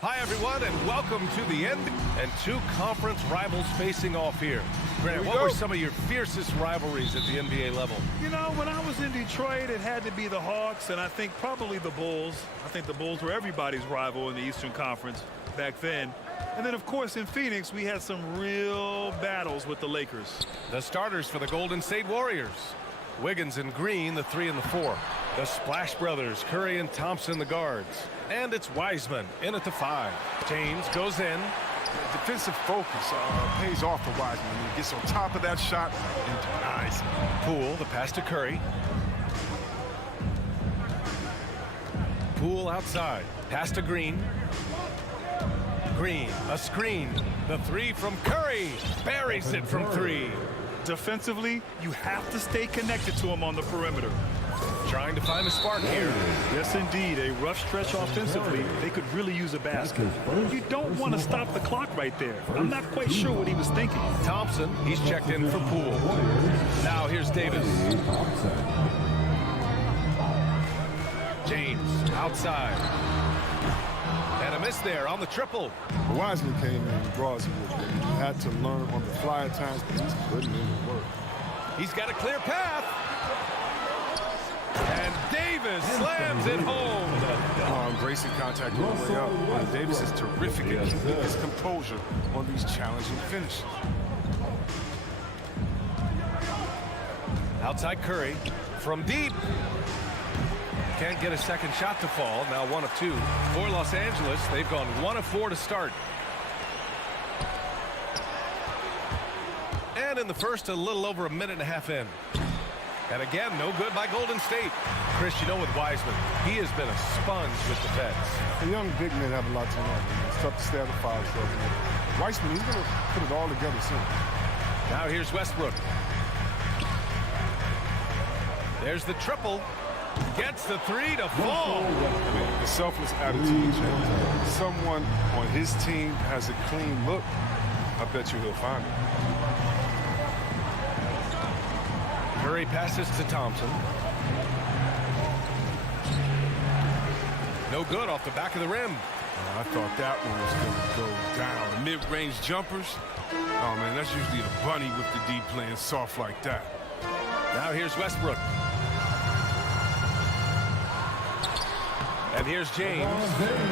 Hi, everyone, and welcome to the end. And two conference rivals facing off here. Grant, what were some of your fiercest rivalries at the NBA level? You know, when I was in Detroit, it had to be the Hawks, and I think probably the Bulls. I think the Bulls were everybody's rival in the Eastern Conference back then. And then, of course, in Phoenix, we had some real battles with the Lakers. The starters for the Golden State Warriors. Wiggins and Green, the 3 and the 4. The Splash Brothers, Curry and Thompson, the guards. And it's Wiseman in at the 5. James goes in. Defensive focus pays off for Wiseman. He gets on top of that shot and denies it. Poole, the pass to Curry. Poole outside. Pass to Green. Green, a screen. The 3 from Curry. Buries it from 3. Defensively, you have to stay connected to him on the perimeter. Trying to find a spark here. Yes, indeed. A rough stretch offensively. They could really use a basket. You don't want to stop the clock right there. I'm not quite sure what he was thinking. Thompson, he's checked in for Poole. Now here's Davis. James, outside. And a miss there on the triple. Wiseman came in and draws him with it. He had to learn on the fly at times, but he's putting in the work. He's got a clear path. And Davis slams it home. Embracing contact on the way up. And Davis is terrific at keeping his composure on these challenging finishes. Outside Curry from deep. Can't get a second shot to fall. Now 1 of 2. For Los Angeles, they've gone 1 of 4 to start. And in the first, a little over a minute and a half in. And again, no good by Golden State. Chris, you know, with Wiseman, he has been a sponge with the vets. The young big men have a lot to learn. It's tough to stay out of foul trouble. Wiseman, he's going to put it all together soon. Now here's Westbrook. There's the triple. Gets the 3 to fall. I mean, the selfless attitude change. Someone on his team has a clean look. I bet you he'll find it. Curry passes to Thompson. No good off the back of the rim. I thought that one was going to go down. Mid-range jumpers. Oh, man, that's usually a bunny with the D playing soft like that. Now here's Westbrook. And here's James.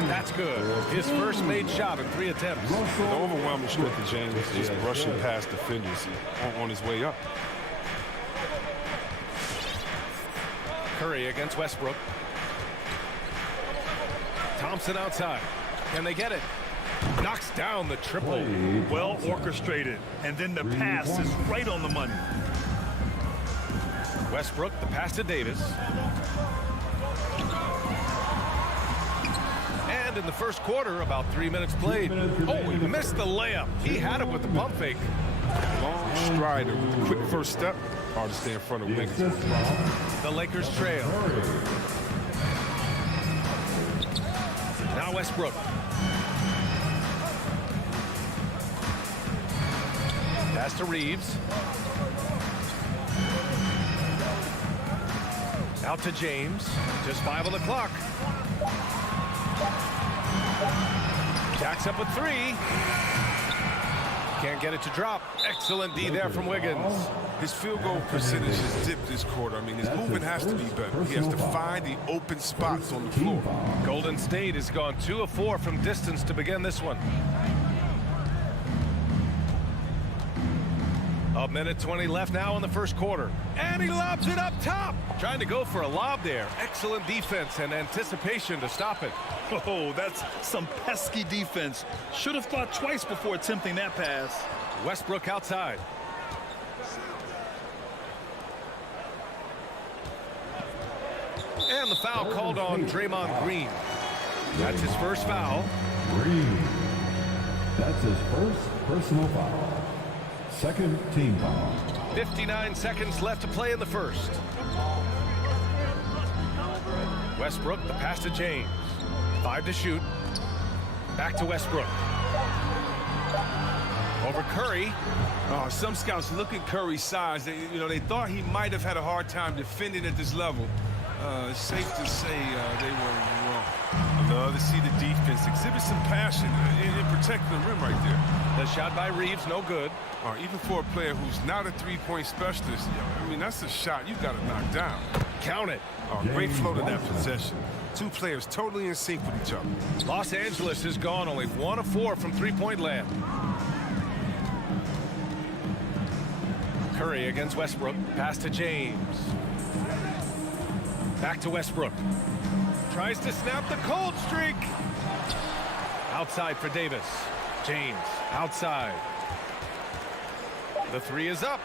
That's good. His first made shot in 3 attempts. The overwhelming strength of James is just rushing past defenders on his way up. Curry against Westbrook. Thompson outside. Can they get it? Knocks down the triple. Well orchestrated. And then the pass is right on the money. Westbrook, the pass to Davis. And in the first quarter, about 3 minutes played. Oh, he missed the layup. He had it with the pump fake. Long strider with a quick first step. Hard to stay in front of Wiggins. The Lakers trail. Now Westbrook. Pass to Reeves. Out to James. Just 5 on the clock. Jacks up with 3. Can't get it to drop. Excellent D there from Wiggins. His field goal percentage has dipped this quarter. I mean, his movement has to be better. He has to find the open spots on the floor. Golden State has gone 2 of 4 from distance to begin this one. A minute 20 left now in the first quarter. And he lobs it up top. Trying to go for a lob there. Excellent defense and anticipation to stop it. Oh, that's some pesky defense. Should have thought twice before attempting that pass. Westbrook outside. And the foul called on Draymond Green. That's his first foul. Green. That's his first personal foul. Second team foul. 59 seconds left to play in the first. Westbrook, the pass to James. 5 to shoot. Back to Westbrook. Over Curry. Some scouts look at Curry's size. They thought he might have had a hard time defending at this level. It's safe to say they were wrong. I love to see the defense exhibit some passion in protecting the rim right there. The shot by Reeves, no good. Even for a player who's not a three-point specialist, I mean, that's a shot you got to knock down. Count it. Great flow to that possession. Two players totally in sync with each other. Los Angeles has gone only 1 of 4 from three-point land. Curry against Westbrook. Pass to James. Back to Westbrook. Tries to snap the cold streak. Outside for Davis. James outside. The three is up.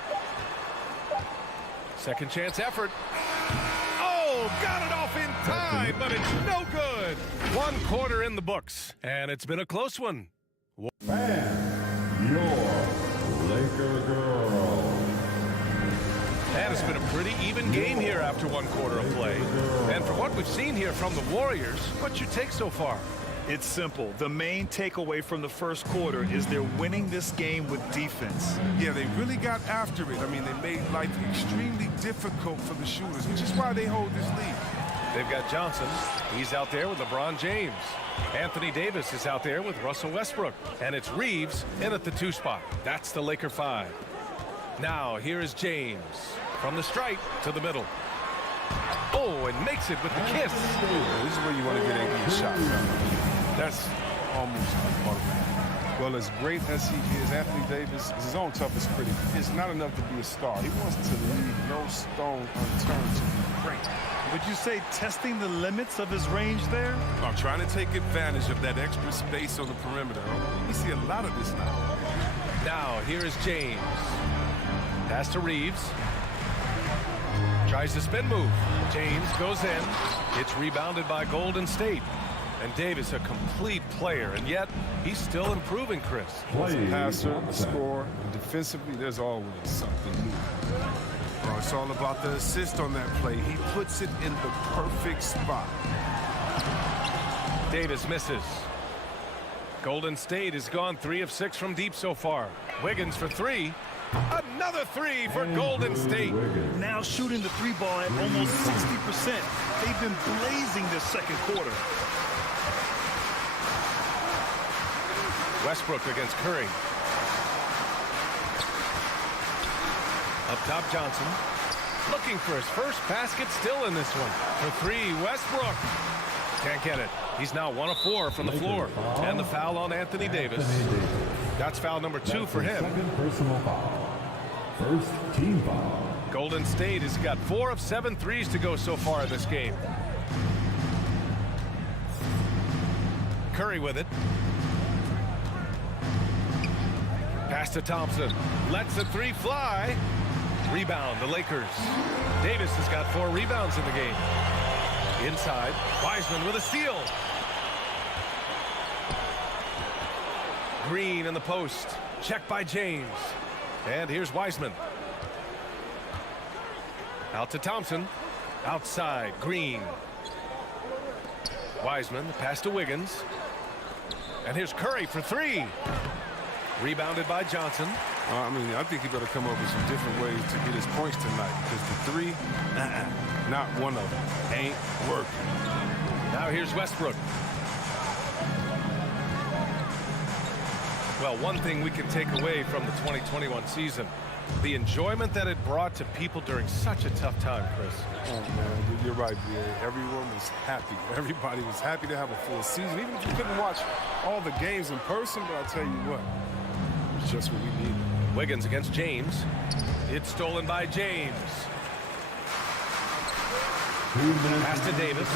Second chance effort. Oh, got it off in time, but it's no good. 1 quarter in the books, and it's been a close one. And your Laker girl. And it's been a pretty even game here after 1 quarter of play. And for what we've seen here from the Warriors, what's your take so far? It's simple. The main takeaway from the first quarter is they're winning this game with defense. Yeah, they really got after it. I mean, they made life extremely difficult for the shooters, which is why they hold this lead. They've got Johnson. He's out there with LeBron James. Anthony Davis is out there with Russell Westbrook. And it's Reeves in at the 2 spot. That's the Laker 5. Now, here is James. From the stripe to the middle. Oh, and makes it with the kiss. This is where you want to get into your shot. That's almost automatic. Well, as great as he is, Anthony Davis is his own toughest critic. It's not enough to be a star. He wants to leave no stone unturned to be great. Would you say testing the limits of his range there? I'm trying to take advantage of that extra space on the perimeter. We see a lot of this now. Now, here is James. Pass to Reeves. Tries the spin move. James goes in. It's rebounded by Golden State. And Davis, a complete player, and yet he's still improving, Chris. As a passer, a scorer, and defensively, there's always something new. Well, it's all about the assist on that play. He puts it in the perfect spot. Davis misses. Golden State has gone 3 of 6 from deep so far. Wiggins for 3. Another 3 for Golden State. Now shooting the 3 ball at almost 60%. They've been blazing this second quarter. Westbrook against Curry. Up top, Johnson. Looking for his first basket still in this one. For 3, Westbrook. Can't get it. He's now 1 of 4 from the floor. And the foul on Anthony Davis. That's foul number 2 for him. Second personal foul. First team foul. Golden State has got 4 of 7 threes to go so far in this game. Curry with it. Pass to Thompson. Lets the 3 fly. Rebound, the Lakers. Davis has got 4 rebounds in the game. Inside, Wiseman with a steal. Green in the post. Checked by James. And here's Wiseman. Out to Thompson. Outside, Green. Wiseman, the pass to Wiggins. And here's Curry for 3. Rebounded by Johnson. I think he better come up with some different ways to get his points tonight. Because the 3, not one of them. Ain't working. Now here's Westbrook. Well, one thing we can take away from the 2021 season, the enjoyment that it brought to people during such a tough time, Chris. Oh, man, you're right, B.A. Everyone was happy. Everybody was happy to have a full season, even if you couldn't watch all the games in person. But I'll tell you what, it was just what we needed. Wiggins against James. It's stolen by James. Pass to Davis.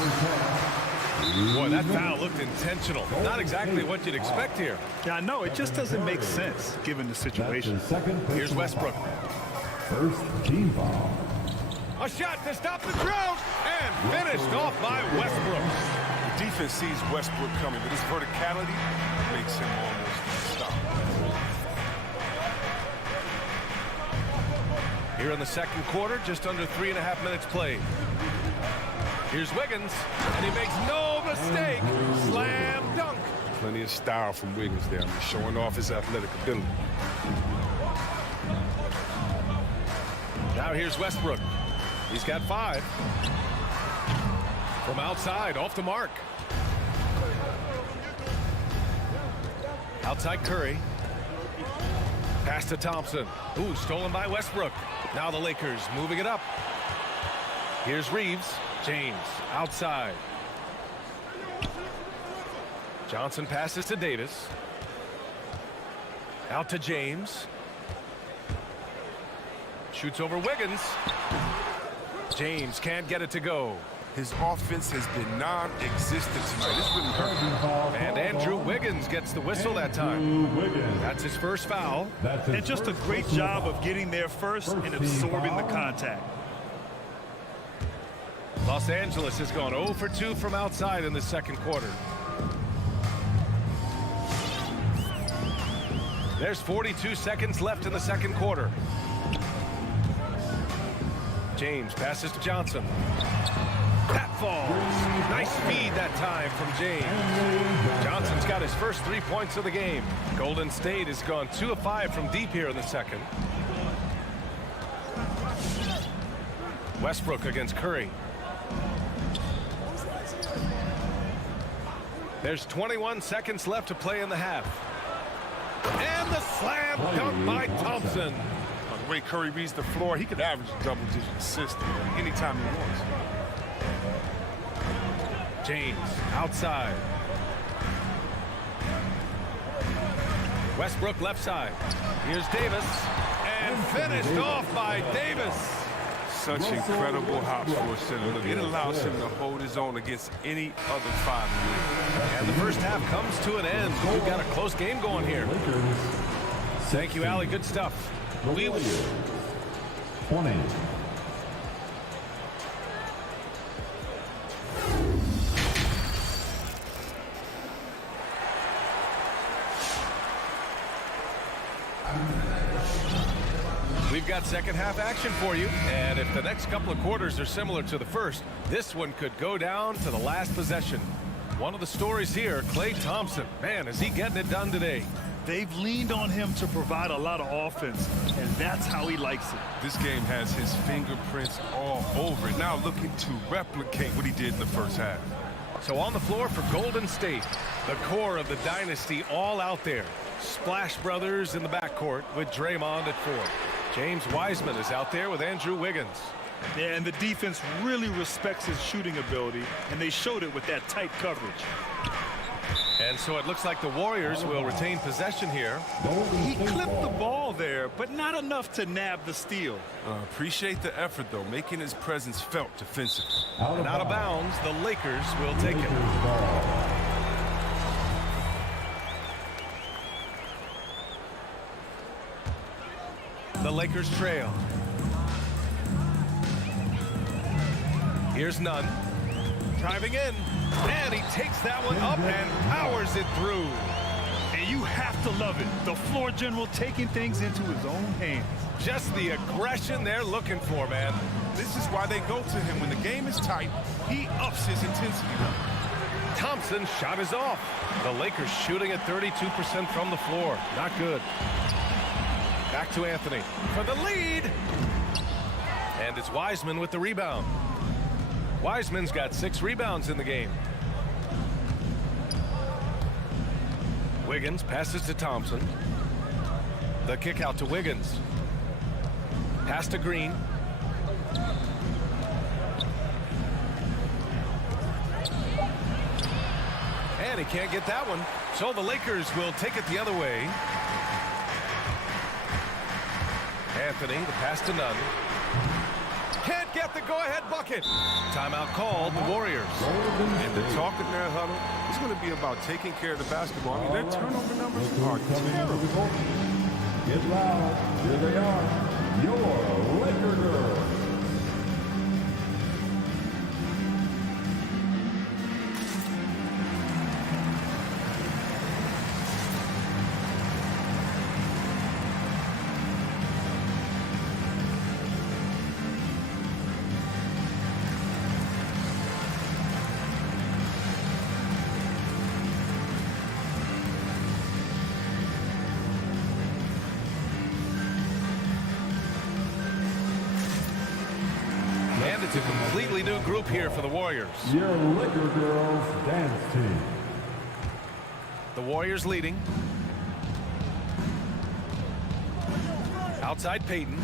Boy, that foul looked intentional. Not exactly what you'd expect here. Yeah, I know. It just doesn't make sense given the situation. Here's Westbrook. First team foul. A shot to stop the drought and finished off by Westbrook. The defense sees Westbrook coming, but his verticality makes him almost unstoppable. Here in the second quarter, just under 3.5 minutes played. Here's Wiggins, and he makes no mistake. Slam dunk. Plenty of style from Wiggins there. Showing off his athletic ability. Now here's Westbrook. He's got 5. From outside, off the mark. Outside Curry. Pass to Thompson. Ooh, stolen by Westbrook. Now the Lakers moving it up. Here's Reeves. James outside. Johnson passes to Davis. Out to James. Shoots over Wiggins. James can't get it to go. His offense has been non-existent tonight. It's really hurt. And Andrew Wiggins gets the whistle that time. That's his first foul. And just a great job of getting there first and absorbing the contact. Los Angeles has gone 0 for 2 from outside in the second quarter. There's 42 seconds left in the second quarter. James passes to Johnson. That falls. Nice feed that time from James. Johnson's got his first 3 points of the game. Golden State has gone 2 of 5 from deep here in the second. Westbrook against Curry. There's 21 seconds left to play in the half. And the slam dunk by Thompson. The way Curry reads the floor, he could average a double-digit assist anytime he wants. James outside. Westbrook left side. Here's Davis. And finished off by Davis. Such incredible hops for a center. Look, it allows him to hold his own against any other 5 in the league. And the first half comes to an end. We've got a close game going here. Thank you, Allie. Good stuff. We 20. We've got second half action for you. And if the next couple of quarters are similar to the first, this one could go down to the last possession. One of the stories here, Klay Thompson. Man, is he getting it done today. They've leaned on him to provide a lot of offense, and that's how he likes it. This game has his fingerprints all over it. Now looking to replicate what he did in the first half. So on the floor for Golden State, the core of the dynasty all out there. Splash Brothers in the backcourt with Draymond at 4. James Wiseman is out there with Andrew Wiggins. Yeah, and the defense really respects his shooting ability, and they showed it with that tight coverage. And so it looks like the Warriors will retain possession here. He clipped the ball there, but not enough to nab the steal. Appreciate the effort, though, making his presence felt defensively. And out of bounds, the Lakers will take it. The Lakers trail. Here's Nunn. Driving in. And he takes that one up and powers it through. And you have to love it. The floor general taking things into his own hands. Just the aggression they're looking for, man. This is why they go to him. When the game is tight, he ups his intensity. Thompson's shot is off. The Lakers shooting at 32% from the floor. Not good. Back to Anthony for the lead. And it's Wiseman with the rebound. Wiseman's got 6 rebounds in the game. Wiggins passes to Thompson. The kick out to Wiggins. Pass to Green. And he can't get that one. So the Lakers will take it the other way. Anthony, the pass to Nunn. Can't get the go-ahead bucket. Timeout called, the Warriors. And the talk in their huddle is going to be about taking care of the basketball. I mean, their turnover numbers are terrible. Get loud. Here they are. Your Laker girls. It's a completely new group here for the Warriors. Your Laker Girls dance team. The Warriors leading. Outside Peyton.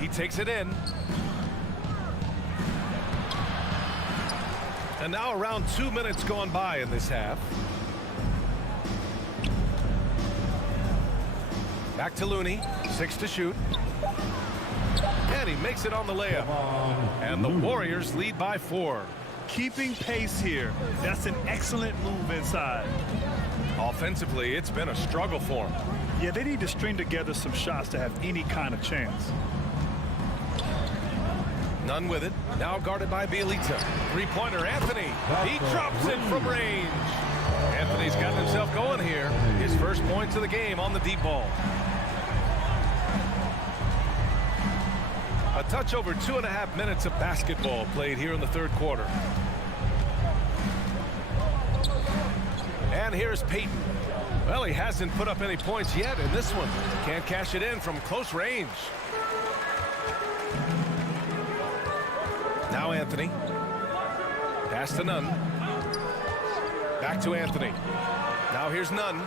He takes it in. And now around 2 minutes gone by in this half. Back to Looney, 6 to shoot. And he makes it on the layup. And the Warriors lead by 4. Keeping pace here. That's an excellent move inside. Offensively, it's been a struggle for him. Yeah, they need to string together some shots to have any kind of chance. None with it. Now guarded by Bielitsa. Three-pointer, Anthony. He drops it from range. Anthony's gotten himself going here. His first points of the game on the deep ball. A touch over 2.5 minutes of basketball played here in the third quarter. And here's Peyton. Well, he hasn't put up any points yet in this one. Can't cash it in from close range. Now Anthony. Pass to Nunn. Back to Anthony. Now here's Nunn.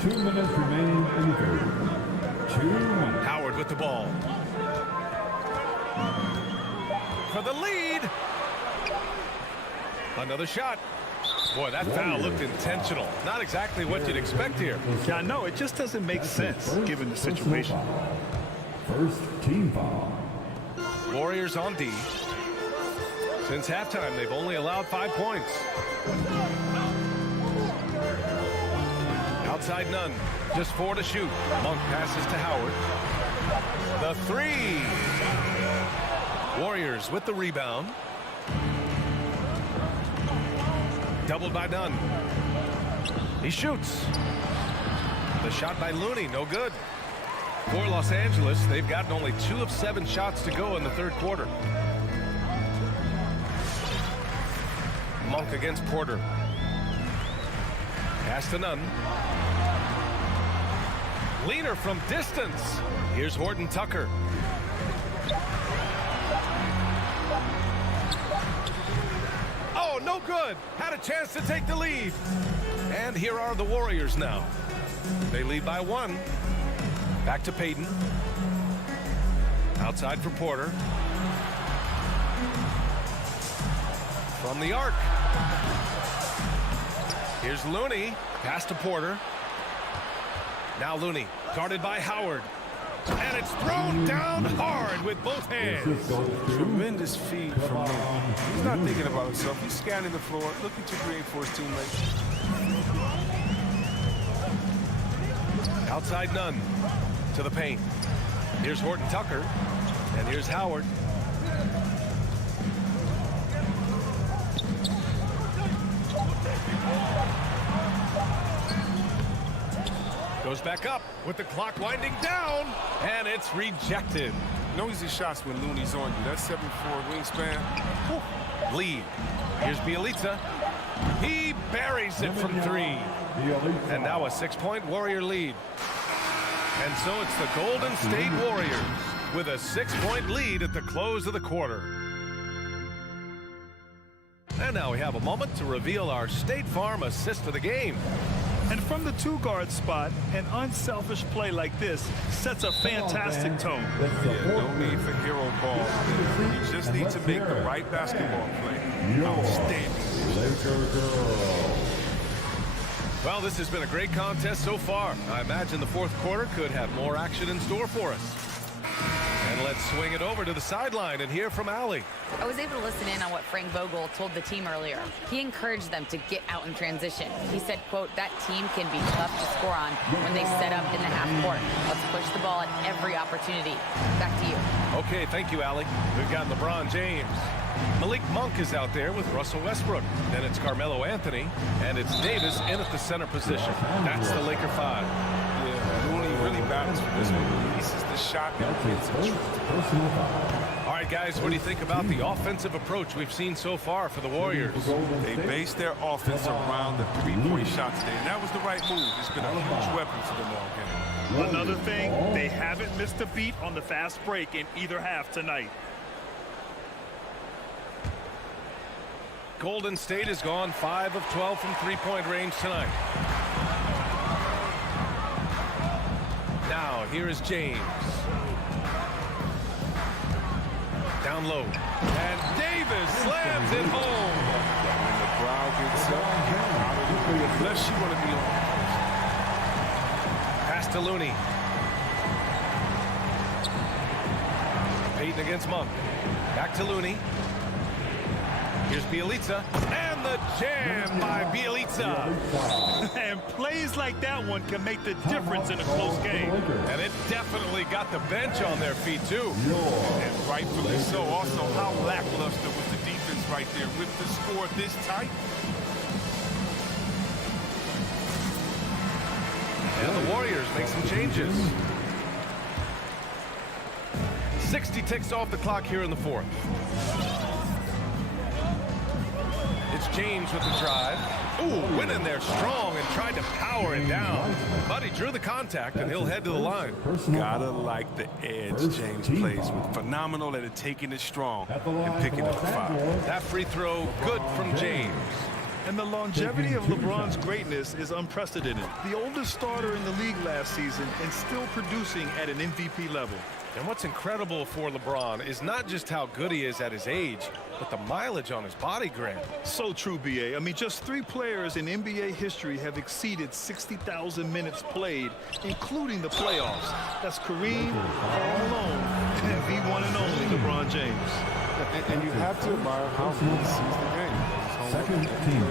2 minutes remaining in the third. 2 minutes. Howard with the ball. For the lead. Another shot. Boy, that foul looked intentional. Not exactly what you'd expect here. Yeah, I know. It just doesn't make sense given the situation. First team foul. Warriors on D. Since halftime, they've only allowed 5 points. Outside Nunn. Just 4 to shoot. Monk passes to Howard. The 3. Warriors with the rebound. Doubled by Nunn. He shoots. The shot by Looney, no good. For Los Angeles, they've gotten only 2 of 7 shots to go in the third quarter. Monk against Porter. Pass to Nunn. Leaner from distance. Here's Horton Tucker. Oh, no good. Had a chance to take the lead. And here are the Warriors now. They lead by 1. Back to Peyton. Outside for Porter. From the arc. Here's Looney. Pass to Porter. Now Looney, guarded by Howard. And it's thrown down hard with both hands. Tremendous feed from him. He's not thinking about himself. He's scanning the floor, looking to create for his teammates. Outside Nunn to the paint. Here's Horton Tucker. And here's Howard. Goes back up with the clock winding down, and it's rejected. No easy shots when Looney's on you. That 7'4" wingspan. Whew. Lead. Here's Bielitsa. He buries it from 3. And now a 6-point Warrior lead. And so it's the Golden State Warriors with a 6-point lead at the close of the quarter. And now we have a moment to reveal our State Farm assist of the game. And from the 2-guard spot, an unselfish play like this sets a fantastic tone. Yeah, no need for hero ball. You just need to make the right basketball play. Outstanding. Well, this has been a great contest so far. I imagine the fourth quarter could have more action in store for us. And let's swing it over to the sideline and hear from Allie. I was able to listen in on what Frank Vogel told the team earlier. He encouraged them to get out in transition. He said, quote, that team can be tough to score on when they set up in the half court. Let's push the ball at every opportunity. Back to you. Okay, thank you, Allie. We've got LeBron James. Malik Monk is out there with Russell Westbrook. Then it's Carmelo Anthony, and it's Davis in at the center position. That's the Laker 5. Yeah, Looney really battles for this one. Releases the shot and hits it. All right, guys, what do you think about the offensive approach we've seen so far for the Warriors? They base their offense around the three-point shot today, and that was the right move. It's been a huge weapon for them all game. Another thing, they haven't missed a beat on the fast break in either half tonight. Golden State has gone 5 of 12 from three-point range tonight. Now, here is James. Down low. And Davis slams it home. When the crowd gets up, unless you want to be on. Pass to Looney. Payton against Monk. Back to Looney. Here's Bielitsa. And the jam by Bielitsa. And plays like that one can make the difference in a close game. And it definitely got the bench on their feet, too. And rightfully so. Also, how lackluster was the defense right there with the score this tight? And the Warriors make some changes. 60 ticks off the clock here in the fourth. It's James with the drive. Ooh, went in there strong and tried to power it down. But he drew the contact, and he'll head to the line. Gotta like the edge James plays with. Phenomenal at it, taking it strong and picking up the foul. That free throw, good from James. And the longevity of LeBron's greatness is unprecedented. The oldest starter in the league last season and still producing at an MVP level. And what's incredible for LeBron is not just how good he is at his age, but the mileage on his body, Grant. So true, B.A. I mean, just 3 players in NBA history have exceeded 60,000 minutes played, including the playoffs. That's Kareem, Karl Malone, and the one and only LeBron James. And you have to admire how he sees the game. Second team.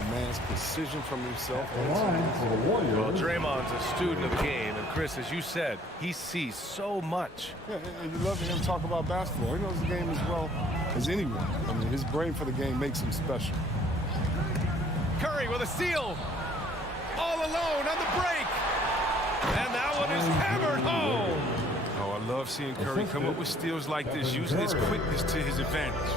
Demands precision from himself. Line for the Warriors. Well, Draymond's a student of the game, and Chris, as you said, he sees so much. Yeah, and you love to hear him talk about basketball. He knows the game as well as anyone. I mean, his brain for the game makes him special. Curry with a steal. All alone on the break. And that one is hammered home. Oh, I love seeing Curry come up with steals like this, using his quickness to his advantage.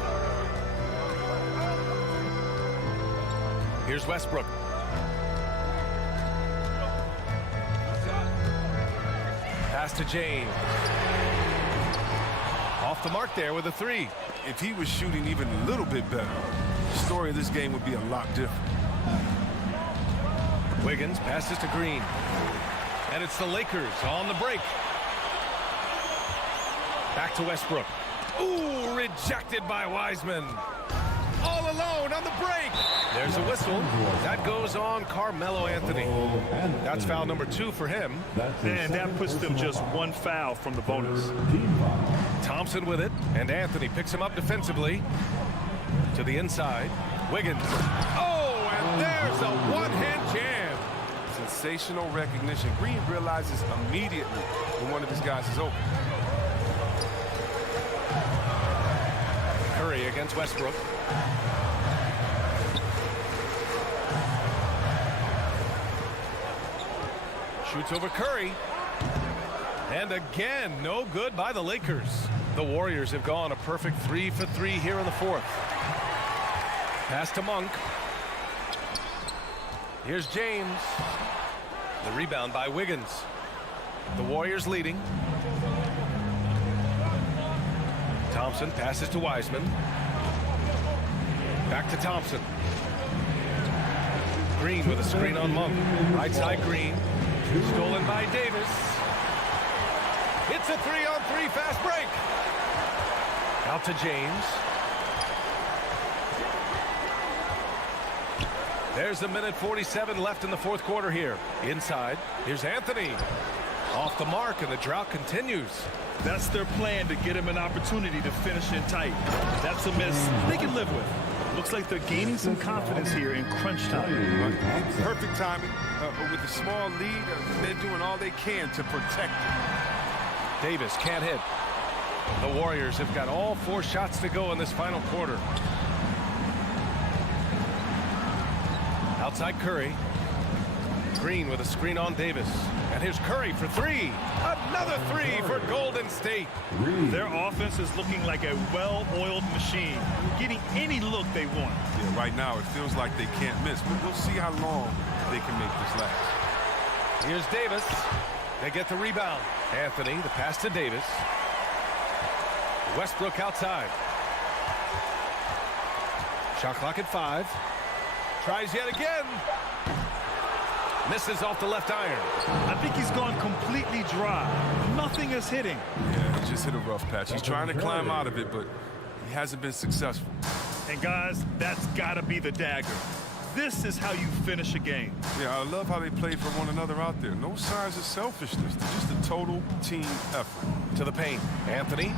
Here's Westbrook. Pass to James. Off the mark there with a 3. If he was shooting even a little bit better, the story of this game would be a lot different. Wiggins passes to Green. And it's the Lakers on the break. Back to Westbrook. Ooh, rejected by Wiseman. All alone on the break. There's a whistle. That goes on Carmelo Anthony. That's foul number 2 for him. And that puts them just 1 foul from the bonus. Thompson with it, and Anthony picks him up defensively. To the inside. Wiggins. Oh, and there's a one-hand jam. Sensational recognition. Green realizes immediately when one of his guys is open. Curry against Westbrook. Shoots over Curry. And again, no good by the Lakers. The Warriors have gone a perfect 3 for 3 here in the fourth. Pass to Monk. Here's James. The rebound by Wiggins. The Warriors leading. Thompson passes to Wiseman. Back to Thompson. Green with a screen on Monk. Right side Green. Stolen by Davis. It's a 3-on-3 fast break. Out to James. There's a minute 47 left in the fourth quarter here. Inside, here's Anthony. Off the mark, and the drought continues. That's their plan to get him an opportunity to finish in tight. That's a miss they can live with. Looks like they're gaining some confidence here in crunch time. Perfect timing. With a small lead, they're doing all they can to protect it. Davis can't hit. The Warriors have got all 4 shots to go in this final quarter. Outside Curry. Green with a screen on Davis. And here's Curry for 3. Another 3 for Golden State. Their offense is looking like a well-oiled machine, getting any look they want. Yeah, right now it feels like they can't miss, but we'll see how long they can make this last. Here's Davis. They get the rebound. Anthony, the pass to Davis. Westbrook outside. Shot clock at 5. Tries yet again. Misses off the left iron. I think he's gone completely dry. Nothing is hitting. Yeah, he just hit a rough patch. He's trying to climb out of it, but he hasn't been successful. And guys, that's got to be the dagger. This is how you finish a game. Yeah, I love how they play for one another out there. No signs of selfishness. They're just a total team effort. To the paint. Anthony.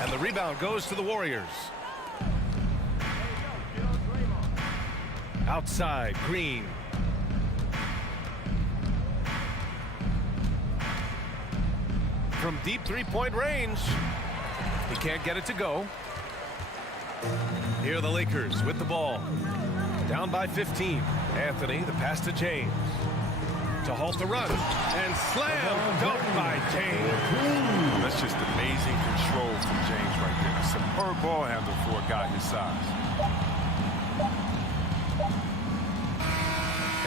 And the rebound goes to the Warriors. Outside. Green. From deep three-point range. He can't get it to go. Here are the Lakers with the ball. Down by 15. Anthony, the pass to James. To halt the run. And slam dunked by James. That's just amazing control from James right there. A superb ball handle for a guy his size.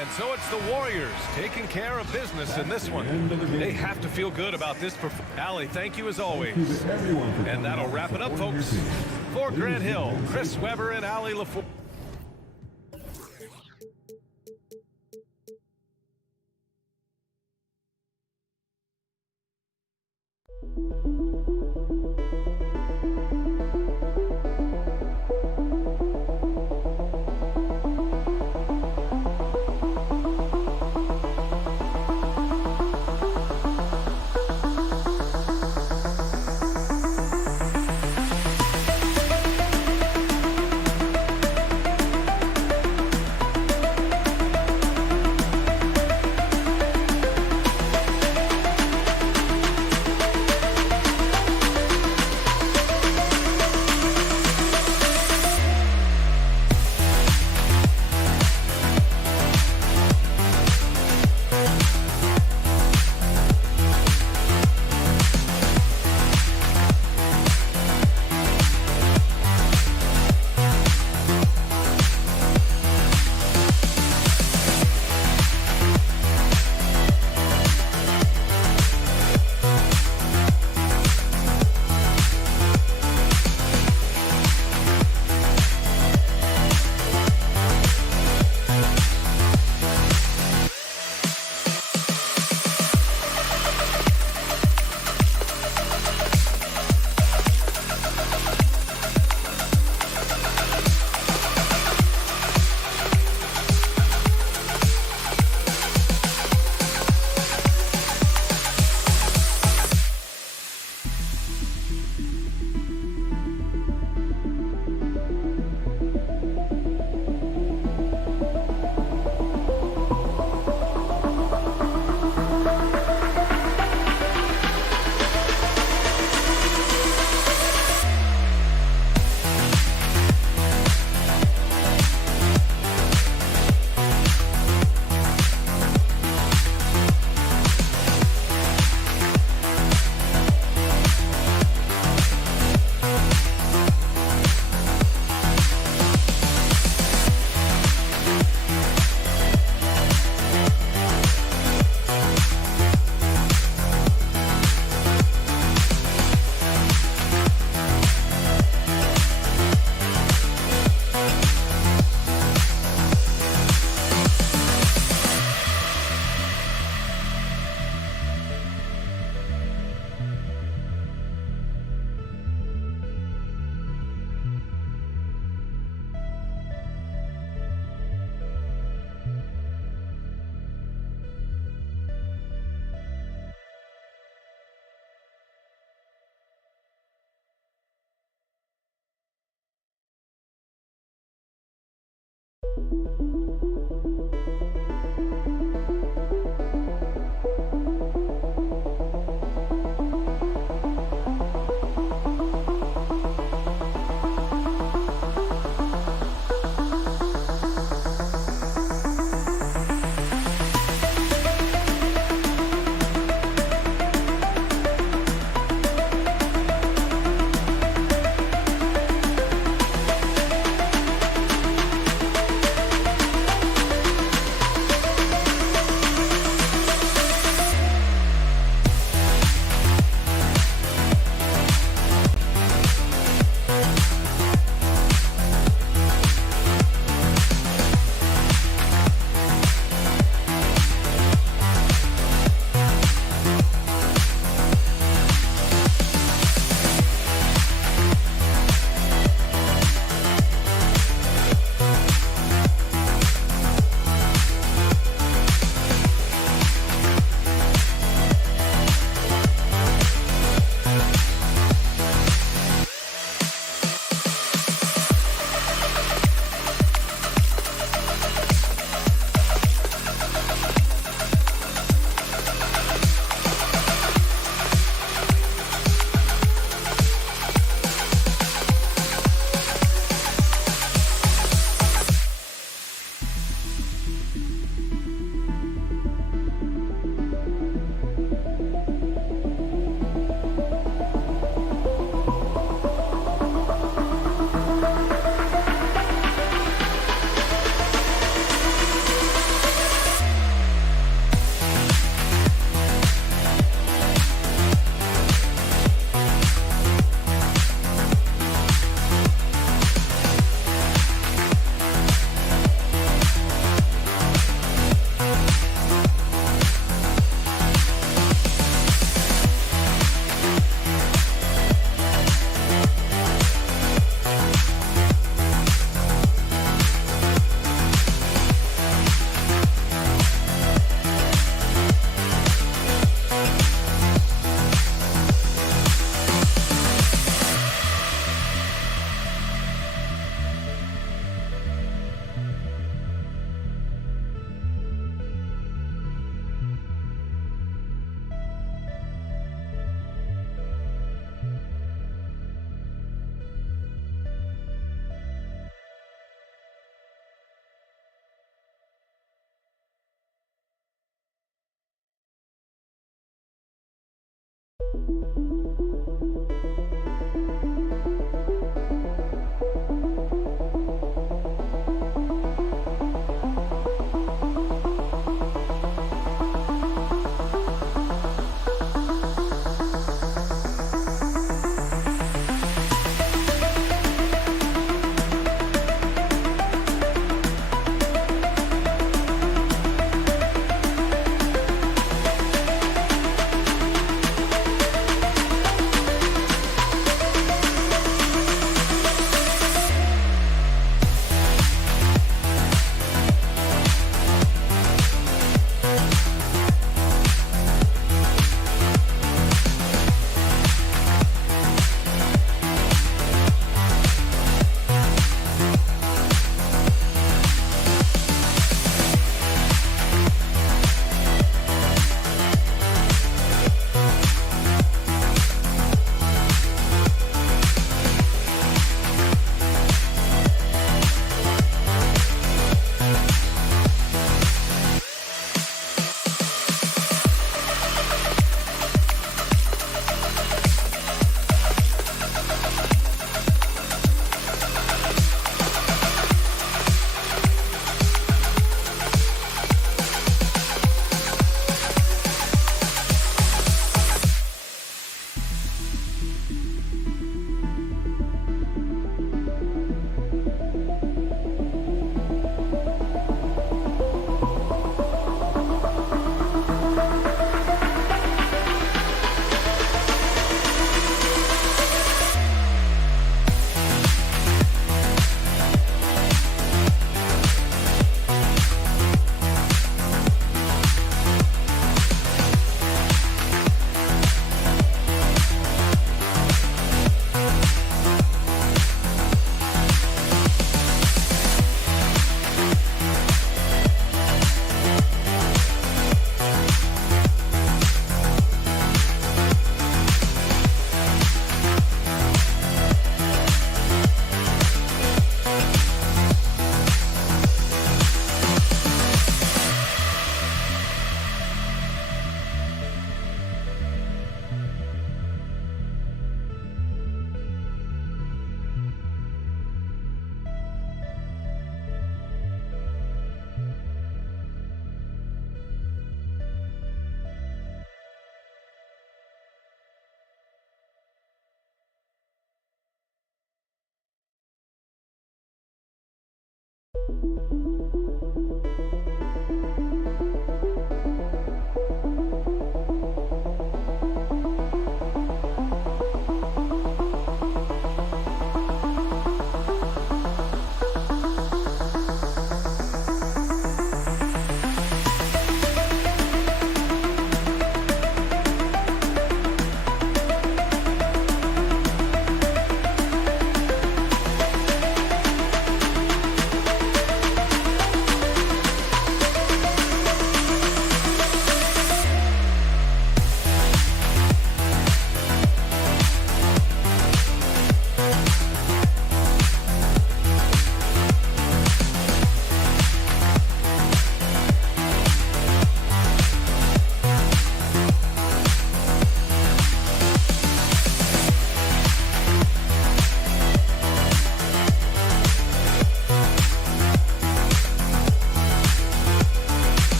And so it's the Warriors taking care of business in this one. They have to feel good about this performance. Allie, thank you as always. And that'll wrap it up, folks. For Grant Hill, Chris Webber, and Allie LaFour.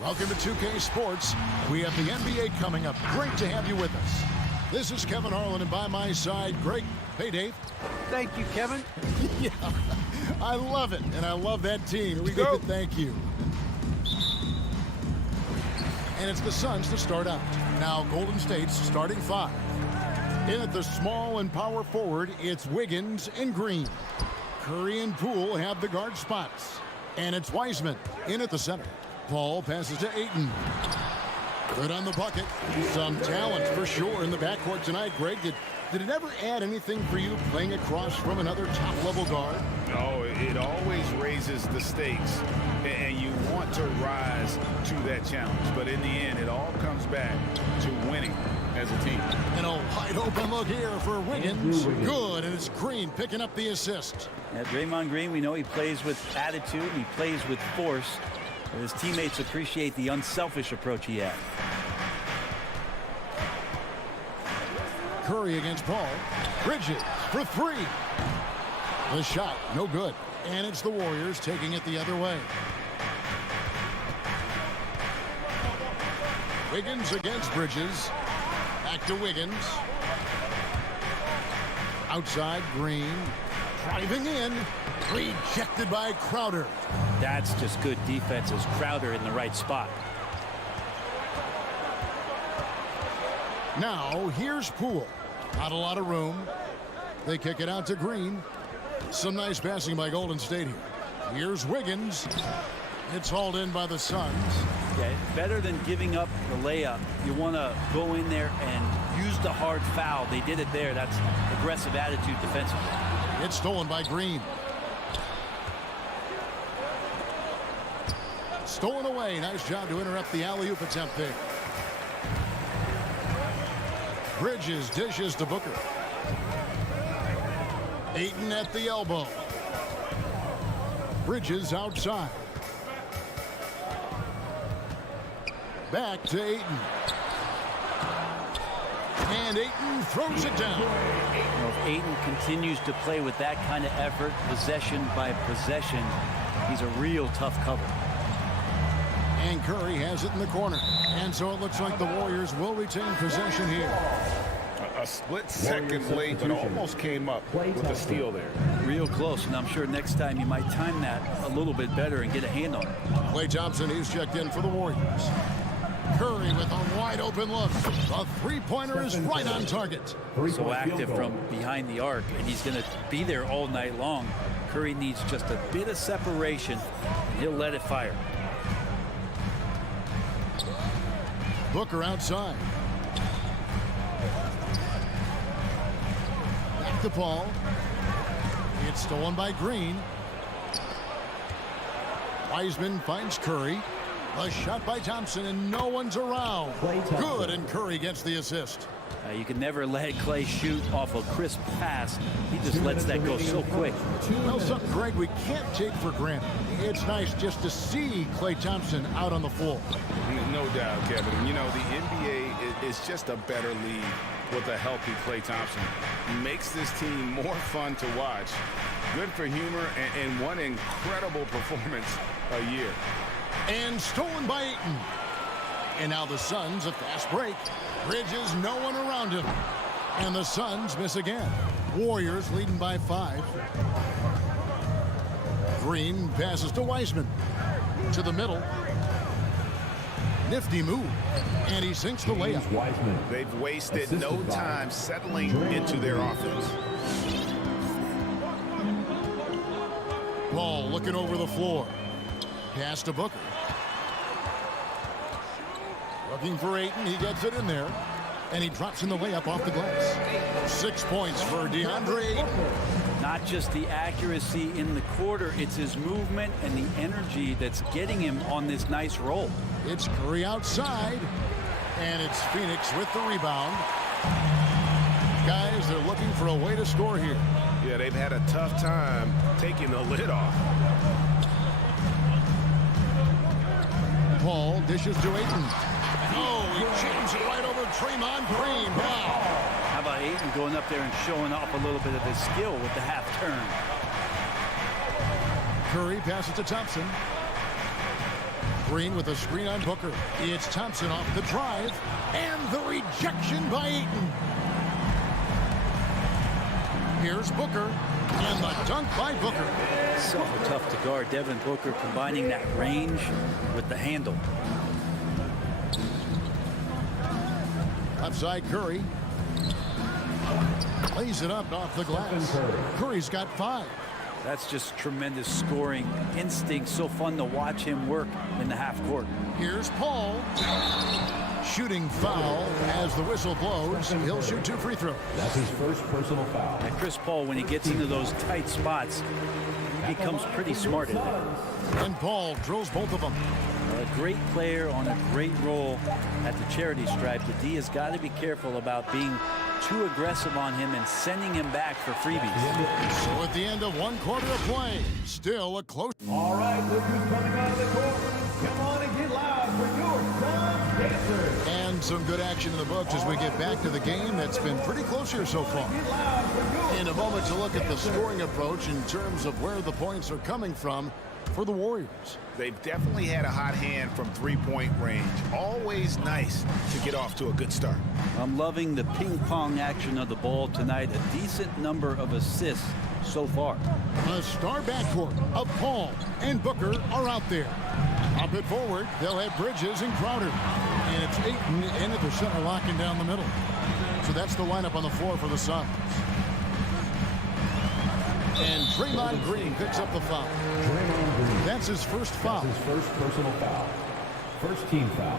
Welcome to 2K Sports. We have the NBA coming up. Great to have you with us. This is Kevin Harlan, and by my side, Greg. Hey, Dave. Thank you, Kevin. Yeah, I love it, and I love that team. Here we go. Thank you. And it's the Suns to start out. Now Golden State's starting five. In at the small and power forward, it's Wiggins and Green. Curry and Poole have the guard spots. And it's Wiseman in at the center. Paul passes to Ayton. Good on the bucket. Some talent for sure in the backcourt tonight. Greg, did it ever add anything for you playing across from another top-level guard? No, it always raises the stakes, and you want to rise to that challenge. But in the end, it all comes back to winning as a team. And a wide-open look here for Wiggins. Good, and it's Green picking up the assist. At Draymond Green, we know he plays with attitude. He plays with force. His teammates appreciate the unselfish approach he had. Curry against Paul. Bridges for three. The shot, no good. And it's the Warriors taking it the other way. Wiggins against Bridges. Back to Wiggins. Outside, Green. Driving in. Rejected by Crowder. That's just good defense as Crowder in the right spot. Now, here's Poole. Not a lot of room. They kick it out to Green. Some nice passing by Golden State here. Here's Wiggins. It's hauled in by the Suns. Okay, better than giving up the layup. You want to go in there and use the hard foul. They did it there. That's aggressive attitude defensively. It's stolen by Green. Stolen away. Nice job to interrupt the alley-oop attempt there. Bridges dishes to Booker. Ayton at the elbow. Bridges outside. Back to Ayton. And Ayton throws it down. Well, if Ayton continues to play with that kind of effort, possession by possession, he's a real tough cover. And Curry has it in the corner. And so it looks like the Warriors will retain possession here. A split second late, but almost came up with a steal there. Real close, and I'm sure next time you might time that a little bit better and get a hand on it. Klay Thompson, he's checked in for the Warriors. Curry with a wide open look. The three-pointer is right on target. So active from behind the arc, and he's going to be there all night long. Curry needs just a bit of separation, and he'll let it fire. Booker outside. Back to Paul. It's stolen by Green. Wiseman finds Curry. A shot by Thompson, and no one's around. Good, and Curry gets the assist. You can never let Klay shoot off a crisp pass. He just lets that go so quick. Well, something, Greg, we can't take for granted. It's nice just to see Klay Thompson out on the floor. No doubt, Kevin. You know, the NBA is just a better league with a healthy Klay Thompson. Makes this team more fun to watch. Good for humor and one incredible performance a year. And stolen by Ayton. And now the Suns, a fast break. Bridges, no one around him. And the Suns miss again. Warriors leading by 5. Green passes to Wiseman. To the middle. Nifty move. And he sinks the layup. They've wasted no time settling into their offense. Ball looking over the floor. Pass to Booker. Looking for Ayton. He gets it in there. And he drops in the layup off the glass. 6 points for DeAndre Ayton. Not just the accuracy in the quarter, it's his movement and the energy that's getting him on this nice roll. It's Curry outside. And it's Phoenix with the rebound. Guys, they're looking for a way to score here. Yeah, they've had a tough time taking the lid off. Paul dishes to Ayton. Oh, he jams it right over Draymond Green. Wow. How about Ayton going up there and showing off a little bit of his skill with the half turn? Curry passes to Thompson. Green with a screen on Booker. It's Thompson off the drive. And the rejection by Ayton. Here's Booker. And the dunk by Booker. So tough to guard. Devin Booker combining that range with the handle. Outside Curry. Lays it up off the glass. Curry's got 5. That's just tremendous scoring instinct. So fun to watch him work in the half court. Here's Paul. Shooting foul as the whistle blows. He'll shoot 2 free throws. That's his first personal foul. And Chris Paul, when he gets into those tight spots, he becomes pretty smart in there. And Paul drills both of them. A great player on a great role at the charity stripe. The D has got to be careful about being too aggressive on him and sending him back for freebies. So at the end of 1 quarter of play, still a close. All right, look who's coming out of the court. Come on and get loud for your Sun Dancers. And some good action in the books as we get back to the game that's been pretty close here so far. In a moment to look at the scoring approach in terms of where the points are coming from for the Warriors. They've definitely had a hot hand from three-point range. Always nice to get off to a good start. I'm loving the ping-pong action of the ball tonight. A decent number of assists so far. A star backcourt of Paul and Booker are out there. Up it forward, they'll have Bridges and Crowder. And it's Ayton in at the center, locking down the middle. So that's the lineup on the floor for the Suns. And Draymond Green picks up the foul. That's his first foul. That's his first personal foul. First team foul.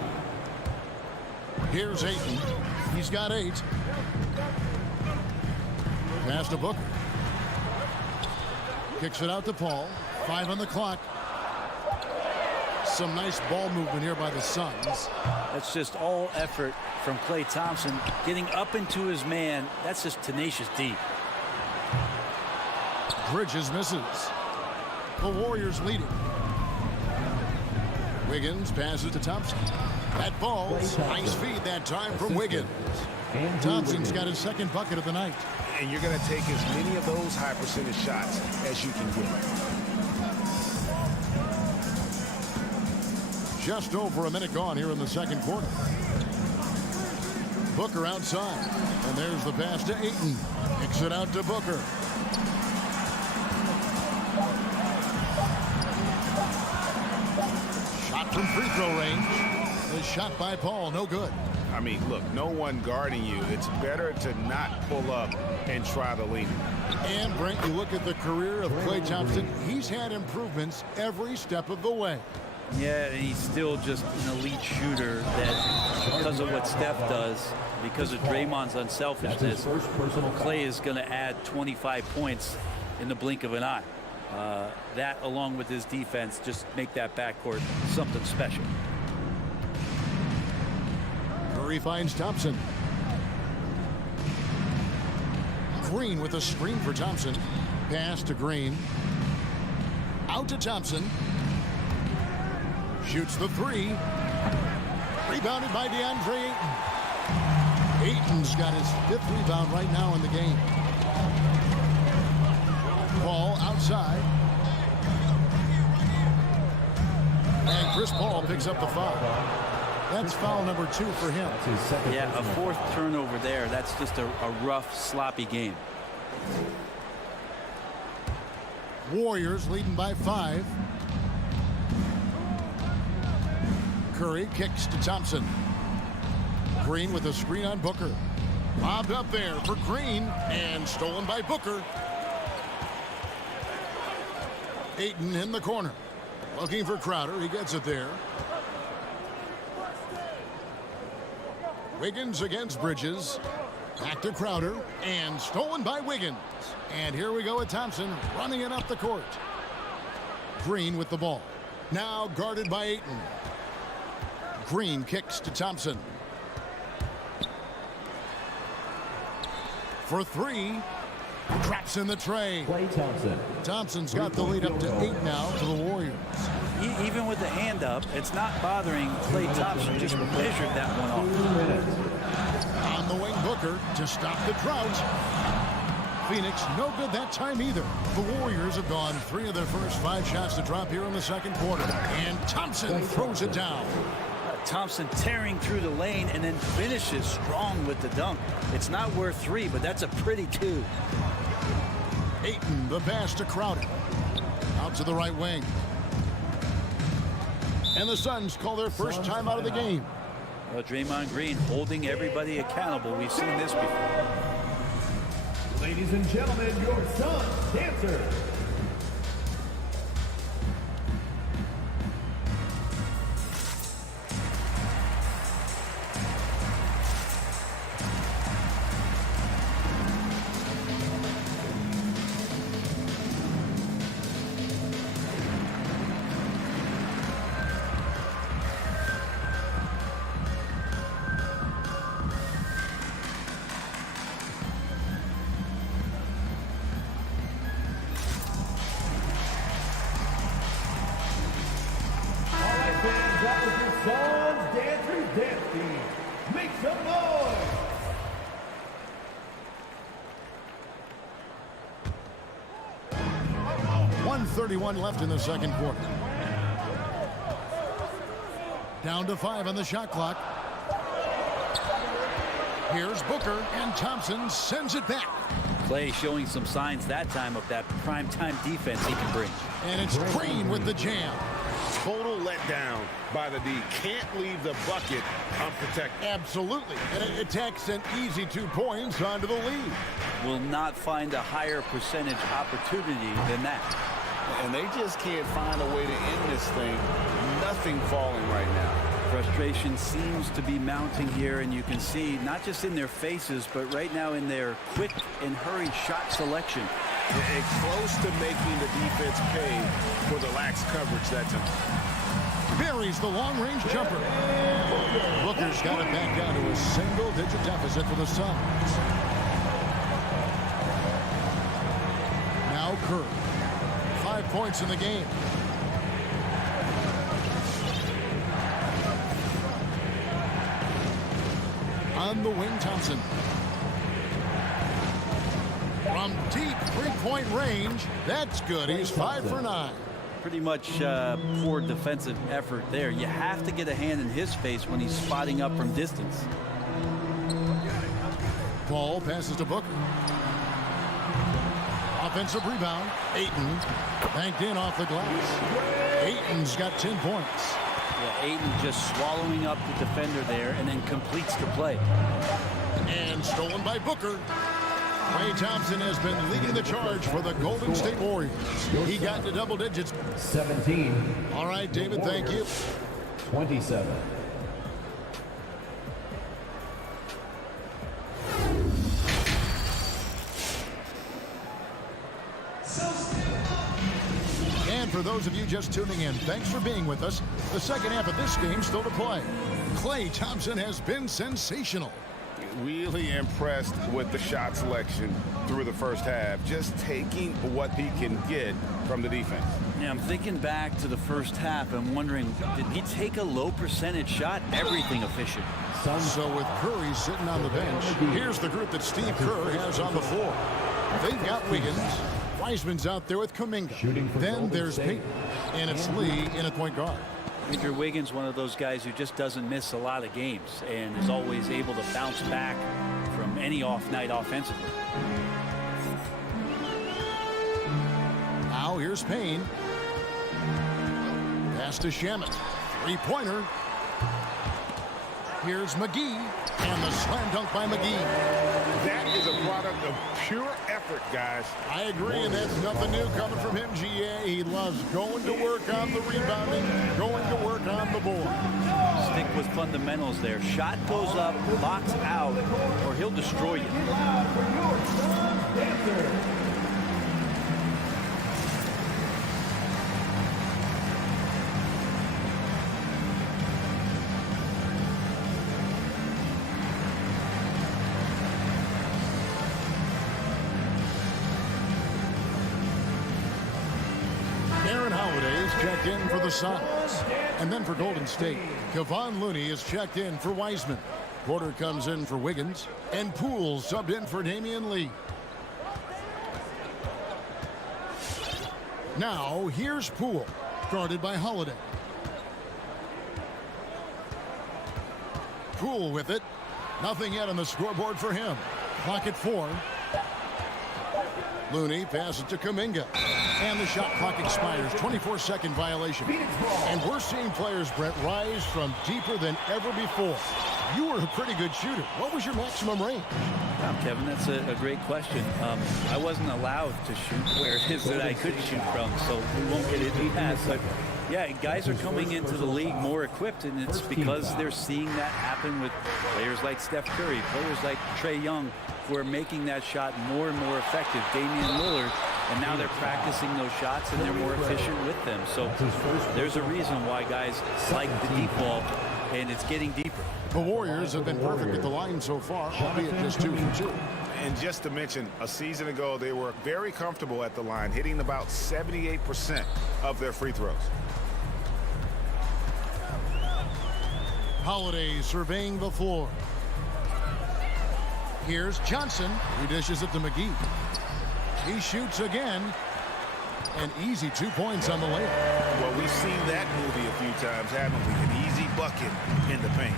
Here's Ayton. He's got 8. Pass to Booker. Kicks it out to Paul. 5 on the clock. Some nice ball movement here by the Suns. That's just all effort from Klay Thompson. Getting up into his man, that's just tenacious D. Bridges misses. The Warriors leading. Wiggins passes to Thompson. That ball, nice feed that time from Wiggins. Thompson's got his second bucket of the night. And you're going to take as many of those high percentage shots as you can get. Just over a minute gone here in the second quarter. Booker outside. And there's the pass to Ayton. Kicks it out to Booker. Shot from free throw range. The shot by Paul, no good. I mean, look, no one guarding you. It's better to not pull up and try to lean. And, Brent, you look at the career of Klay Thompson. He's had improvements every step of the way. Yeah, and he's still just an elite shooter that, because of what Steph does, because of Draymond's unselfishness, Klay is going to add 25 points in the blink of an eye. That, along with his defense, just make that backcourt something special. Curry finds Thompson. Green with a screen for Thompson. Pass to Green. Out to Thompson. Shoots the three. Rebounded by DeAndre Ayton. Ayton's got his 5th rebound right now in the game. Paul outside. And Chris Paul picks up the foul. That's foul number 2 for him. Yeah, a 4th turnover there. That's just a rough, sloppy game. Warriors leading by 5. Curry kicks to Thompson. Green with a screen on Booker. Lobbed up there for Green and stolen by Booker. Ayton in the corner. Looking for Crowder. He gets it there. Wiggins against Bridges. Back to Crowder. And stolen by Wiggins. And here we go with Thompson running it up the court. Green with the ball. Now guarded by Ayton. Green kicks to Thompson. For 3. Drops in the tray. Klay Thompson. Thompson's got the lead up to 8 now for the Warriors. Even with the hand up, it's not bothering Klay Thompson. Just measured that one off. On the wing, Booker to stop the drought. Phoenix no good that time either. The Warriors have gone 3 of their first 5 shots to drop here in the second quarter. And Thompson throws it down. Thompson tearing through the lane and then finishes strong with the dunk. It's not worth 3, but that's a pretty 2. Ayton, the pass to Crowder. Out to the right wing. And the Suns call their first time out of the game. Well, Draymond Green holding everybody accountable. We've seen this before. Ladies and gentlemen, your Suns dancer. That was your Suns Dancers Dance Team. Make some noise! .131 left in the second quarter. Down to 5 on the shot clock. Here's Booker, and Thompson sends it back. Klay showing some signs that time of that prime-time defense he can bring. And it's Green with the jam. Total letdown by the D. Can't leave the bucket unprotected. Absolutely. And it takes an easy 2 points onto the lead. Will not find a higher percentage opportunity than that. And they just can't find a way to end this thing. Nothing falling right now. Frustration seems to be mounting here, and you can see not just in their faces, but right now in their quick and hurried shot selection. And close to making the defense pay for the lax coverage that time. Buries the long-range jumper. Booker's got it back down to a single-digit deficit for the Suns. Now Curry. 5 points in the game. On the wing, Thompson. From deep three-point range, that's good. He's 5 for 9. Pretty much poor defensive effort there. You have to get a hand in his face when he's spotting up from distance. Paul passes to Booker. Offensive rebound. Ayton banked in off the glass. Ayton's got 10 points. Yeah, Ayton just swallowing up the defender there and then completes the play. And stolen by Booker. Klay Thompson has been leading the charge for the Golden State Warriors. He got into double digits. 17. All right, David, thank you. 27. And for those of you just tuning in, thanks for being with us. The second half of this game still to play. Klay Thompson has been sensational. Really impressed with the shot selection through the first half, just taking what he can get from the defense. Yeah, I'm thinking back to the first half. I'm wondering, did he take a low percentage shot? Everything efficient. So with Curry sitting on the bench, here's the group that Steve Kerr has on the floor. They've got Wiggins. Wiseman's out there with Kuminga. Then there's Payton. And it's Lee in at point guard. Andrew Wiggins, one of those guys who just doesn't miss a lot of games and is always able to bounce back from any off night offensively. Now here's Payne. Pass to Shamet. Three-pointer. Here's McGee. And the slam dunk by McGee. That is a product of pure effort, guys. I agree, and that's nothing new coming from him, GA. He loves going to work on the rebounding, going to work on the board. Stick with fundamentals there. Shot goes up, box out, or he'll destroy you. Checked in for the Suns. And then for Golden State, Kevon Looney is checked in for Wiseman. Porter comes in for Wiggins. And Poole subbed in for Damian Lee. Now, here's Poole, guarded by Holiday. Poole with it. Nothing yet on the scoreboard for him. Clock at 4. Looney passes to Kuminga. And the shot clock expires. 24-second violation. And we're seeing players, Brett, rise from deeper than ever before. You were a pretty good shooter. What was your maximum range? Wow, Kevin, that's a great question. I wasn't allowed to shoot where it is that I could shoot from, so we won't get into that. But yeah, guys are coming into the league more equipped, and it's because they're seeing that happen with players like Steph Curry, players like Trae Young, who are making that shot more and more effective. Damian Lillard. And now they're practicing those shots, and they're more efficient with them. So there's a reason why guys like the deep ball, and it's getting deeper. The Warriors have been perfect at the line so far, albeit just 2 for 2. And just to mention, a season ago, they were very comfortable at the line, hitting about 78% of their free throws. Holiday surveying the floor. Here's Johnson, who dishes it to McGee. He shoots again. An easy 2 points on the layup. Well, we've seen that movie a few times, haven't we? An easy bucket in the paint.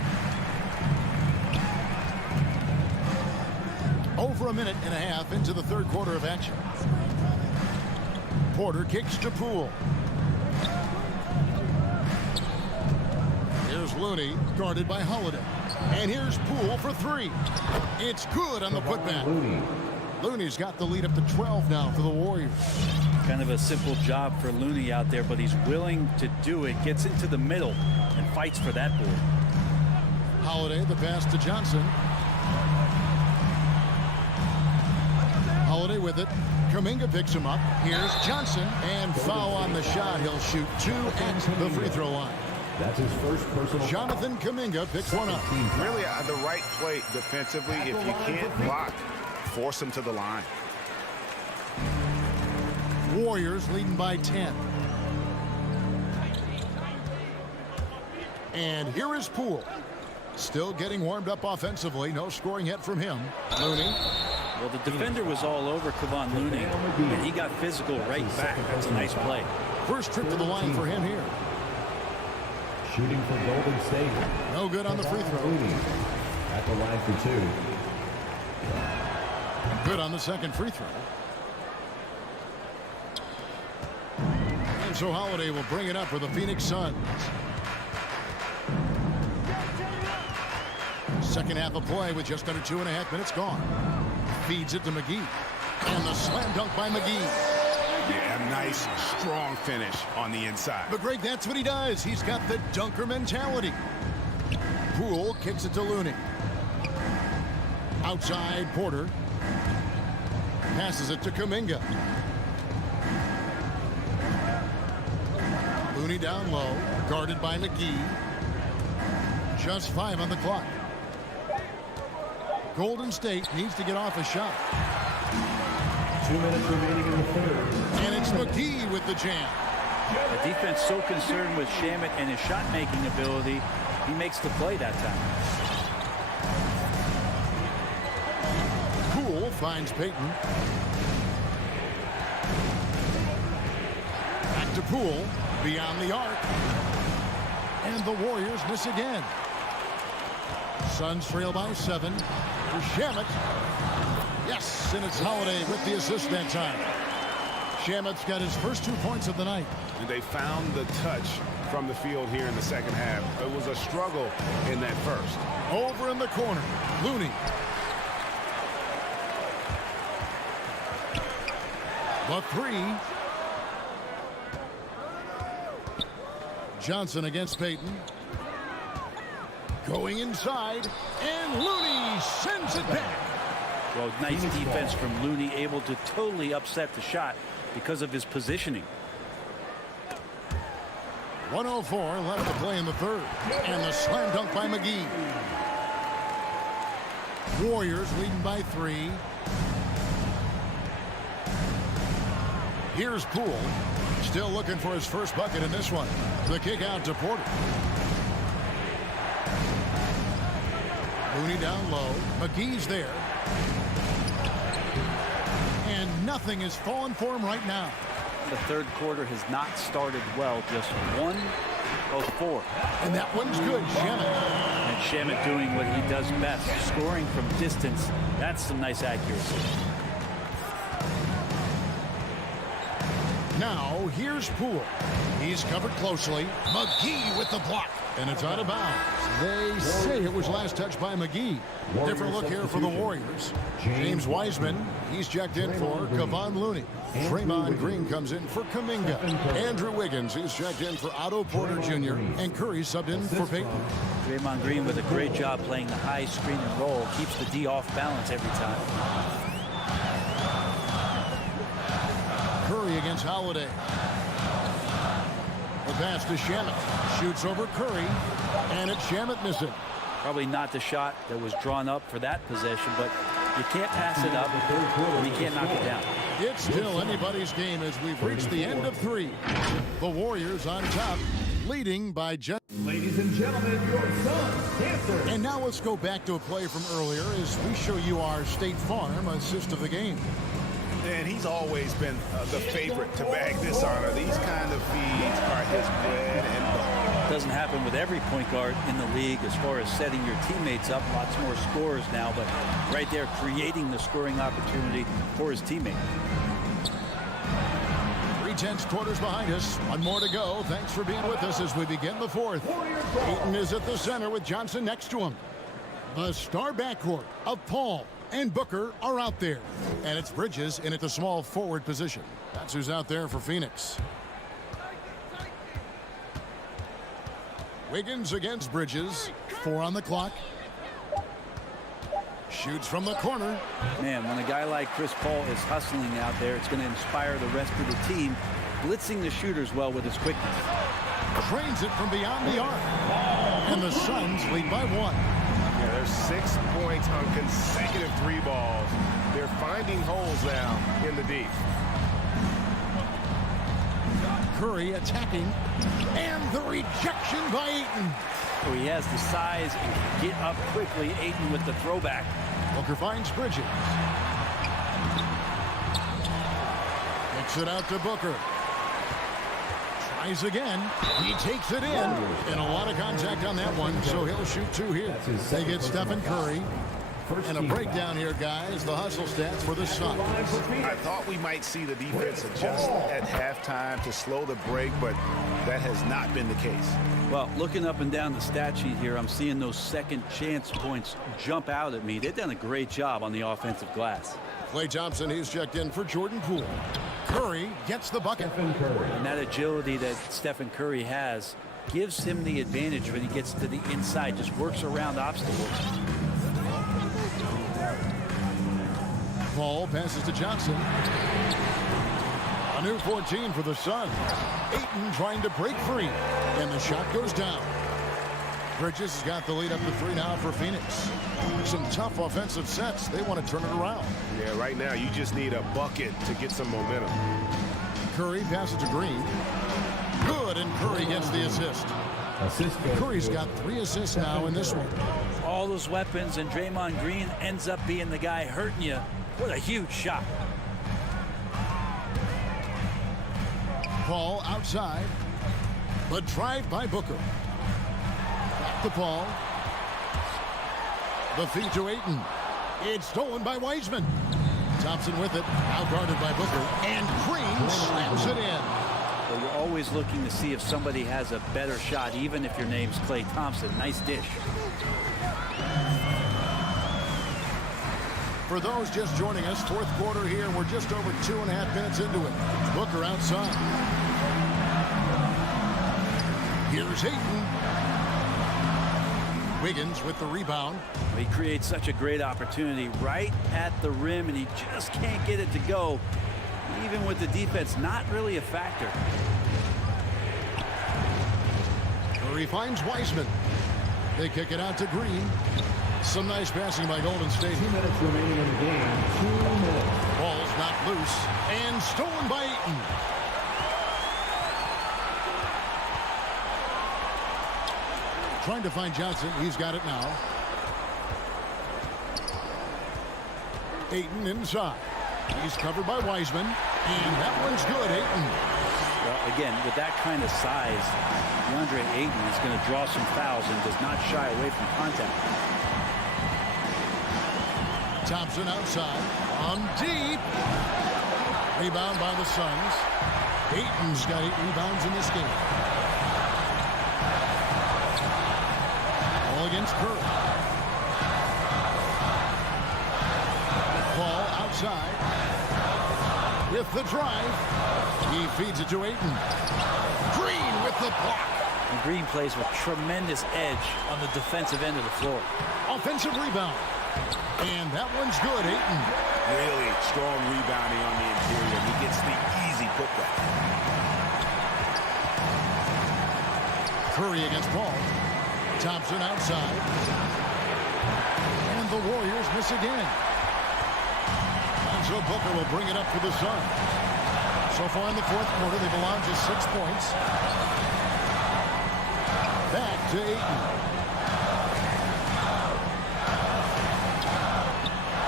Over a minute and a half into the third quarter of action. Porter kicks to Poole. Here's Looney, guarded by Holiday. And here's Poole for 3. It's good on the putback. Looney's got the lead up to 12 now for the Warriors. Kind of a simple job for Looney out there, but he's willing to do it. Gets into the middle and fights for that board. Holiday, the pass to Johnson. Holiday with it. Kuminga picks him up. Here's Johnson. And foul on the shot. He'll shoot 2 at the free throw line. That's his first personal. Jonathan Kuminga picks one up. Really the right play defensively. If you can't block, force him to the line. Warriors leading by 10. And here is Poole. Still getting warmed up offensively. No scoring yet from him. Looney. Well, the defender was all over Kevon Looney, and he got physical right back. That's a nice play. First trip to the line for him here. Shooting for Golden State. No good on the free throw. At the line for 2. Good on the second free throw. And so Holiday will bring it up for the Phoenix Suns. Second half of play with just under 2.5 minutes gone. Feeds it to McGee. And the slam dunk by McGee. Yeah, nice, strong finish on the inside. But Greg, that's what he does. He's got the dunker mentality. Poole kicks it to Looney. Outside, Porter. Passes it to Kuminga. Looney down low, guarded by McGee. Just 5 on the clock. Golden State needs to get off a shot. 2 minutes remaining in the third. And it's McGee with the jam. The defense so concerned with Shamet and his shot-making ability, he makes the play that time. Poole finds Payton. Back to Poole, beyond the arc. And the Warriors miss again. Suns trail by 7. For Shamet. Yes, and it's Holiday with the assist that time. Shamet's got his first 2 points of the night. They found the touch from the field here in the second half. It was a struggle in that first. Over in the corner, Looney. The 3. Johnson against Payton. Going inside, and Looney sends it back. Well, nice defense from Looney, able to totally upset the shot because of his positioning. 1:04 left to play in the third. And the slam dunk by McGee. Warriors leading by 3. Here's Poole. Still looking for his first bucket in this one. The kick out to Porter. Looney down low. McGee's there. And nothing is falling for him right now. The third quarter has not started well, just 1 of 4. And that one's good, Shamet. And Shamet doing what he does best, scoring from distance. That's some nice accuracy. Now, here's Poole. He's covered closely. McGee with the block. And it's out of bounds. They say it was last touched by McGee. Different look here for the Warriors. James Wiseman, he's checked in for Kevon Looney. Draymond Green comes in for Kuminga. Andrew Wiggins, he's checked in for Otto Porter Jr. And Curry subbed in for Payton. Draymond Green with a great job playing the high screen and roll. Keeps the D off balance every time. Curry against Holiday. The pass to Shamet. Shoots over Curry. And it's Shamet missing. Probably not the shot that was drawn up for that possession, but you can't pass it up and you can't knock it down. It's still anybody's game as we've reached the end of 3. The Warriors on top, leading by just. Ladies and gentlemen, your Suns dancer. And now let's go back to a play from earlier as we show you our State Farm assist of the game. And he's always been the favorite to bag this honor. These kind of feeds are his bread and butter. Doesn't happen with every point guard in the league as far as setting your teammates up. Lots more scorers now, but right there creating the scoring opportunity for his teammate. 3/10 quarters behind us. 1 more to go. Thanks for being with us as we begin the 4th. Payton is at the center with Johnson next to him. The star backcourt of Paul and Booker are out there. And it's Bridges in at the small forward position. That's who's out there for Phoenix. Wiggins against Bridges. 4 on the clock. Shoots from the corner. Man, when a guy like Chris Paul is hustling out there, it's going to inspire the rest of the team, blitzing the shooters well with his quickness. Drains it from beyond the arc. And the Suns lead by 1. Yeah, there's 6 points on consecutive 3 balls. They're finding holes now in the deep. Curry attacking. And the rejection by Ayton. So he has the size and can get up quickly. Ayton with the throwback. Booker finds Bridges. Kicks it out to Booker. Tries again. He takes it in. And a lot of contact on that one, so he'll shoot 2 here. They get Stephen Curry. And a breakdown here, guys. The hustle stats for the Suns. I thought we might see the defense adjust at halftime to slow the break, but that has not been the case. Well, looking up and down the stat sheet here, I'm seeing those second chance points jump out at me. They've done a great job on the offensive glass. Klay Thompson, he's checked in for Jordan Poole. Curry gets the bucket. And that agility that Stephen Curry has gives him the advantage when he gets to the inside, just works around obstacles. Paul passes to Johnson. A new 14 for the Suns. Ayton trying to break free, and the shot goes down. Bridges has got the lead up to 3 now for Phoenix. Some tough offensive sets. They want to turn it around. Yeah, right now you just need a bucket to get some momentum. Curry passes to Green. Good, and Curry gets the assist. Curry's got 3 assists now in this one. All those weapons, and Draymond Green ends up being the guy hurting you. What a huge shot. Paul outside. The drive by Booker. Back to Paul. The feed to Ayton. It's stolen by Wiseman. Thompson with it. Now guarded by Booker. And Green slams it in. Well, you're always looking to see if somebody has a better shot, even if your name's Klay Thompson. Nice dish. For those just joining us, fourth quarter here. We're just over 2.5 minutes into it. Booker outside. Here's Ayton. Wiggins with the rebound. He creates such a great opportunity right at the rim, and he just can't get it to go. Even with the defense not really a factor. Curry finds Wiseman. They kick it out to Green. Some nice passing by Golden State. 2 minutes remaining in the game. 2 minutes. Ball's not loose. And stolen by Ayton. Trying to find Johnson. He's got it now. Ayton inside. He's covered by Wiseman. And that one's good, Ayton. Well, again, with that kind of size, DeAndre Ayton is going to draw some fouls and does not shy away from contact. Thompson outside. On deep. Rebound by the Suns. Ayton's got 8 rebounds in this game. All against Curry. Paul outside. With the drive. He feeds it to Ayton. Green with the block. And Green plays with tremendous edge on the defensive end of the floor. Offensive rebound. And that one's good, Ayton. Really strong rebounding on the interior. He gets the easy putback. Curry against Paul. Thompson outside. And the Warriors miss again. And so Booker will bring it up for the Suns. So far in the fourth quarter, they've allowed just 6 points. Back to Ayton.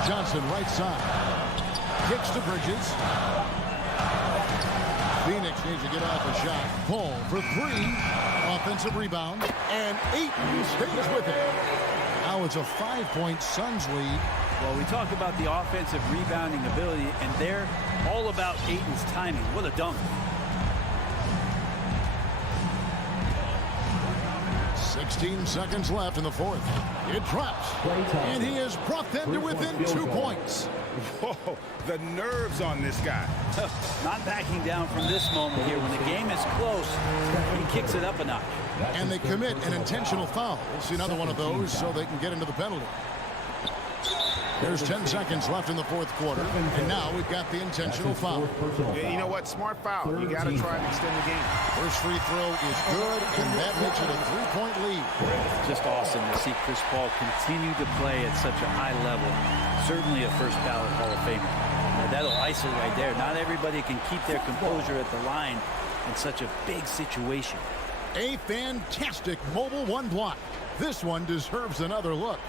Johnson right side. Kicks to Bridges. Phoenix needs to get off a shot. Paul for 3. Offensive rebound. And Ayton stays with it. Now it's a 5-point Suns lead. Well, we talk about the offensive rebounding ability, and they're all about Ayton's timing. What a dunk. 16 seconds left in the fourth. It drops. And he has brought them to within 2 points. Whoa, the nerves on this guy. Not backing down from this moment here. When the game is close, he kicks it up a notch. And they commit an intentional foul. We'll see another one of those so they can get into the penalty. There's 10 seconds left in the fourth quarter. And now we've got the intentional foul. Yeah, you know what? Smart foul. You got to try and extend the game. First free throw is good, and that makes it a 3-point lead. Just awesome to see Chris Paul continue to play at such a high level. Certainly a first ballot Hall of Famer. Now, that'll ice it right there. Not everybody can keep their composure at the line in such a big situation. A fantastic mobile 1 block. This one deserves another look.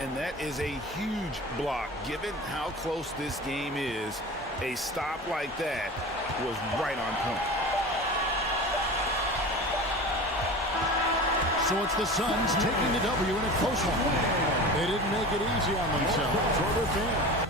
And that is a huge block. Given how close this game is, a stop like that was right on point. So it's the Suns taking the W in a close one. They didn't make it easy on themselves or their fans.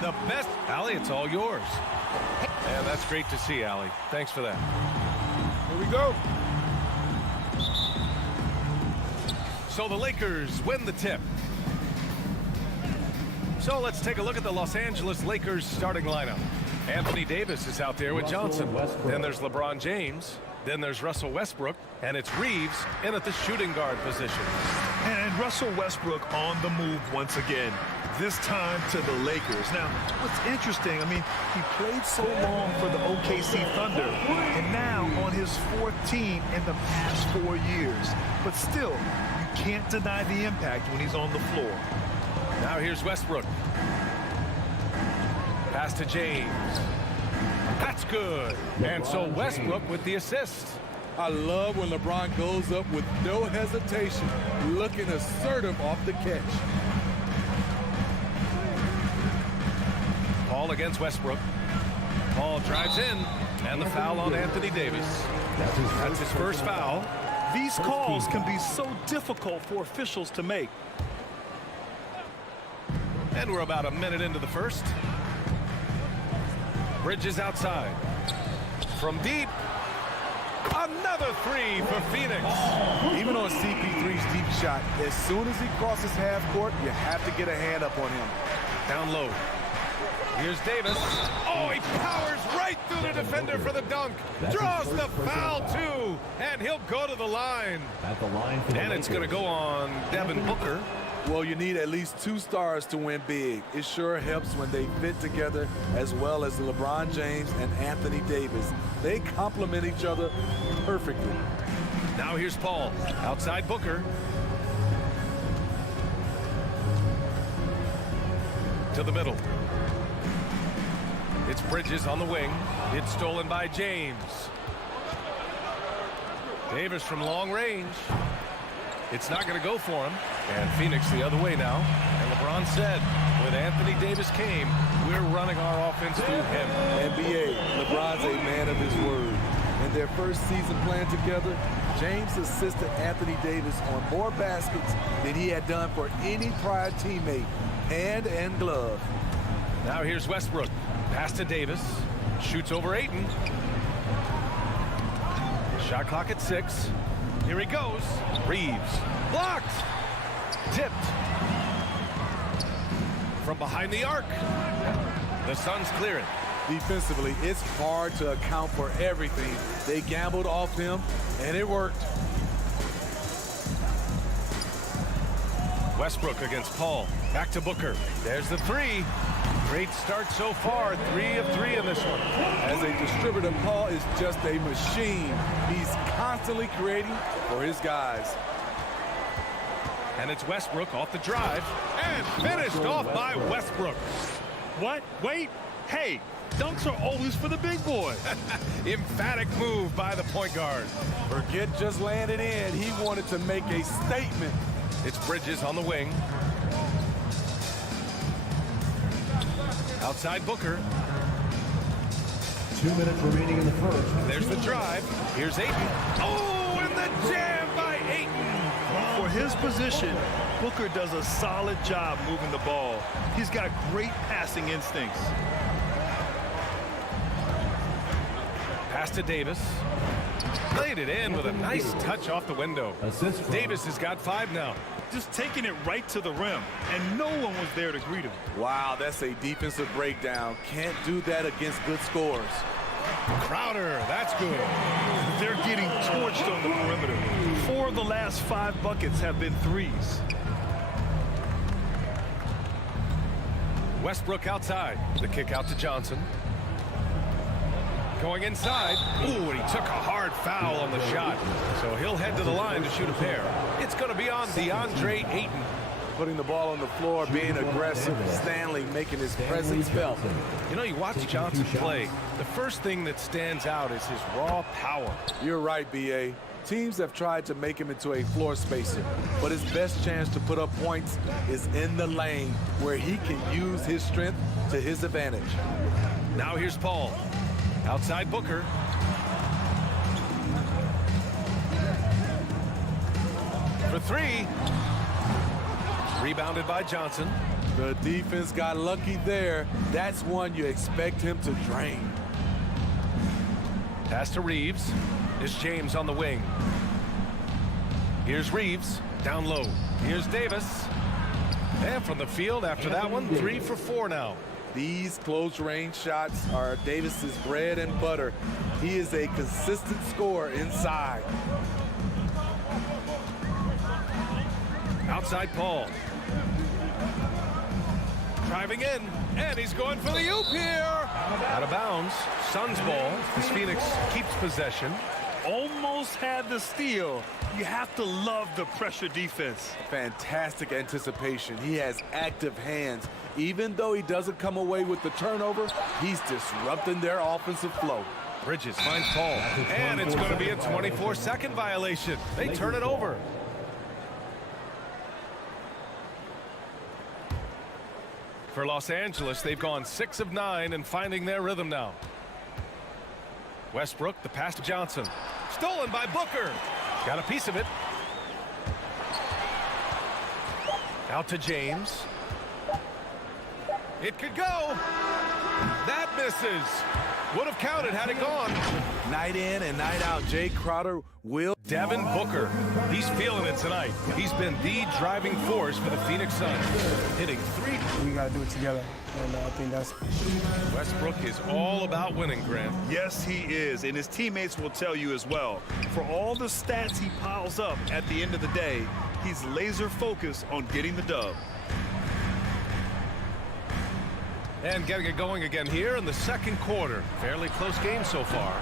The best. Allie, it's all yours. And that's great to see, Allie. Thanks for that. Here we go. So the Lakers win the tip. So let's take a look at the Los Angeles Lakers starting lineup. Anthony Davis is out there with Johnson. Then there's LeBron James. Then there's Russell Westbrook. And it's Reeves in at the shooting guard position. And Russell Westbrook on the move once again. This time to the Lakers. Now, what's interesting, I mean, he played so long for the OKC Thunder, and now on his fourth team in the past 4 years. But still, you can't deny the impact when he's on the floor. Now here's Westbrook. Pass to James. That's good. And so Westbrook with the assist. I love when LeBron goes up with no hesitation, looking assertive off the catch. Paul against Westbrook. Paul drives in, and the foul on Anthony Davis. That's his first foul. These calls can be so difficult for officials to make. And we're about a minute into the first. Bridges outside. From deep. Another three for Phoenix. Even on CP3's deep shot, as soon as he crosses half court, you have to get a hand up on him. Down low. Here's Davis. Oh, he powers right through the defender for the dunk. Draws the foul, too. And he'll go to the line. And it's going to go on Devin Booker. Well, you need at least 2 stars to win big. It sure helps when they fit together, as well as LeBron James and Anthony Davis. They complement each other perfectly. Now here's Paul. Outside Booker. To the middle. It's Bridges on the wing. It's stolen by James. Davis from long range. It's not going to go for him. And Phoenix the other way now. And LeBron said, when Anthony Davis came, we're running our offense through him. NBA, LeBron's a man of his word. In their first season playing together, James assisted Anthony Davis on more baskets than he had done for any prior teammate, hand and glove. Now here's Westbrook. Pass to Davis. Shoots over Ayton. Shot clock at 6. Here he goes. Reeves. Blocked. Tipped. From behind the arc. The Suns clear it. Defensively, it's hard to account for everything. They gambled off him, and it worked. Westbrook against Paul. Back to Booker. There's the 3. Great start so far. 3 of 3 in this one. As a distributor, Paul is just a machine. He's constantly creating for his guys. And it's Westbrook off the drive. And finished off by Westbrook. What? Wait. Hey, dunks are always for the big boy. Emphatic move by the point guard. Forget just landed in. He wanted to make a statement. It's Bridges on the wing. Outside Booker. 2 minutes remaining in the first. There's the drive. Here's Ayton. Oh, and the jam by Ayton. For his position, Booker does a solid job moving the ball. He's got great passing instincts. Pass to Davis. Laid it in with a nice touch off the window. Davis has got 5 now. Just taking it right to the rim, and no one was there to greet him. Wow, that's a defensive breakdown. Can't do that against good scorers. Crowder, that's good. They're getting torched on the perimeter. 4 of the last 5 buckets have been threes. Westbrook outside. The kick out to Johnson. Going inside. Ooh, and he took a hard foul on the shot. So he'll head to the line to shoot a pair. It's going to be on DeAndre Ayton. Putting the ball on the floor, being aggressive. Stanley making his presence felt. You know, you watch Johnson play. The first thing that stands out is his raw power. You're right, B.A. Teams have tried to make him into a floor spacer, but his best chance to put up points is in the lane where he can use his strength to his advantage. Now here's Paul. Outside Booker. For 3. Rebounded by Johnson. The defense got lucky there. That's one you expect him to drain. Pass to Reeves. Is James on the wing. Here's Reeves. Down low. Here's Davis. And from the field after that one, 3 for 4 now. These close-range shots are Davis's bread and butter. He is a consistent scorer inside. Outside Paul. Driving in, and he's going for the oop here. Out of bounds. Suns ball as Phoenix keeps possession. Almost had the steal. You have to love the pressure defense. Fantastic anticipation. He has active hands. Even though he doesn't come away with the turnover, he's disrupting their offensive flow. Bridges finds Paul, and it's going to be a 24-second violation. They turn it over. For Los Angeles, they've gone 6 of 9 and finding their rhythm now. Westbrook, the pass to Johnson. Stolen by Booker. Got a piece of it. Out to James. It could go. That misses. Would have counted had it gone. Night in and night out, Jay Crowder will. Devin Booker. He's feeling it tonight. He's been the driving force for the Phoenix Suns. Hitting 3. We got to do it together. And I think that's. Westbrook is all about winning, Grant. Yes, he is. And his teammates will tell you as well. For all the stats he piles up at the end of the day, he's laser focused on getting the dub. And getting it going again here in the second quarter. Fairly close game so far.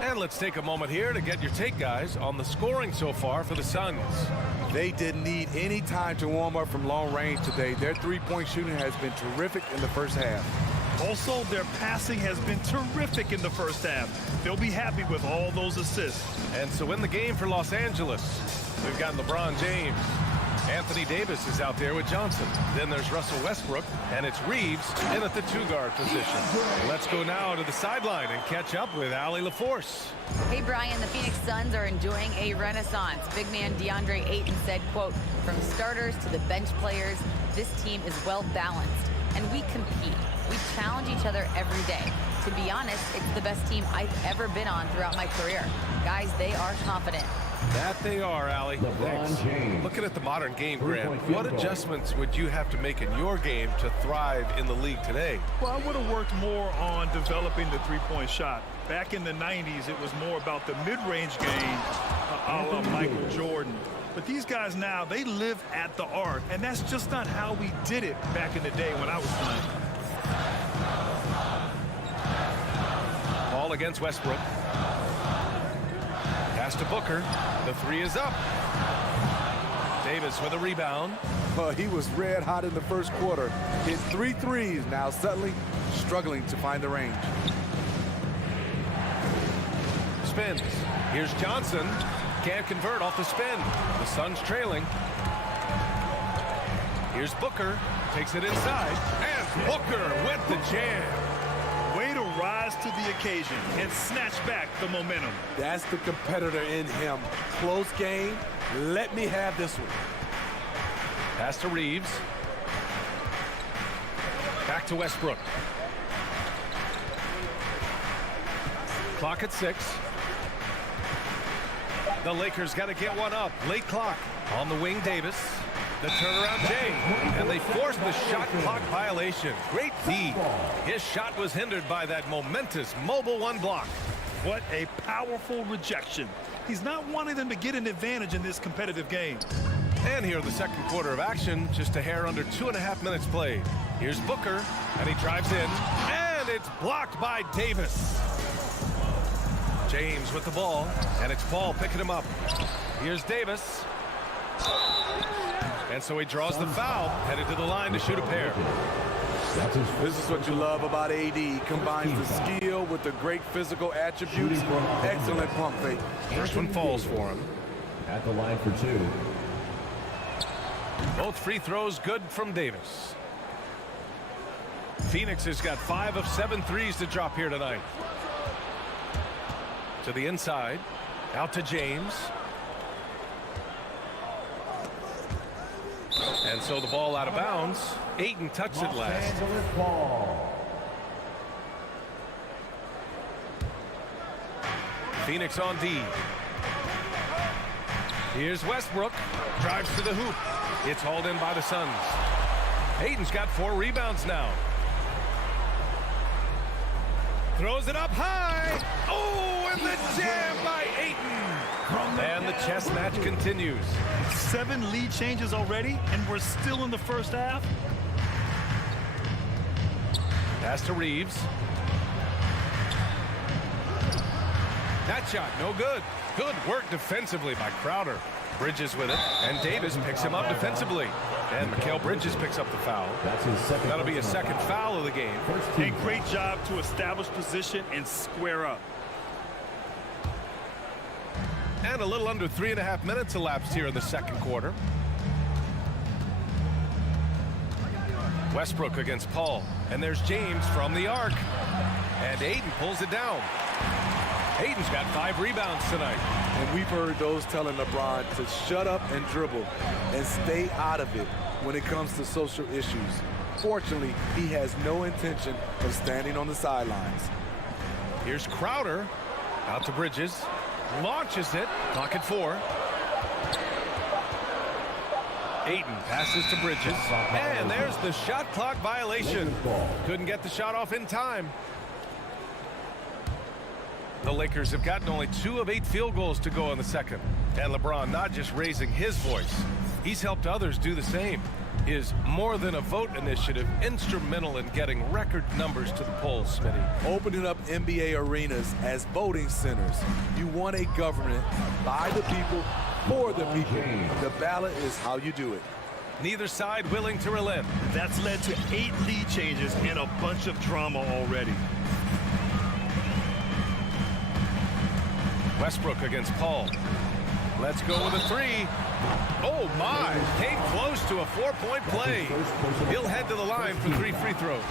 And let's take a moment here to get your take, guys, on the scoring so far for the Suns. They didn't need any time to warm up from long range today. Their three-point shooting has been terrific in the first half. Also, their passing has been terrific in the first half. They'll be happy with all those assists. And so in the game for Los Angeles, we've got LeBron James. Anthony Davis is out there with Johnson. Then there's Russell Westbrook, and it's Reeves in at the 2-guard position. Let's go now to the sideline and catch up with Allie LaForce. Hey, Brian, the Phoenix Suns are enjoying a renaissance. Big man DeAndre Ayton said, quote, from starters to the bench players, this team is well-balanced, and we compete. We challenge each other every day. To be honest, it's the best team I've ever been on throughout my career. Guys, they are confident. That they are, Allie. Thanks. Looking at the modern game, Grant, what adjustments would you have to make in your game to thrive in the league today? Well, I would have worked more on developing the three-point shot. Back in the 90s, it was more about the mid-range game, a la Michael Jordan. But these guys now, they live at the arc, and that's just not how we did it back in the day when I was playing. Ball against Westbrook. Pass to Booker. The 3 is up. Davis with a rebound. He was red hot in the first quarter. Hit 3 threes. Now suddenly struggling to find the range. Spins. Here's Johnson. Can't convert off the spin. The Suns trailing. Here's Booker. Takes it inside. And Booker with the jam. Way to rise to the occasion and snatch back the momentum. That's the competitor in him. Close game. Let me have this one. Pass to Reeves. Back to Westbrook. Clock at 6. The Lakers got to get one up. Late clock. On the wing, Davis. The turnaround, Jay. And they forced the shot clock violation. Great feed. His shot was hindered by that momentous mobile one block. What a powerful rejection. He's not wanting them to get an advantage in this competitive game. And here in the second quarter of action, just a hair under 2.5 minutes played. Here's Booker, and he drives in, and it's blocked by Davis. James with the ball, and it's Paul picking him up. Here's Davis. And so he draws the foul, headed to the line to shoot a pair. This is what you love about AD. He combines the skill with the great physical attributes. Excellent pump fake. First one falls for him. At the line for 2. Both free throws good from Davis. Phoenix has got 5 of 7 threes to drop here tonight. To the inside. Out to James. And so the ball out of bounds. Ayton touched it last. Phoenix on D. Here's Westbrook. Drives to the hoop. It's hauled in by the Suns. Ayton's got 4 rebounds now. Throws it up high. Oh, and the jam by Ayton. And the chess match continues. 7 lead changes already, and we're still in the first half. Pass to Reeves. That shot, no good. Good work defensively by Crowder. Bridges with it, and Davis picks him up defensively. And Mikal Bridges picks up the foul. That'll be a second foul of the game. A great job to establish position and square up. And a little under 3.5 minutes elapsed here in the second quarter. Westbrook against Paul. And there's James from the arc. And Ayton pulls it down. Ayton's got 5 rebounds tonight. And we've heard those telling LeBron to shut up and dribble and stay out of it when it comes to social issues. Fortunately, he has no intention of standing on the sidelines. Here's Crowder. Out to Bridges. Launches it. Clock at 4. Ayton passes to Bridges. And there's the shot clock violation. Couldn't get the shot off in time. The Lakers have gotten only 2 of 8 field goals to go in the second. And LeBron not just raising his voice. He's helped others do the same. His More Than a Vote initiative instrumental in getting record numbers to the polls, Smitty. Opening up NBA arenas as voting centers. You want a government by the people, for the people. The ballot is how you do it. Neither side willing to relent. That's led to 8 lead changes and a bunch of drama already. Westbrook against Paul. Let's go with a 3. Oh, my. Came close to a 4-point play. He'll head to the line for 3 free throws.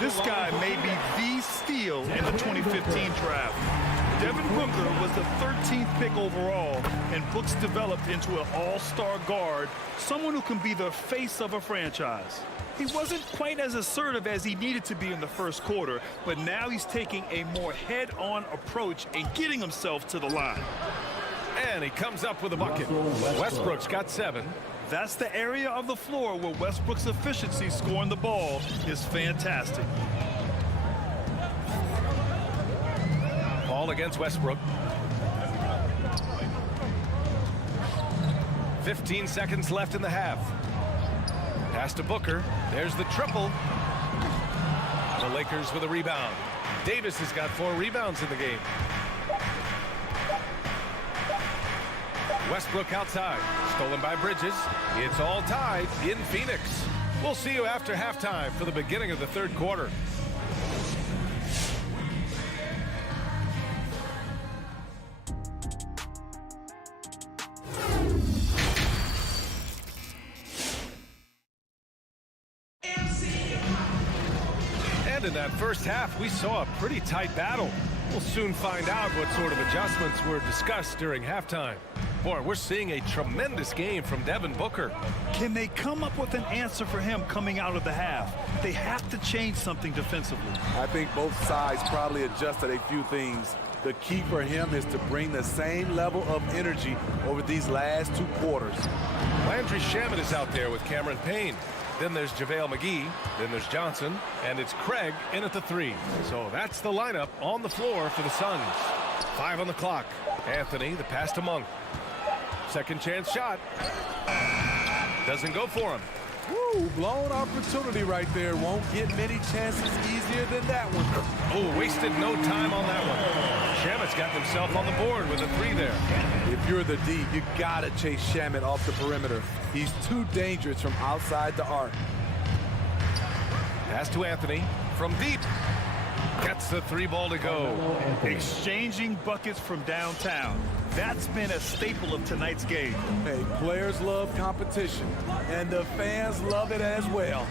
This guy may be the steal in the 2015 draft. Devin Booker was the 13th pick overall, and Brooks developed into an all-star guard, someone who can be the face of a franchise. He wasn't quite as assertive as he needed to be in the first quarter, but now he's taking a more head-on approach and getting himself to the line. And he comes up with a bucket. Westbrook's got 7. That's the area of the floor where Westbrook's efficiency scoring the ball is fantastic. Paul against Westbrook. 15 seconds left in the half. Pass to Booker. There's the triple. The Lakers with a rebound. Davis has got 4 rebounds in the game. Westbrook outside. Stolen by Bridges. It's all tied in Phoenix. We'll see you after halftime for the beginning of the third quarter. And in that first half, we saw a pretty tight battle. We'll soon find out what sort of adjustments were discussed during halftime. Boy, we're seeing a tremendous game from Devin Booker. Can they come up with an answer for him coming out of the half? They have to change something defensively. I think both sides probably adjusted a few things. The key for him is to bring the same level of energy over these last 2 quarters. Landry Shamet is out there with Cameron Payne. Then there's JaVale McGee. Then there's Johnson. And it's Craig in at the 3. So that's the lineup on the floor for the Suns. 5 on the clock. Anthony, the pass to Monk. Second chance shot. Doesn't go for him. Woo, blown opportunity right there. Won't get many chances easier than that one. Oh, wasted no time on that one. Shamet's got himself on the board with a 3 there. If you're the D, you gotta chase Shamet off the perimeter. He's too dangerous from outside the arc. Pass to Anthony from deep. Gets the 3 ball to go. Exchanging buckets from downtown. That's been a staple of tonight's game. Hey, players love competition, and the fans love it as well.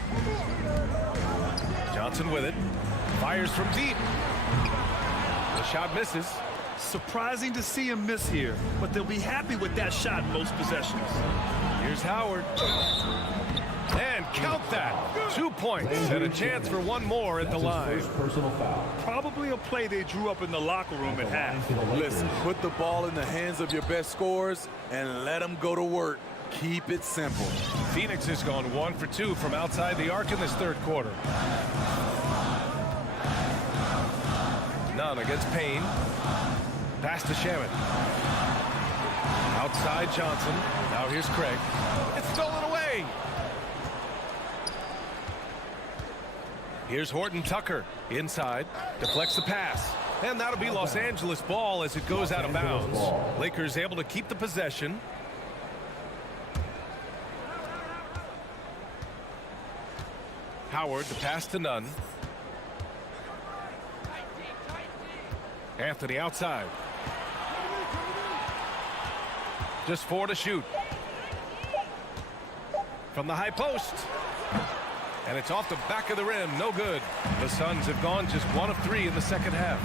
Johnson with it. Fires from deep. The shot misses. Surprising to see him miss here, but they'll be happy with that shot most possessions. Here's Howard. And count that. 2 points and a chance for 1 more at the line. Personal foul. Probably a play they drew up in the locker room at half. Listen, put the ball in the hands of your best scorers and let them go to work. Keep it simple. Phoenix has gone 1 for 2 from outside the arc in this 3rd quarter. None against Payne. Pass to Shamet. Outside Johnson. Now here's Craig. It's stolen away. Here's Horton Tucker inside, deflects the pass, and that'll be Los Angeles ball as it goes out of bounds. Lakers able to keep the possession. Howard, the pass to Nunn. Anthony outside. Just 4 to shoot. From the high post. And it's off the back of the rim. No good. The Suns have gone just 1 of 3 in the 2nd half.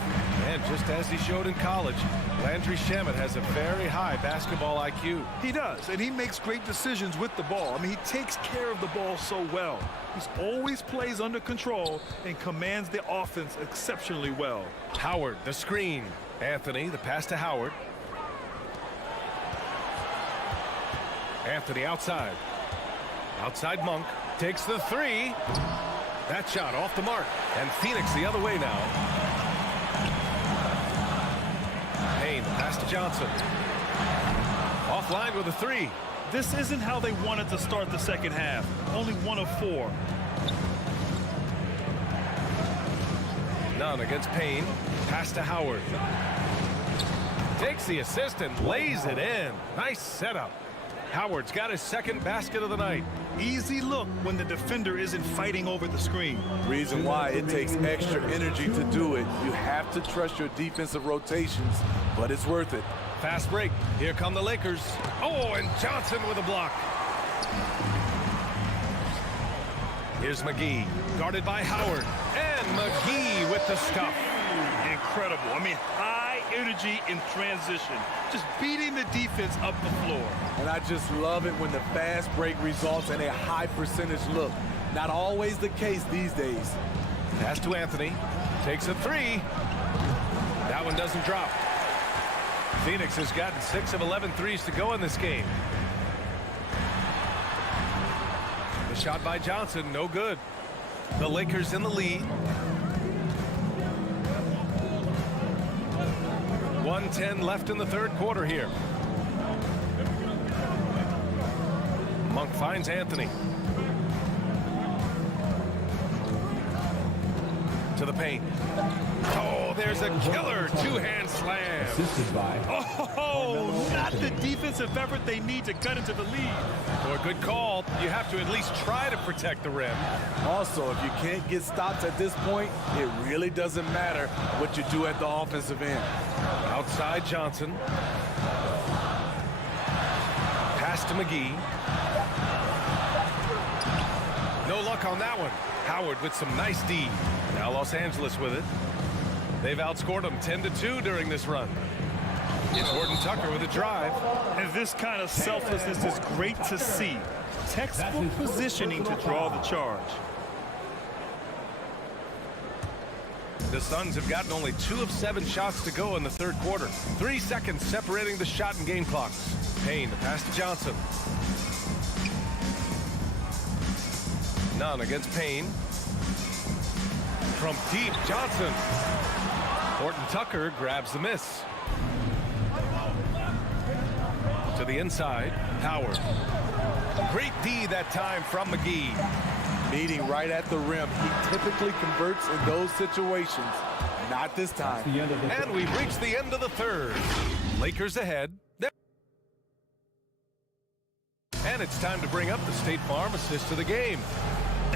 And just as he showed in college, Landry Shamet has a very high basketball IQ. He does, and he makes great decisions with the ball. I mean, he takes care of the ball so well. He always plays under control and commands the offense exceptionally well. Howard, the screen. Anthony, the pass to Howard. Anthony outside. Outside Monk. Takes the 3. That shot off the mark. And Phoenix the other way now. Payne, pass to Johnson. Offline with a 3. This isn't how they wanted to start the 2nd half. Only 1 of 4. None against Payne. Pass to Howard. Takes the assist and lays it in. Nice setup. Howard's got his 2nd basket of the night. Easy look when the defender isn't fighting over the screen. Reason why it takes extra energy to do it. You have to trust your defensive rotations, but it's worth it. Fast break. Here come the Lakers. Oh, and Johnson with a block. Here's McGee, guarded by Howard. And McGee with the stuff. Incredible. I mean, high energy in transition. Just beating the defense up the floor. And I just love it when the fast break results in a high percentage look. Not always the case these days. Pass to Anthony. Takes a 3. That one doesn't drop. Phoenix has gotten 6 of 11 threes to go in this game. The shot by Johnson, no good. The Lakers in the lead. 1:10 left in the 3rd quarter here. Monk finds Anthony. To the paint. Oh, there's a killer 2-hand slam. Assisted by. Oh, not the defensive effort they need to cut into the lead. Or good call. You have to at least try to protect the rim. Also, if you can't get stops at this point, it really doesn't matter what you do at the offensive end. Outside Johnson. Pass to McGee. No luck on that one. Howard with some nice D. Now Los Angeles with it. They've outscored them 10-2 during this run. It's Horton Tucker with a drive. And this kind of selflessness is great to see. Textbook positioning to draw the charge. The Suns have gotten only 2 of 7 shots to go in the third quarter. 3 seconds separating the shot and game clocks. Payne, the pass to Johnson. None against Payne. From deep, Johnson. Horton Tucker grabs the miss. To the inside, Howard. Great D that time from McGee. Meeting right at the rim. He typically converts in those situations. Not this time. And we've reached the end of the third. Lakers ahead. And it's time to bring up the State Farm assist of the game.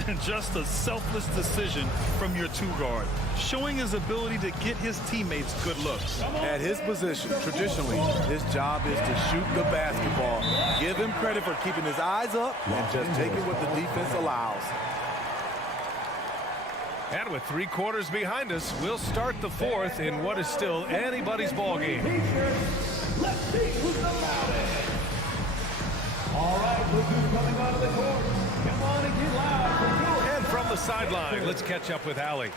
And just a selfless decision from your 2-guard, showing his ability to get his teammates good looks. At his position, traditionally, his job is to shoot the basketball. Give him credit for keeping his eyes up and just taking what the defense allows. And with 3 quarters behind us, we'll start the fourth in what is still anybody's ball game. Let's see who's the loudest. All right, look who's coming onto the court. Come on and get loud for your... And from the sideline, let's catch up with Allie.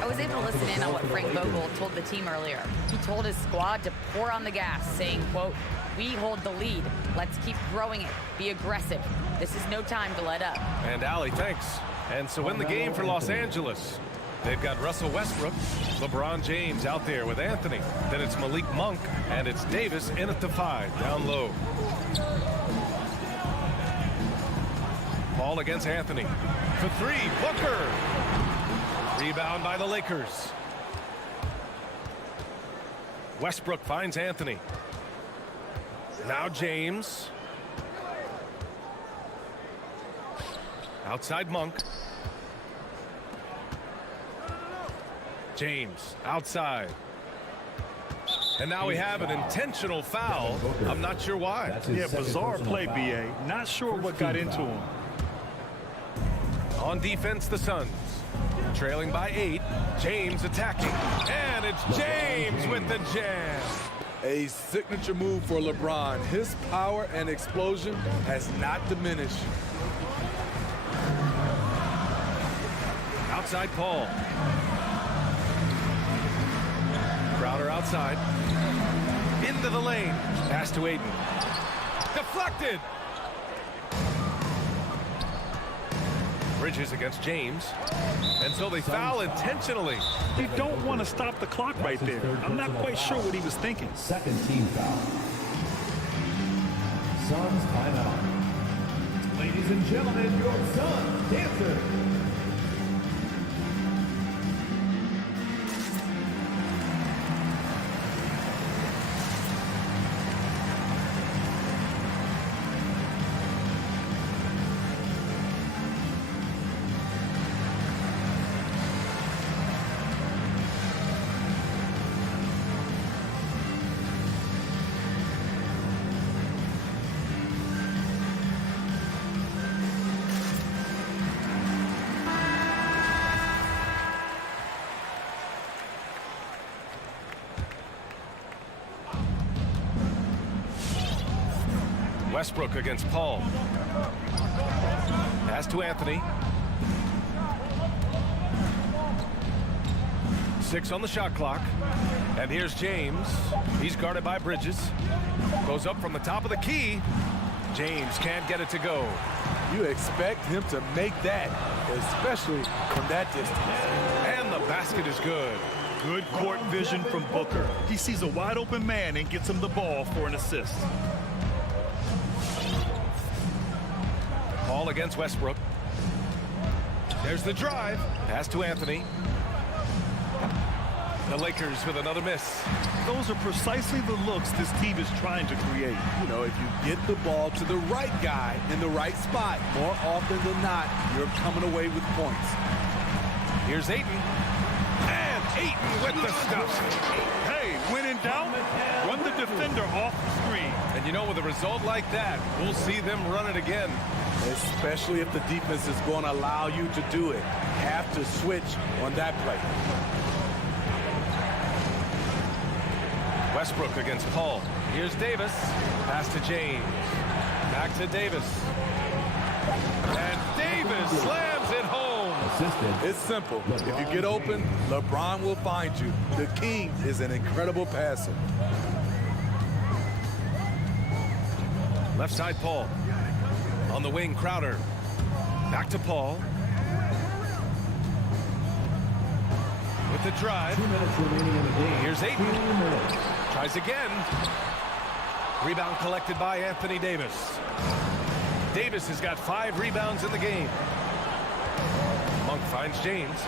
I was able to listen in on what Frank Vogel told the team earlier. He told his squad to pour on the gas, saying, quote, "We hold the lead. Let's keep growing it. Be aggressive. This is no time to let up." And Allie, thanks. And so in the game for Los Angeles, they've got Russell Westbrook, LeBron James out there with Anthony. Then it's Malik Monk, and it's Davis in at the 5, down low. Paul against Anthony. For 3, Booker. Rebound by the Lakers. Westbrook finds Anthony. Now James. Outside Monk. James outside. And now we have an intentional foul. I'm not sure why. Yeah, bizarre play, B.A. Not sure what got into him. On defense, the Suns. Trailing by 8. James attacking. And it's James with the jam. A signature move for LeBron. His power and explosion has not diminished. Outside Paul. Crowder outside. Into the lane. Pass to Aiden. Deflected. Bridges against James. And so they foul intentionally. You don't want to stop the clock right there. I'm not quite sure what he was thinking. Second team foul. Suns timeout. Ladies and gentlemen, your Suns dancer. Westbrook against Paul. Pass to Anthony. 6 on the shot clock. And here's James. He's guarded by Bridges. Goes up from the top of the key. James can't get it to go. You expect him to make that, especially from that distance. And the basket is good. Good court vision from Booker. He sees a wide open man and gets him the ball for an assist. Paul against Westbrook. There's the drive. Pass to Anthony. The Lakers with another miss. Those are precisely the looks this team is trying to create. You know, if you get the ball to the right guy in the right spot, more often than not, you're coming away with points. Here's Ayton. And Ayton with the stuff. Hey, when in doubt, run the defender off the screen. And you know, with a result like that, we'll see them run it again. Especially if the defense is going to allow you to do it. Have to switch on that play. Westbrook against Paul. Here's Davis. Pass to James. Back to Davis. And Davis slams it home. It's simple. If you get open, LeBron will find you. The king is an incredible passer. Left side, Paul. On the wing, Crowder. Back to Paul. With the drive. 2 minutes remaining in the game. Here's Ayton. 2 minutes. Tries again. Rebound collected by Anthony Davis. Davis has got 5 rebounds in the game. Monk finds James.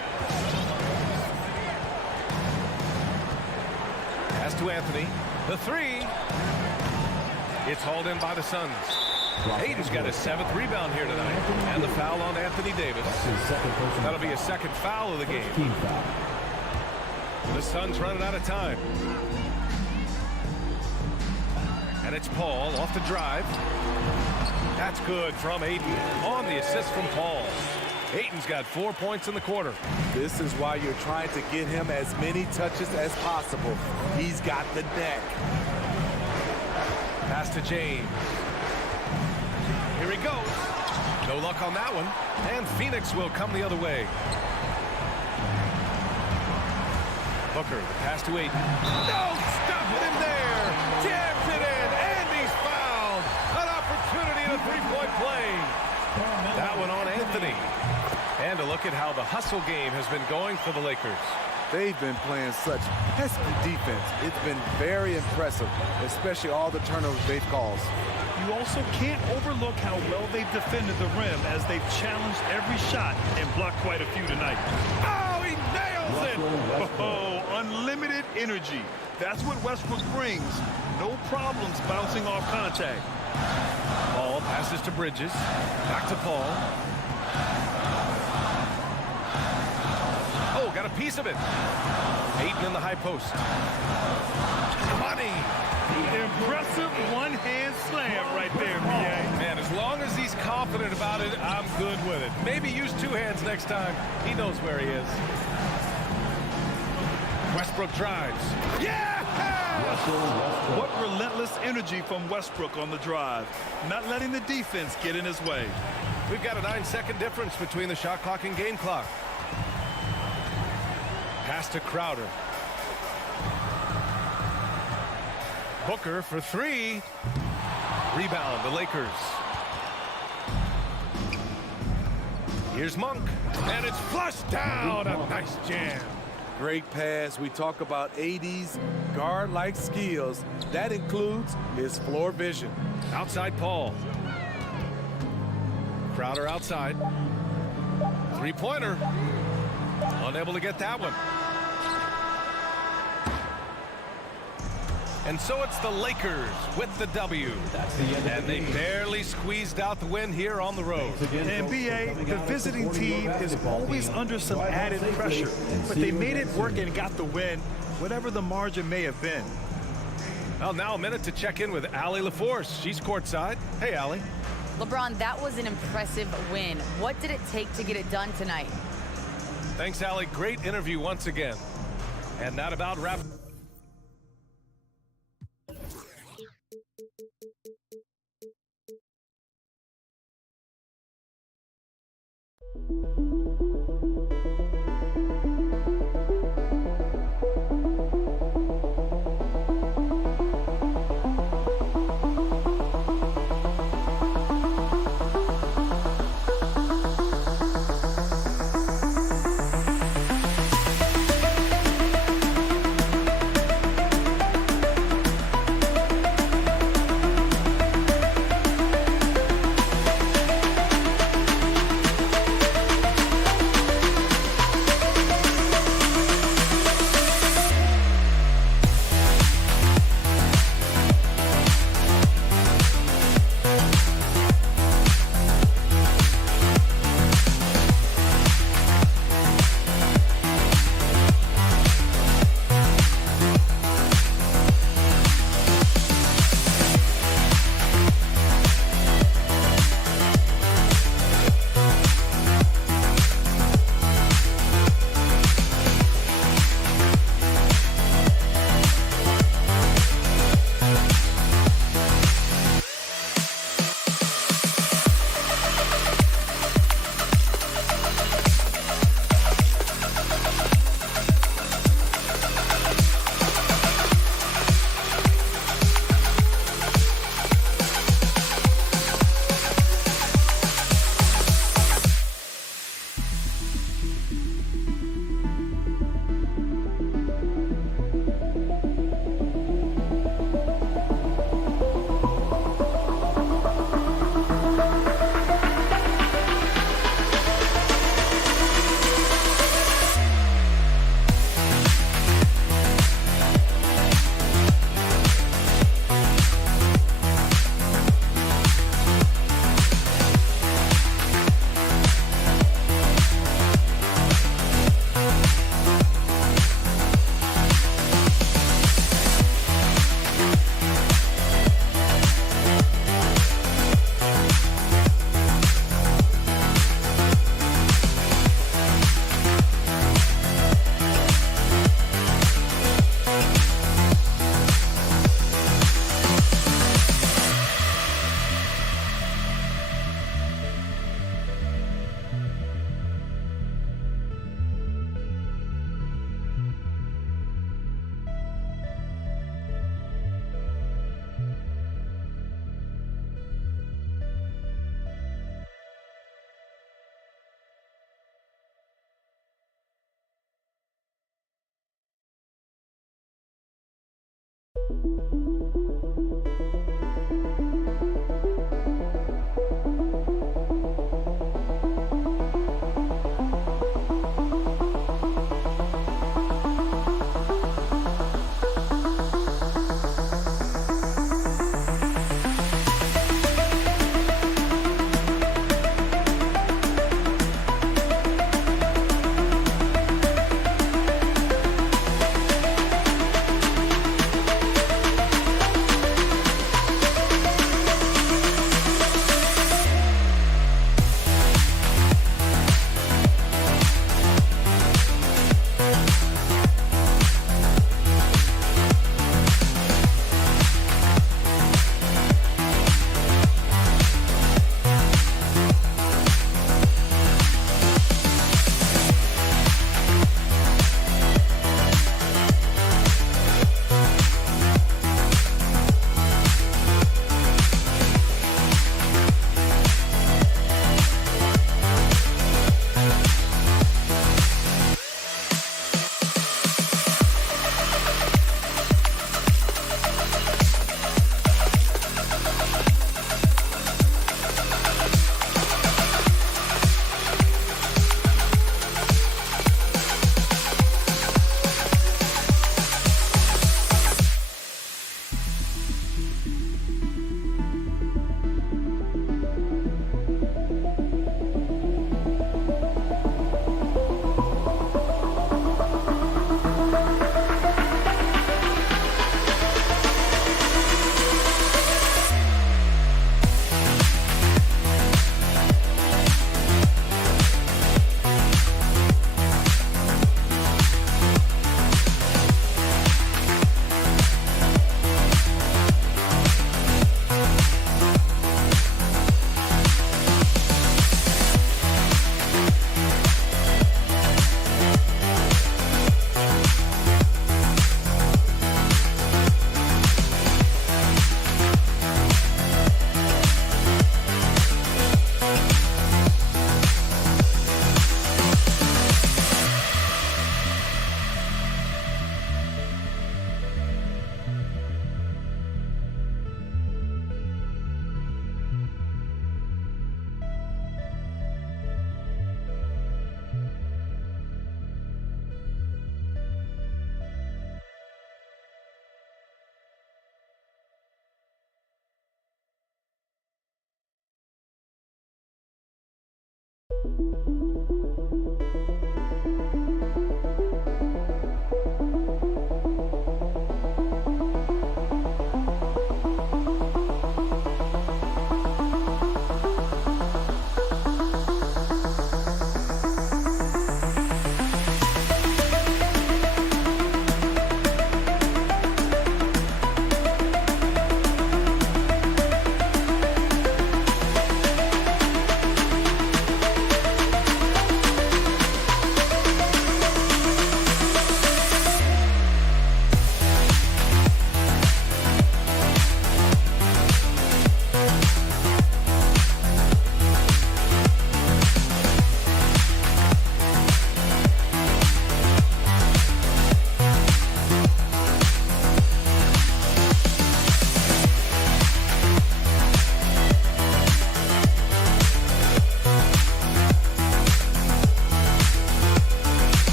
Pass to Anthony. The 3. It's hauled in by the Suns. Ayton's got his 7th rebound here tonight. And the foul on Anthony Davis. That'll be his 2nd foul of the game. Team foul. The Suns running out of time. And it's Paul off the drive. That's good from Ayton on the assist from Paul. Ayton's got 4 points in the quarter. This is why you're trying to get him as many touches as possible. He's got the neck. Pass to James. Here he goes. No luck on that one. And Phoenix will come the other way. Booker, the pass to Ayton. No, stop with him there. Jams it in, and he's fouled. An opportunity in a 3-point play. That one on Anthony. And a look at how the hustle game has been going for the Lakers. They've been playing such pesky defense. It's been very impressive, especially all the turnovers they've caused. You also can't overlook how well they've defended the rim as they've challenged every shot and blocked quite a few tonight. Oh, he nails it! Oh, unlimited energy. That's what Westbrook brings. No problems bouncing off contact. Paul passes to Bridges. Back to Paul. Oh, got a piece of it. Ayton in the high post. Money. Impressive one-hand slam right there, B.A. Man, as long as he's confident about it, I'm good with it. Maybe use 2 hands next time. He knows where he is. Westbrook drives. Yeah! What relentless energy from Westbrook on the drive. Not letting the defense get in his way. We've got a 9-second difference between the shot clock and game clock. Pass to Crowder. Booker for 3. Rebound, the Lakers. Here's Monk, and it's flushed down. A nice jam. Great pass. We talk about AD's guard-like skills. That includes his floor vision. Outside Paul. Crowder outside. 3-pointer. Unable to get that one. And so it's the Lakers with the W. And they barely squeezed out the win here on the road. And B.A., the visiting team is always under some added pressure. But they made it work and got the win, whatever the margin may have been. Well, now a minute to check in with Allie LaForce. She's courtside. Hey, Allie. LeBron, that was an impressive win. What did it take to get it done tonight? Thanks, Allie. Great interview once again. And that about wraps.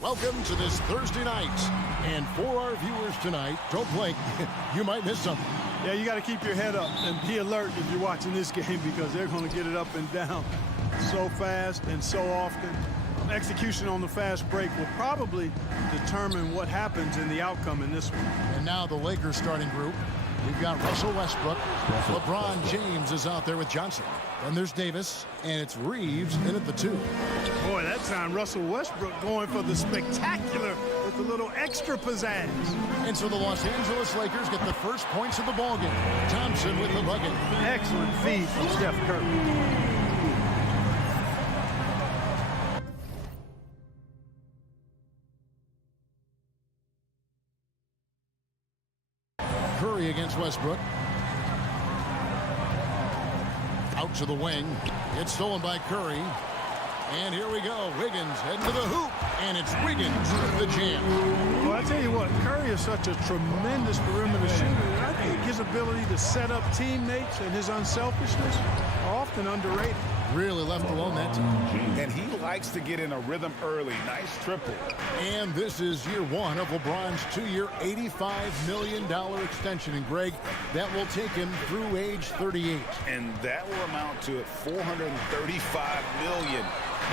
Welcome to this Thursday night. And for our viewers tonight, don't blink. You might miss something. Yeah, you got to keep your head up and be alert if you're watching this game because they're going to get it up and down so fast and so often. Execution on the fast break will probably determine what happens in the outcome in this one. And now the Lakers starting group. We've got Russell Westbrook. LeBron James is out there with Johnson. Then there's Davis, and it's Reeves in at the 2. Boy, that time Russell Westbrook going for the spectacular with a little extra pizzazz. And so the Los Angeles Lakers get the first points of the ballgame. Thompson with the bucket. Excellent feed from Steph Curry. Curry against Westbrook. Out to the wing. It's stolen by Curry. And here we go. Wiggins heading to the hoop. And it's Wiggins with the jam. Well, I tell you what, Curry is such a tremendous perimeter shooter. And I think his ability to set up teammates and his unselfishness are often underrated. Really left alone that time. And he likes to get in a rhythm early. Nice triple. And this is year one of LeBron's 2-year, $85 million extension. And, Greg, that will take him through age 38. And that will amount to $435 million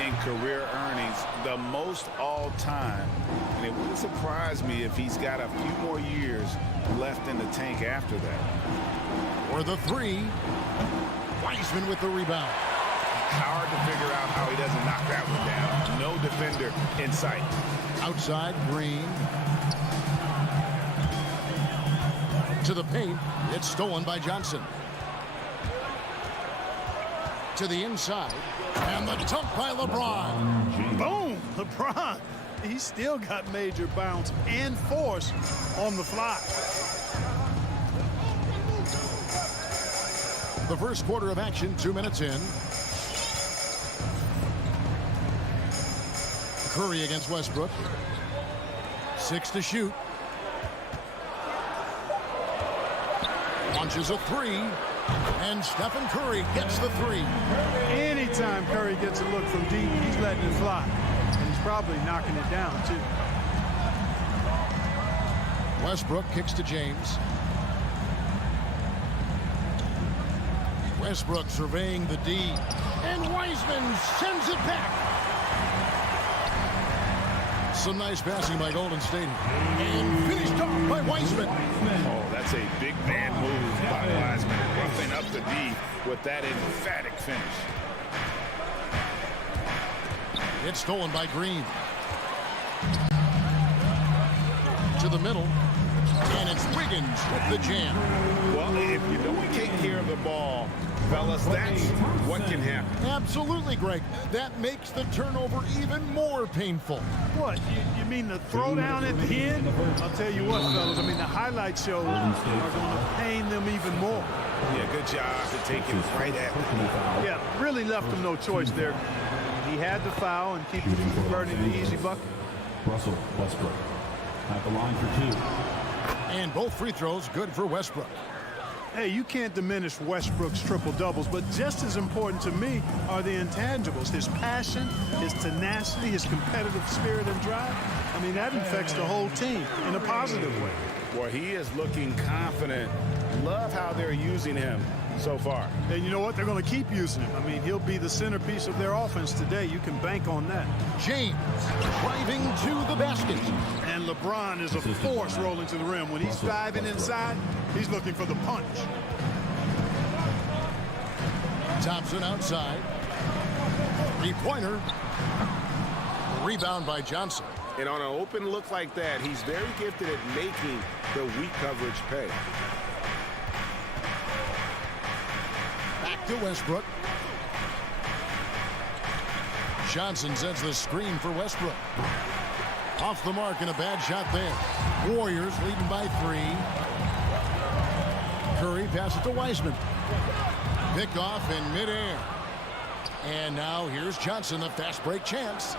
in career earnings, the most all time. And it wouldn't surprise me if he's got a few more years left in the tank after that. For the 3. Wiseman with the rebound. Hard to figure out how he doesn't knock that one down. No defender in sight. Outside, Green. To the paint. It's stolen by Johnson. To the inside. And the dunk by LeBron. Boom! LeBron. He's still got major bounce and force on the fly. The first quarter of action, 2 minutes in. Curry against Westbrook. 6 to shoot. Launches a three. And Stephen Curry gets the three. Anytime Curry gets a look from deep, he's letting it fly. And he's probably knocking it down, too. Westbrook kicks to James. Westbrook surveying the D. And Wiseman sends it back. Some nice passing by Golden State. And finished off by Wiseman. Oh, that's a big man move by Wiseman. Roughing up the D with that emphatic finish. It's stolen by Green. To the middle. And it's Wiggins with the jam. Well, if you don't take care of the ball, fellas, that's what can happen. Absolutely, Greg. That makes the turnover even more painful. What? You mean the throwdown at the end? I'll tell you what, fellas. I mean, the highlight shows are going to pain them even more. Yeah, good job to take him right at them. Yeah, really left him no choice there. He had to foul and keep converting the easy bucket. Russell Westbrook at the line for 2. And both free throws good for Westbrook. Hey, you can't diminish Westbrook's triple-doubles, but just as important to me are the intangibles. His passion, his tenacity, his competitive spirit and drive. I mean, that infects the whole team in a positive way. Well, he is looking confident. Love how they're using him so far. And you know what? They're going to keep using him. I mean, he'll be the centerpiece of their offense today. You can bank on that. James driving to the basket. And LeBron is a force rolling to the rim. When he's diving inside, he's looking for the punch. Thompson outside. Three-pointer. Rebound by Johnson. And on an open look like that, he's very gifted at making the weak coverage pay. Back to Westbrook. Johnson sends the screen for Westbrook. Off the mark and a bad shot there. Warriors leading by 3. Curry passes to Wiseman. Pick off in midair. And now here's Johnson, a fast break chance.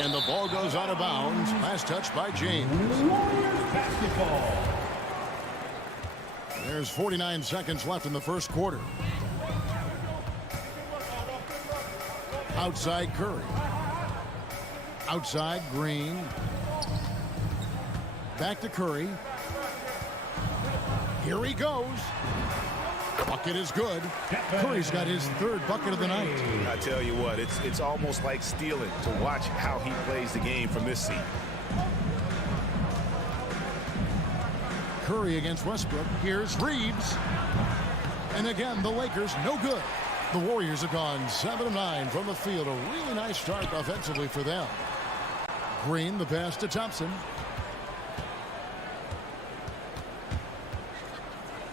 And the ball goes out of bounds. Last touch by James. Basketball. There's 49 seconds left in the first quarter. Outside Curry. Outside Green. Back to Curry. Here he goes. Bucket is good. Curry's got his 3rd bucket of the night. I tell you what, it's almost like stealing to watch how he plays the game from this seat. Curry against Westbrook. Here's Reeves. And again, the Lakers no good. The Warriors have gone 7 of 9 from the field. A really nice start offensively for them. Green, the pass to Thompson.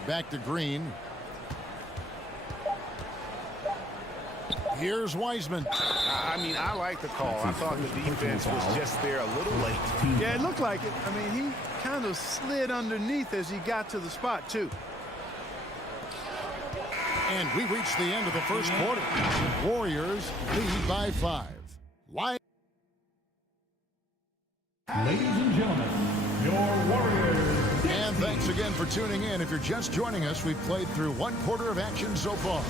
Back to Green. Here's Wiseman. I mean, I like the call. I thought the defense was just there a little late. Yeah, it looked like it. I mean, he kind of slid underneath as he got to the spot, too. And we reach the end of the first quarter. Warriors lead by 5. Ladies and gentlemen, your Warriors. And thanks again for tuning in. If you're just joining us, we've played through 1 quarter of action so far.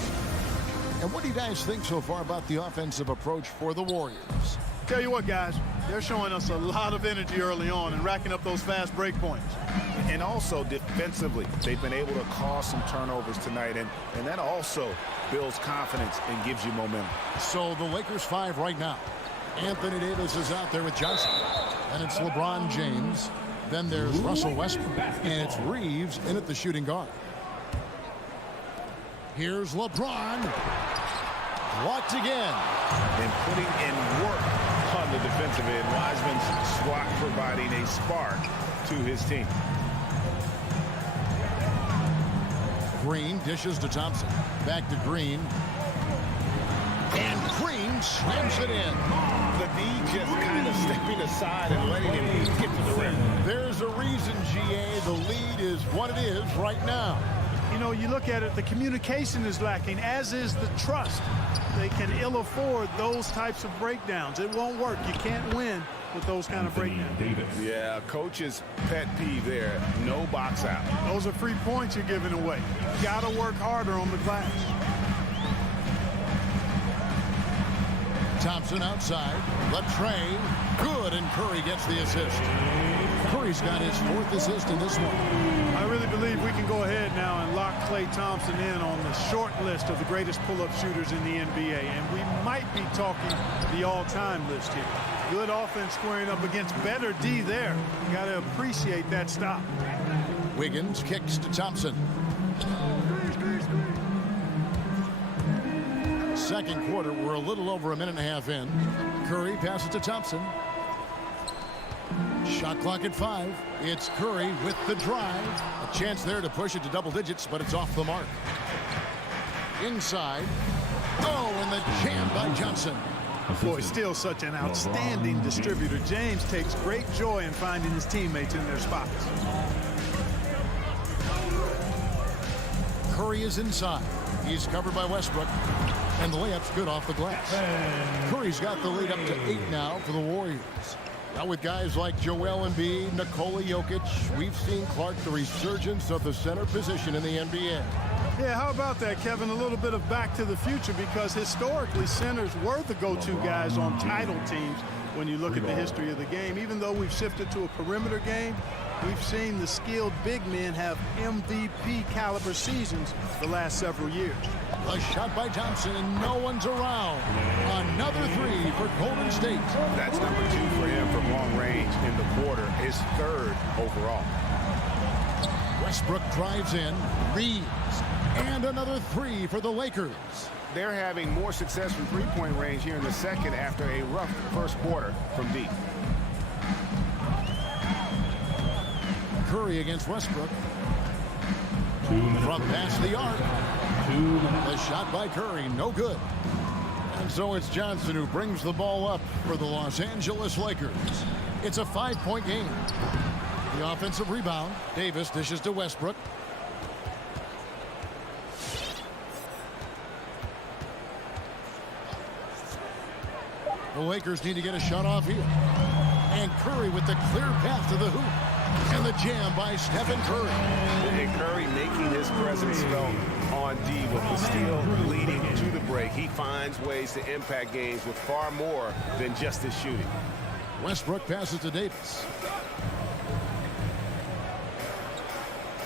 And what do you guys think so far about the offensive approach for the Warriors? Tell you what, guys, they're showing us a lot of energy early on and racking up those fast break points. And also defensively, they've been able to cause some turnovers tonight, and that also builds confidence and gives you momentum. So the Lakers 5 right now. Anthony Davis is out there with Johnson. And it's LeBron James. Then there's Russell Westbrook. And it's Reeves in at the shooting guard. Here's LeBron. Blocked again. And putting in work on the defensive end. Wiseman's squat providing a spark to his team. Green dishes to Thompson. Back to Green. And Green slams it in. The D just kind of stepping aside and letting him get to the rim. There's a reason, GA. The lead is what it is right now. You know, you look at it, the communication is lacking, as is the trust. They can ill afford those types of breakdowns. It won't work. You can't win with those kind of breakdowns. Yeah, coach's pet peeve there. No box out. Those are free points you're giving away. You got to work harder on the glass. Thompson outside. Latrey. Good, and Curry gets the assist. Curry's got his 4th assist in this one. I really believe we can go ahead now and lock Klay Thompson in on the short list of the greatest pull-up shooters in the NBA. And we might be talking the all-time list here. Good offense squaring up against better D there. You got to appreciate that stop. Wiggins kicks to Thompson. Second quarter, we're a little over a minute and a half in. Curry passes to Thompson. Shot clock at 5. It's Curry with the drive. A chance there to push it to double digits, but it's off the mark. Inside. Oh, and the jam by Johnson. Boy, still such an outstanding distributor. James takes great joy in finding his teammates in their spots. Curry is inside. He's covered by Westbrook. And the layup's good off the glass. Curry's got the lead up to 8 now for the Warriors. Now with guys like Joel Embiid, Nikola Jokic, we've seen, Clark, the resurgence of the center position in the NBA. Yeah, how about that, Kevin? A little bit of back to the future, because historically centers were the go-to guys on title teams when you look at the history of the game. Even though we've shifted to a perimeter game, we've seen the skilled big men have MVP caliber seasons the last several years. A shot by Thompson, and no one's around. Another 3 for Golden State. That's number 2 for him from long range in the quarter. His 3rd overall. Westbrook drives in, reads, and another 3 for the Lakers. They're having more success from three-point range here in the second after a rough first quarter from deep. Curry against Westbrook. From past the arc. The shot by Curry, no good. And so it's Johnson who brings the ball up for the Los Angeles Lakers. It's a 5-point game. The offensive rebound. Davis dishes to Westbrook. The Lakers need to get a shot off here. And Curry with the clear path to the hoop. And the jam by Stephen Curry. And Curry making his presence felt on D with the steal leading to the break. He finds ways to impact games with far more than just his shooting. Westbrook passes to Davis.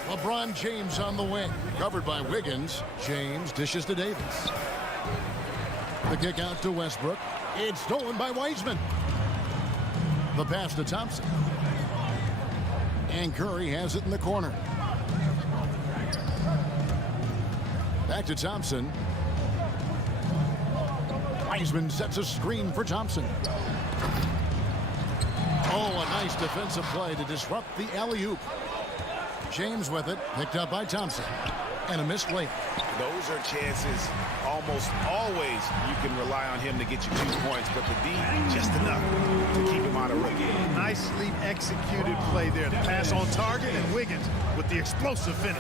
LeBron James on the wing. Covered by Wiggins. James dishes to Davis. The kick out to Westbrook. It's stolen by Wiseman. The pass to Thompson. And Curry has it in the corner. Back to Thompson. Wiseman sets a screen for Thompson. Oh, a nice defensive play to disrupt the alley-oop. James with it, picked up by Thompson. And a missed layup. Those are chances almost always you can rely on him to get you 2 points, but the D just enough to keep him out of rookie. Nicely executed play there. The pass on target, and Wiggins with the explosive finish.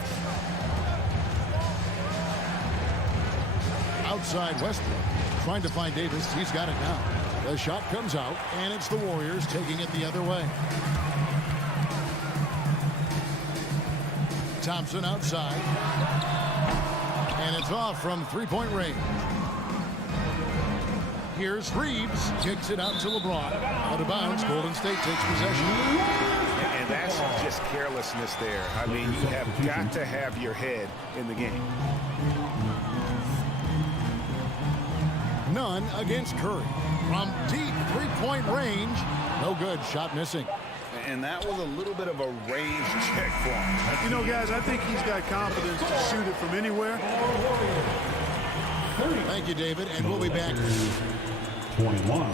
Outside Westbrook, trying to find Davis. He's got it now. The shot comes out, and it's the Warriors taking it the other way. Thompson outside. And it's off from three-point range. Here's Reeves. Kicks it out to LeBron. Out of bounds. Golden State takes possession. And that's just carelessness there. I mean, you have got to have your head in the game. None against Curry. From deep three-point range. No good. Shot missing. And that was a little bit of a range check for him. You know, guys, I think he's got confidence to shoot it from anywhere. Thank you, David, and we'll be back. 21.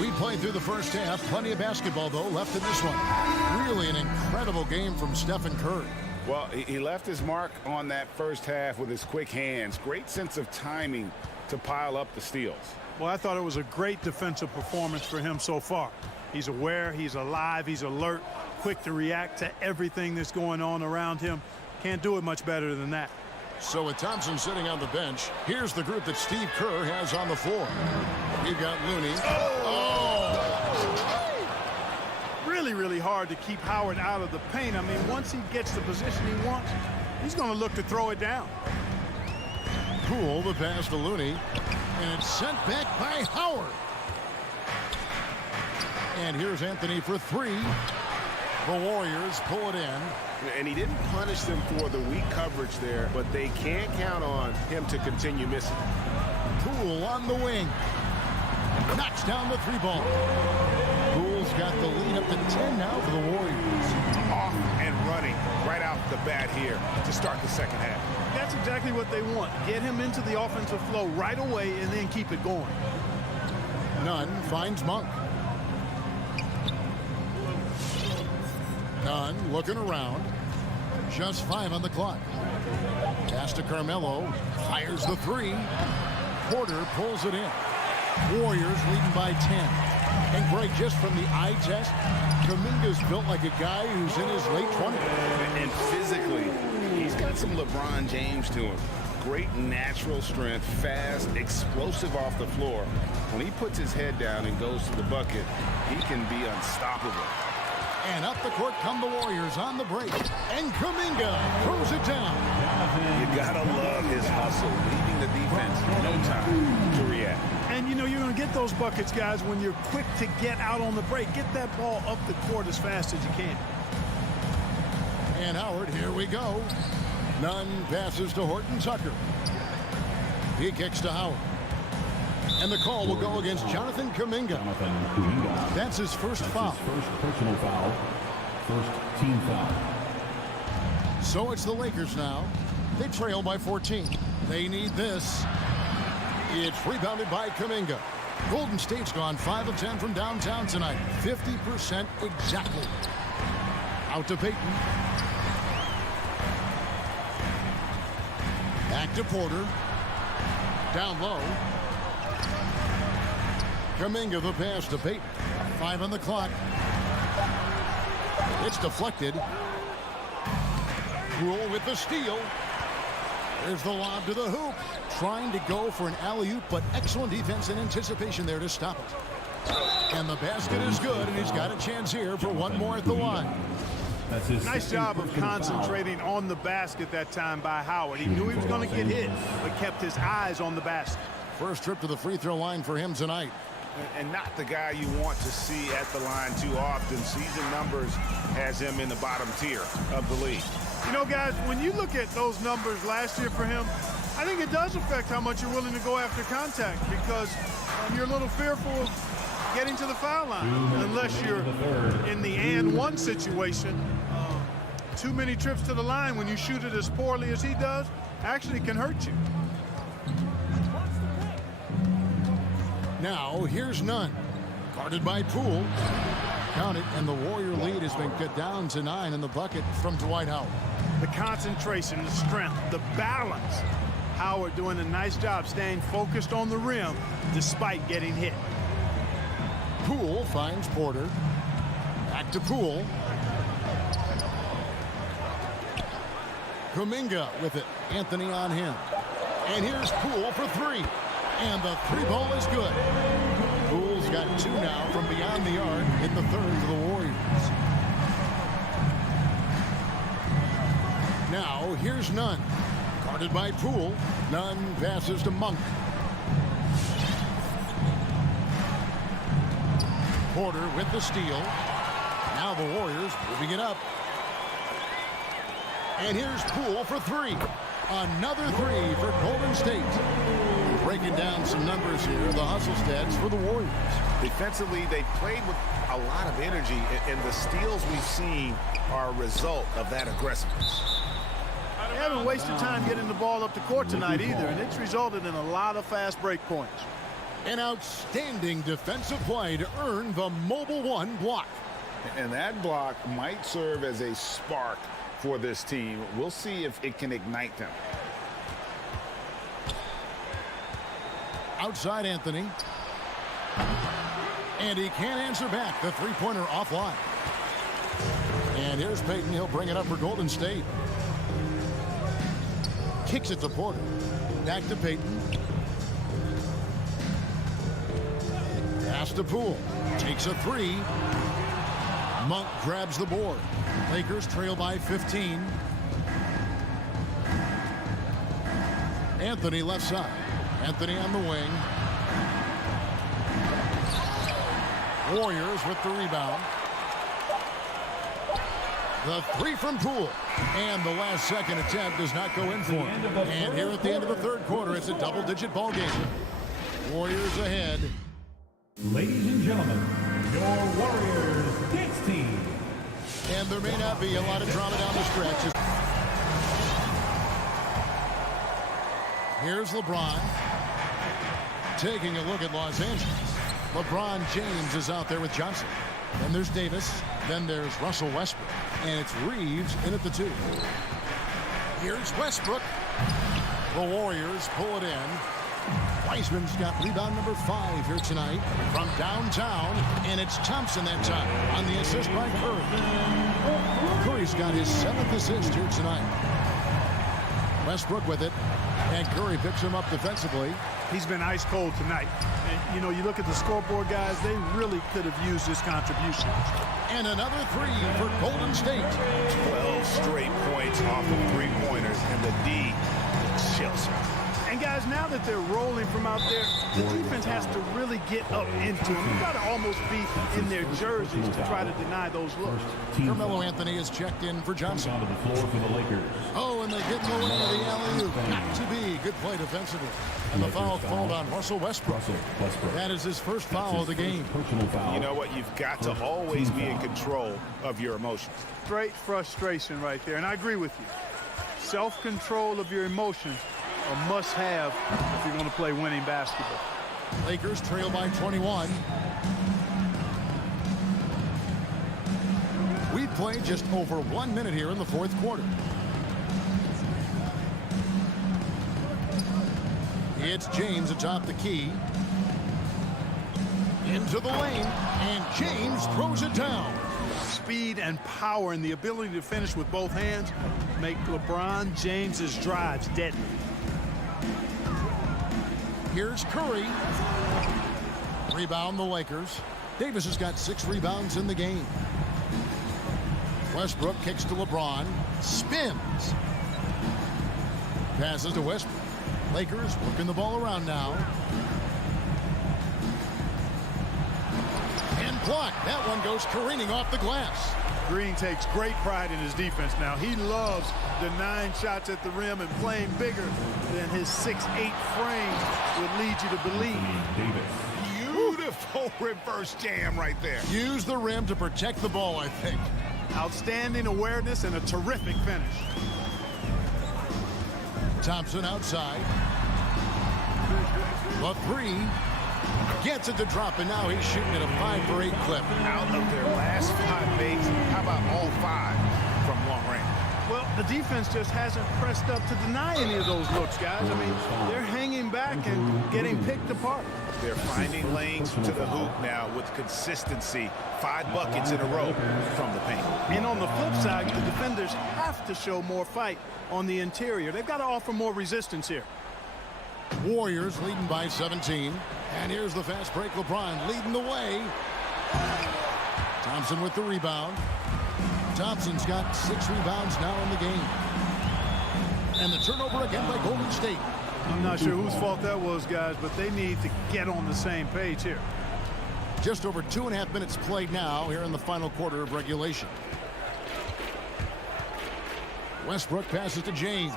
We played through the first half. Plenty of basketball, though, left in this one. Really an incredible game from Stephen Curry. Well, he left his mark on that first half with his quick hands. Great sense of timing to pile up the steals. Well, I thought it was a great defensive performance for him so far. He's aware, he's alive, he's alert, quick to react to everything that's going on around him. Can't do it much better than that. So with Thompson sitting on the bench, here's the group that Steve Kerr has on the floor. We've got Looney. Really hard to keep Howard out of the paint. I mean, once he gets the position he wants, he's going to look to throw it down. Poole, the pass to Looney, and it's sent back by Howard. And here's Anthony for three. The Warriors pull it in. And he didn't punish them for the weak coverage there, but they can't count on him to continue missing. Poole on the wing. Knocks down the three ball. Poole's got the lead up to 10 now for the Warriors. Off and running right out the bat here to start the second half. That's exactly what they want. Get him into the offensive flow right away and then keep it going. Nunn finds Monk. Nunn looking around. Just 5 on the clock. Pass to Carmelo. Fires the three. Porter pulls it in. Warriors leading by 10. And Greg, just from the eye test, Kuminga's built like a guy who's in his late 20s. And physically, he's got some LeBron James to him. Great natural strength, fast, explosive off the floor. When he puts his head down and goes to the bucket, he can be unstoppable. And up the court come the Warriors on the break. And Kuminga throws it down. You gotta love his hustle, leaving the defense no time to react. And, you know, you're going to get those buckets, guys, when you're quick to get out on the break. Get that ball up the court as fast as you can. And Howard, here we go. Nunn passes to Horton Tucker. He kicks to Howard. And the call will go against Jonathan Kuminga. That's his first foul. First personal foul. First team foul. So it's the Lakers now. They trail by 14. They need this. It's rebounded by Kuminga. Golden State's gone 5 of 10 from downtown tonight. 50% exactly. Out to Payton. Back to Porter. Down low. Kuminga the pass to Payton. 5 on the clock. It's deflected. Poole with the steal. There's the lob to the hoop. Trying to go for an alley-oop, but excellent defense and anticipation there to stop it. And the basket is good, and he's got a chance here for one more at the line. Nice job of concentrating on the basket that time by Howard. He knew he was going to get hit, but kept his eyes on the basket. First trip to the free throw line for him tonight. And not the guy you want to see at the line too often. Season numbers has him in the bottom tier of the league. You know, guys, when you look at those numbers last year for him, I think it does affect how much you're willing to go after contact, because you're a little fearful of getting to the foul line unless you're in the and one situation. Too many trips to the line when you shoot it as poorly as he does actually can hurt you. Now, here's Nunn. Guarded by Poole. Count it, and the Warrior lead has been cut down to 9 in the bucket from Dwight Howard. The concentration, the strength, the balance. Howard doing a nice job staying focused on the rim despite getting hit. Poole finds Porter. Back to Poole. Kuminga with it. Anthony on him. And here's Poole for 3. And the 3 ball is good. Poole's got 2 now from beyond the arc in the third for the Warriors. Now here's Nunn. Guarded by Poole. Nunn passes to Monk. Porter with the steal. Now the Warriors moving it up. And here's Poole for three. Another three for Golden State. Breaking down some numbers here, the hustle stats for the Warriors. Defensively, they played with a lot of energy, and the steals we've seen are a result of that aggressiveness. They haven't wasted time getting the ball up the court tonight either, and it's resulted in a lot of fast break points. An outstanding defensive play to earn the Mobile One block. And that block might serve as a spark for this team. We'll see if it can ignite them. Outside Anthony. And he can't answer back. The three-pointer offline. And here's Payton. He'll bring it up for Golden State. Kicks it to Porter. Back to Payton. Pass to Poole. Takes a three. Monk grabs the board. Lakers trail by 15. Anthony left side. Anthony on the wing. Warriors with the rebound. The three from Poole. And the last second attempt does not go in for him. And here at the end of the third quarter, it's a double-digit ball game. Warriors ahead. Ladies and gentlemen, your Warriors dance team. And there may not be a lot of drama down the stretch. Here's LeBron. Taking a look at Los Angeles. LeBron James is out there with Johnson. Then there's Davis. Then there's Russell Westbrook. And it's Reeves in at the two. Here's Westbrook. The Warriors pull it in. Wiseman's got rebound number 5 here tonight from downtown. And it's Thompson that time on the assist by Curry. Curry's got his 7th assist here tonight. Westbrook with it. And Curry picks him up defensively. He's been ice cold tonight. And, you know, you look at the scoreboard, guys, they really could have used this contribution. And another three for Golden State. 12 straight points off of three-pointers, and the D chills her. And, guys, now that they're rolling from out there, the defense has to really get up into them. You've got to almost be in their jerseys to try to deny those looks. Carmelo Anthony is checked in for Johnson. Onto the floor for the Lakers. Oh, and they get in the way of the alley-oop. Got to be. Good play defensively. And the foul called on Russell Westbrook. That is his first foul of the game. You know what? You've got to always be in control of your emotions. Straight frustration right there. And I agree with you. Self-control of your emotions a must-have if you're going to play winning basketball. Lakers trail by 21. We've played just over 1 minute here in the fourth quarter. It's James atop the key. Into the lane, and James throws it down. Speed and power and the ability to finish with both hands make LeBron James's drives deadly. Here's Curry. Rebound the Lakers. Davis has got 6 rebounds in the game. Westbrook kicks to LeBron. Spins. Passes to Westbrook. Lakers working the ball around now. And blocked. That one goes careening off the glass. Green takes great pride in his defense now. He loves denying shots at the rim and playing bigger than his 6'8" frame would lead you to believe. Beautiful reverse jam right there. Use the rim to protect the ball, I think. Outstanding awareness and a terrific finish. Thompson outside. The three. Gets it to drop, and now he's shooting at a 5-for-8 clip. Out of their last 5 makes, how about all 5 from long range? Well, the defense just hasn't pressed up to deny any of those looks, guys. I mean, they're hanging back and getting picked apart. They're finding lanes to the hoop now with consistency. 5 buckets in a row from the paint. And on the flip side, the defenders have to show more fight on the interior. They've got to offer more resistance here. Warriors leading by 17. And here's the fast break. LeBron leading the way. Thompson with the rebound. Thompson's got 6 rebounds now in the game. And the turnover again by Golden State. I'm not sure whose fault that was, guys, but they need to get on the same page here. Just over 2.5 minutes played now here in the final quarter of regulation. Westbrook passes to James.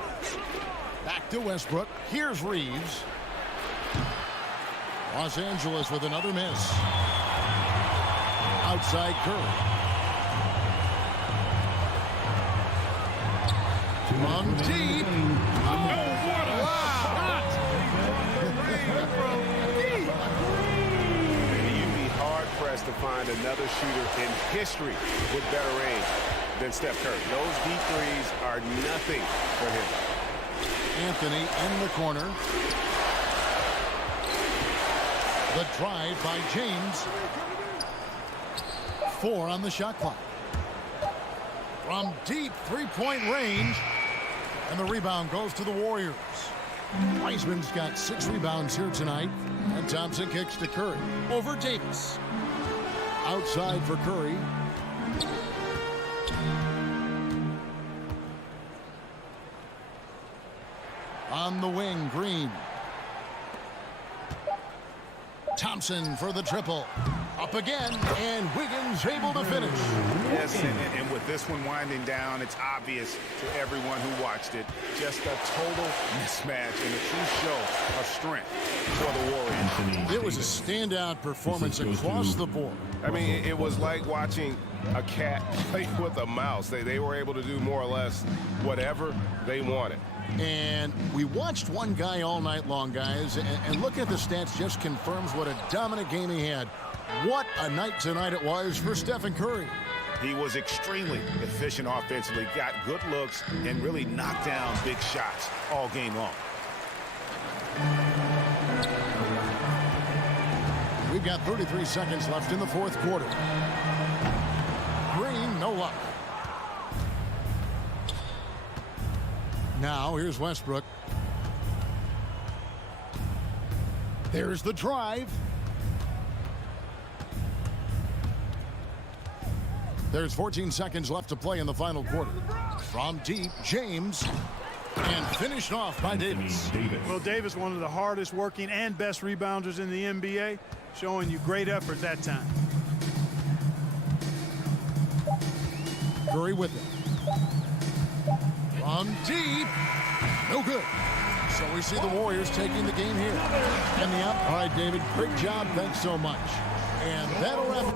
Back to Westbrook. Here's Reeves. Los Angeles with another miss. Outside Curry. From deep. You'd be hard-pressed to find another shooter in history with better range than Steph Curry. Those deep threes are nothing for him. Anthony in the corner. The drive by James. 4 on the shot clock. From deep three-point range. And the rebound goes to the Warriors. Wiseman's got 6 rebounds here tonight. And Thompson kicks to Curry. Over Davis. Outside for Curry. On the wing, Green. Thompson for the triple. Up again, and Wiggins able to finish. Yes, and with this one winding down, it's obvious to everyone who watched it. Just a total mismatch and a true show of strength for the Warriors. It was a standout performance across the board. I mean, it was like watching a cat play with a mouse. They were able to do more or less whatever they wanted. And we watched one guy all night long, guys, and looking at the stats just confirms what a dominant game he had. What a night tonight it was for Stephen Curry. He was extremely efficient offensively, got good looks, and really knocked down big shots all game long. We've got 33 seconds left in the fourth quarter. Green, no luck. Now, here's Westbrook. There's the drive. There's 14 seconds left to play in the final quarter. From deep, James. And finished off by Davis. Well, Davis, one of the hardest working and best rebounders in the NBA, showing you great effort that time. Curry with it. From deep. No good. So we see the Warriors taking the game here. And the out. All right, David, great job. Thanks so much. And that'll wrap it.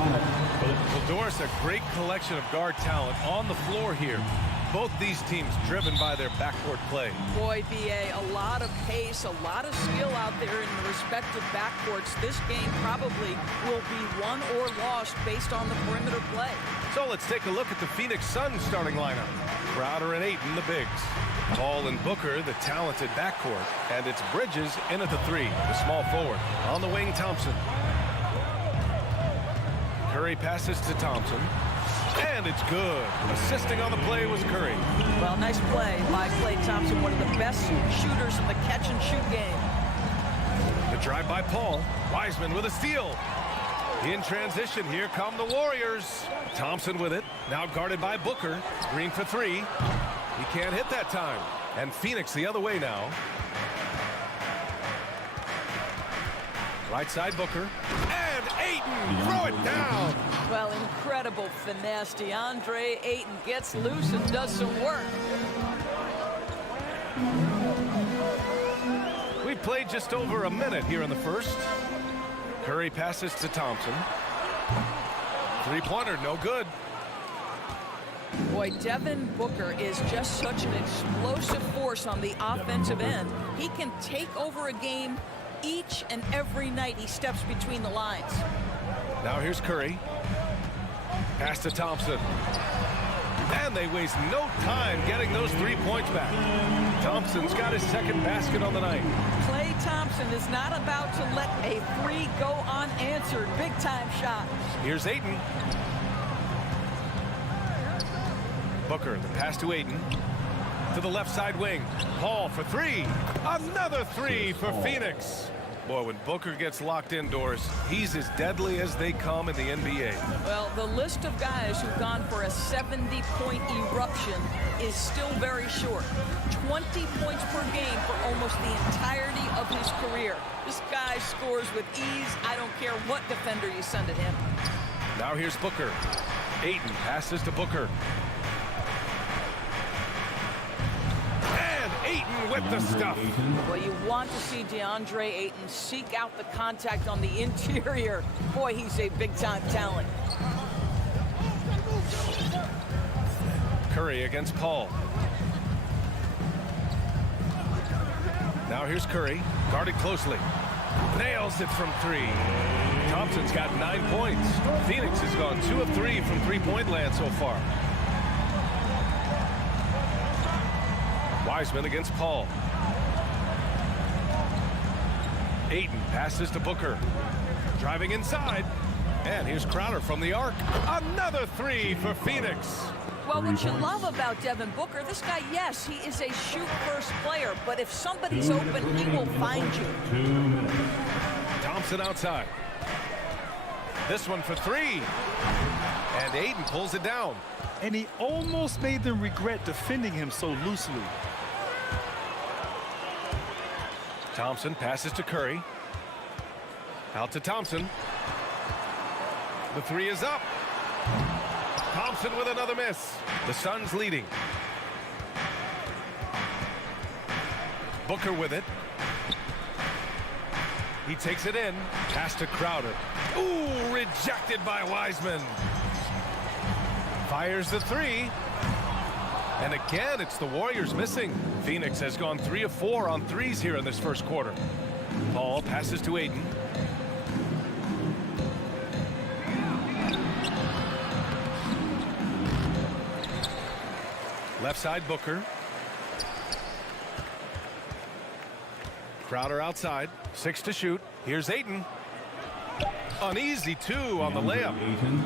Well, Doris, a great collection of guard talent on the floor here. Both these teams driven by their backcourt play. Boy, B.A., a lot of pace, a lot of skill out there in the respective backcourts. This game probably will be won or lost based on the perimeter play. So let's take a look at the Phoenix Suns starting lineup. Crowder and Ayton, the bigs. Paul and Booker, the talented backcourt. And it's Bridges in at the 3, the small forward. On the wing, Thompson. Curry passes to Thompson. And it's good. Assisting on the play was Curry. Well, nice play by Klay Thompson, one of the best shooters in the catch-and-shoot game. The drive by Paul. Wiseman with a steal. In transition, here come the Warriors. Thompson with it. Now guarded by Booker. Green for 3. He can't hit that time. And Phoenix the other way now. Right side Booker. And Ayton, throw it down. Well, incredible finesse. DeAndre Ayton gets loose and does some work. We played just over a minute here in the first. Curry passes to Thompson. Three-pointer, no good. Boy, Devin Booker is just such an explosive force on the offensive end. He can take over a game each and every night he steps between the lines. Now here's Curry. Pass to Thompson. And they waste no time getting those 3 points back. Thompson's got his second basket on the night. Klay Thompson is not about to let a 3 go unanswered. Big time shot. Here's Ayton. Booker, the pass to Ayton. To the left side wing. Paul for 3. Another 3 for Phoenix. Boy, when Booker gets locked indoors, he's as deadly as they come in the NBA. Well, the list of guys who've gone for a 70-point eruption is still very short. 20 points per game for almost the entirety of his career. This guy scores with ease. I don't care what defender you send at him. Now here's Booker. Ayton passes to Booker. Ayton with the stuff. Well, you want to see DeAndre Ayton seek out the contact on the interior. Boy, he's a big-time talent. Curry against Paul. Now here's Curry, guarded closely. Nails it from 3. Thompson's got 9 points. Phoenix has gone 2 of 3 from three-point land so far. Wiseman against Paul. Ayton passes to Booker. Driving inside. And here's Crowder from the arc. Another 3 for Phoenix. Well, what you love about Devin Booker, this guy, yes, he is a shoot-first player, but if somebody's open, he will find you. Thompson outside. This one for 3. And Ayton pulls it down. And he almost made them regret defending him so loosely. Thompson passes to Curry. Out to Thompson. The 3 is up. Thompson with another miss. The Suns leading. Booker with it. He takes it in. Pass to Crowder. Ooh, rejected by Wiseman. Fires the 3. And again, it's the Warriors missing. Phoenix has gone 3 of 4 on 3s here in this first quarter. Paul passes to Ayton. Left side, Booker. Crowder outside. 6 to shoot. Here's Ayton. An easy 2 on the layup.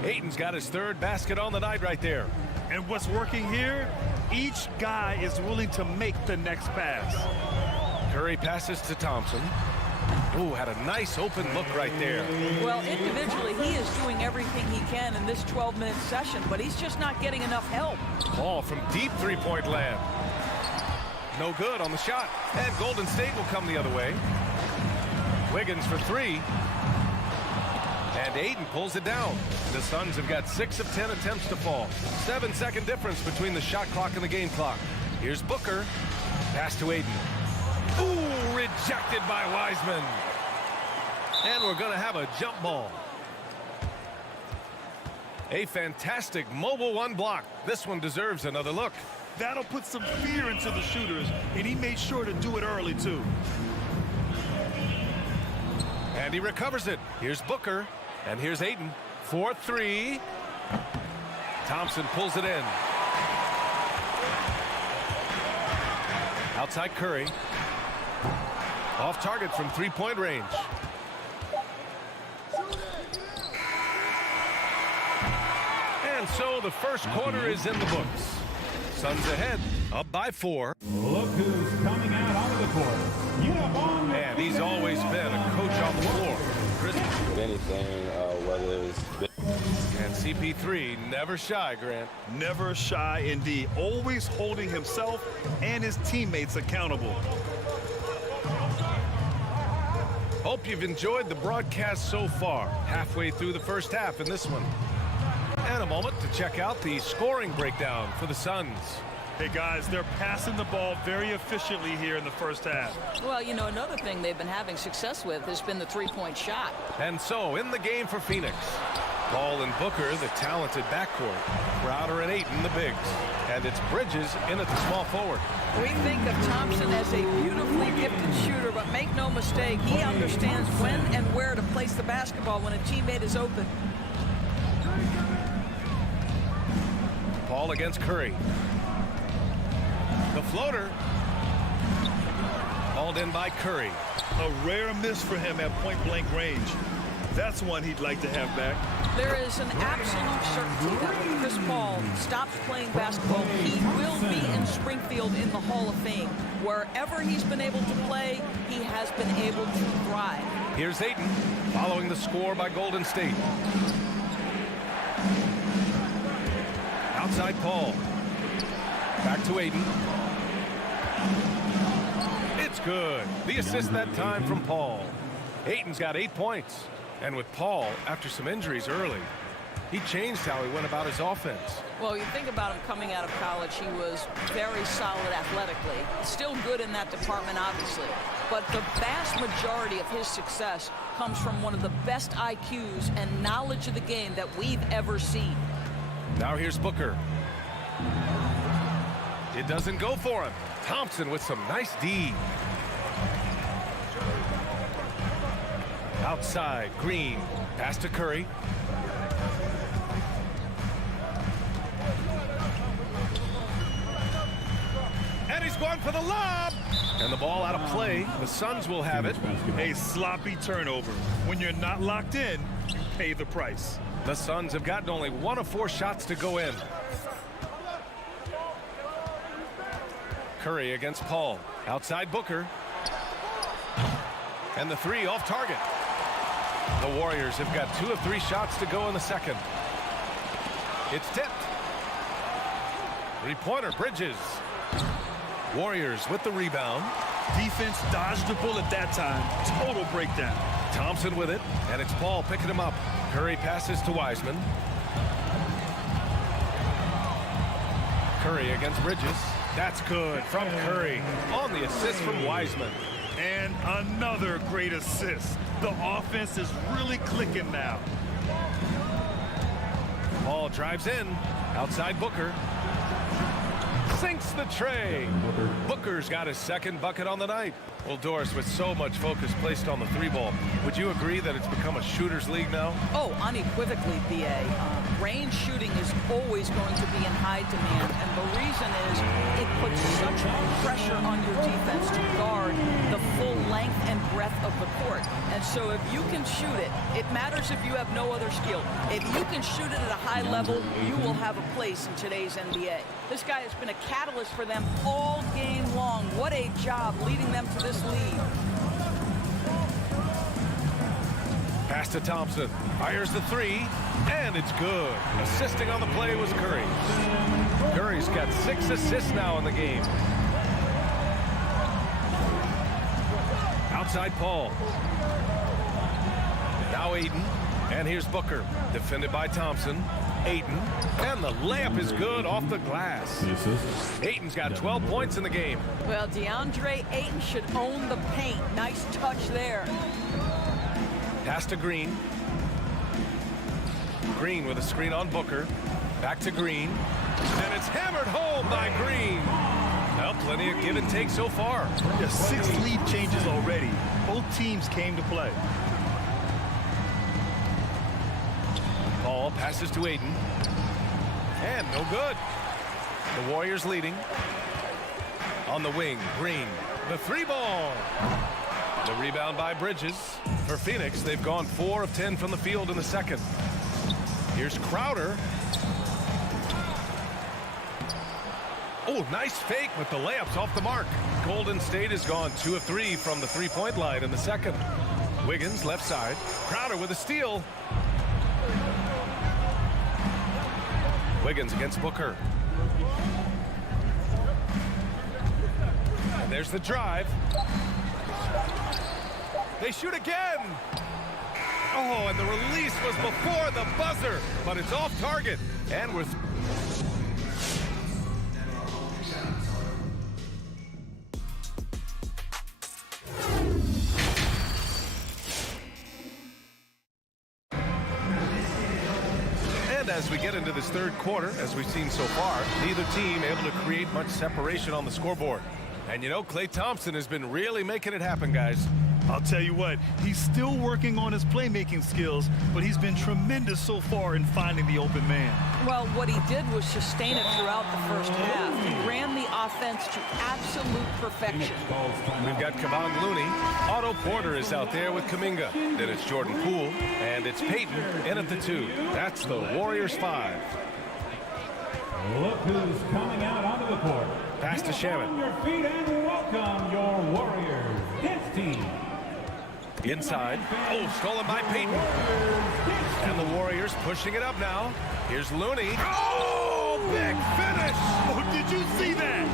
Ayton's got his 3rd basket on the night right there. And what's working here? Each guy is willing to make the next pass. Curry passes to Thompson. Ooh, had a nice open look right there. Well, individually, he is doing everything he can in this 12-minute session, but he's just not getting enough help. Ball from deep three-point land. No good on the shot. And Golden State will come the other way. Wiggins for 3. And Ayton pulls it down. The Suns have got 6 of 10 attempts to fall. 7-second difference between the shot clock and the game clock. Here's Booker. Pass to Ayton. Ooh, rejected by Wiseman. And we're going to have a jump ball. A fantastic mobile one block. This one deserves another look. That'll put some fear into the shooters, and he made sure to do it early, too. And he recovers it. Here's Booker, and here's Ayton. 4-3. Thompson pulls it in. Outside Curry. Off target from three-point range. And so the first quarter is in the books. Suns ahead, up by 4. Look who's coming out onto the court. And he's always been a coach on the floor. With anything, whether it's... And CP3 never shy, Grant. Never shy indeed. Always holding himself and his teammates accountable. Hope you've enjoyed the broadcast so far. Halfway through the first half in this one. And a moment to check out the scoring breakdown for the Suns. Hey, guys, they're passing the ball very efficiently here in the first half. Well, you know, another thing they've been having success with has been the three-point shot. And so, in the game for Phoenix, Paul and Booker, the talented backcourt. Crowder and Ayton, the bigs. And it's Bridges in at the small forward. We think of Thompson as a beautifully gifted shooter, but make no mistake, he understands when and where to place the basketball when a teammate is open. Paul against Curry. The floater. Hauled in by Curry. A rare miss for him at point-blank range. That's one he'd like to have back. There is an absolute certainty that when Chris Paul stops playing basketball, he will be in Springfield in the Hall of Fame. Wherever he's been able to play, he has been able to thrive. Here's Ayton, following the score by Golden State. Outside Paul. Back to Ayton. It's good. The assist that time from Paul. Ayton's got 8 points. And with Paul, after some injuries early, he changed how he went about his offense. Well, you think about him coming out of college, he was very solid athletically. Still good in that department, obviously. But the vast majority of his success comes from one of the best IQs and knowledge of the game that we've ever seen. Now here's Booker. It doesn't go for him. Thompson with some nice D. Outside, Green. Pass to Curry. And he's going for the lob. And the ball out of play. The Suns will have it. A sloppy turnover. When you're not locked in, you pay the price. The Suns have gotten only 1 of 4 shots to go in. Curry against Paul. Outside Booker. And the 3 off target. The Warriors have got 2 of 3 shots to go in the second. It's tipped. 3-pointer, Bridges. Warriors with the rebound. Defense dodged the bullet that time. Total breakdown. Thompson with it, and it's Paul picking him up. Curry passes to Wiseman. Curry against Bridges. That's good from Curry on the assist from Wiseman. And another great assist. The offense is really clicking now. Paul drives in. Outside Booker. Sinks the tray. Booker's got his second bucket on the night. Well, Doris, with so much focus placed on the 3-ball, would you agree that it's become a shooter's league now? Oh, unequivocally, B.A. Range shooting is always going to be in high demand, and the reason is it puts such pressure on your defense to guard the full length and breadth of the court. And so if you can shoot it, it matters if you have no other skill. If you can shoot it at a high level, you will have a place in today's NBA. This guy has been a catalyst for them all game long. What a job leading them to this lead. Pass to Thompson. Fires the 3, and it's good. Assisting on the play was Curry. Curry's got 6 assists now in the game. Outside Paul. Now Ayton. And here's Booker. Defended by Thompson. Ayton. And the layup is good off the glass. Ayton's got 12 points in the game. Well, DeAndre Ayton should own the paint. Nice touch there. Pass to Green. Green with a screen on Booker. Back to Green. And it's hammered home by Green. Well, plenty of give and take so far. There's 6 lead changes already. Both teams came to play. Ball passes to Aiden. And no good. The Warriors leading. On the wing, Green. The 3-ball. The rebound by Bridges. For Phoenix, they've gone 4 of 10 from the field in the second. Here's Crowder. Oh, nice fake, but the layup's off the mark. Golden State has gone 2 of 3 from the three-point line in the second. Wiggins, left side. Crowder with a steal. Wiggins against Booker. And there's the drive. They shoot again. Oh, and the release was before the buzzer, but it's off target. And we're... As we get into this third quarter, as we've seen so far, neither team able to create much separation on the scoreboard. And you know, Klay Thompson has been really making it happen, guys. I'll tell you what, he's still working on his playmaking skills, but he's been tremendous so far in finding the open man. Well, what he did was sustain it throughout the first half. He ran the offense to absolute perfection. We've got Kevon Looney. Otto Porter is out there with Kuminga. Then it's Jordan Poole, and it's Payton in at the 2. That's the Warriors 5. Look who's coming out onto the court. Pass to Shaman. On your feet and welcome your Warriors dance team. Inside. Oh, stolen by Payton. And the Warriors pushing it up now. Here's Looney. Oh, big finish. Oh, did you see that?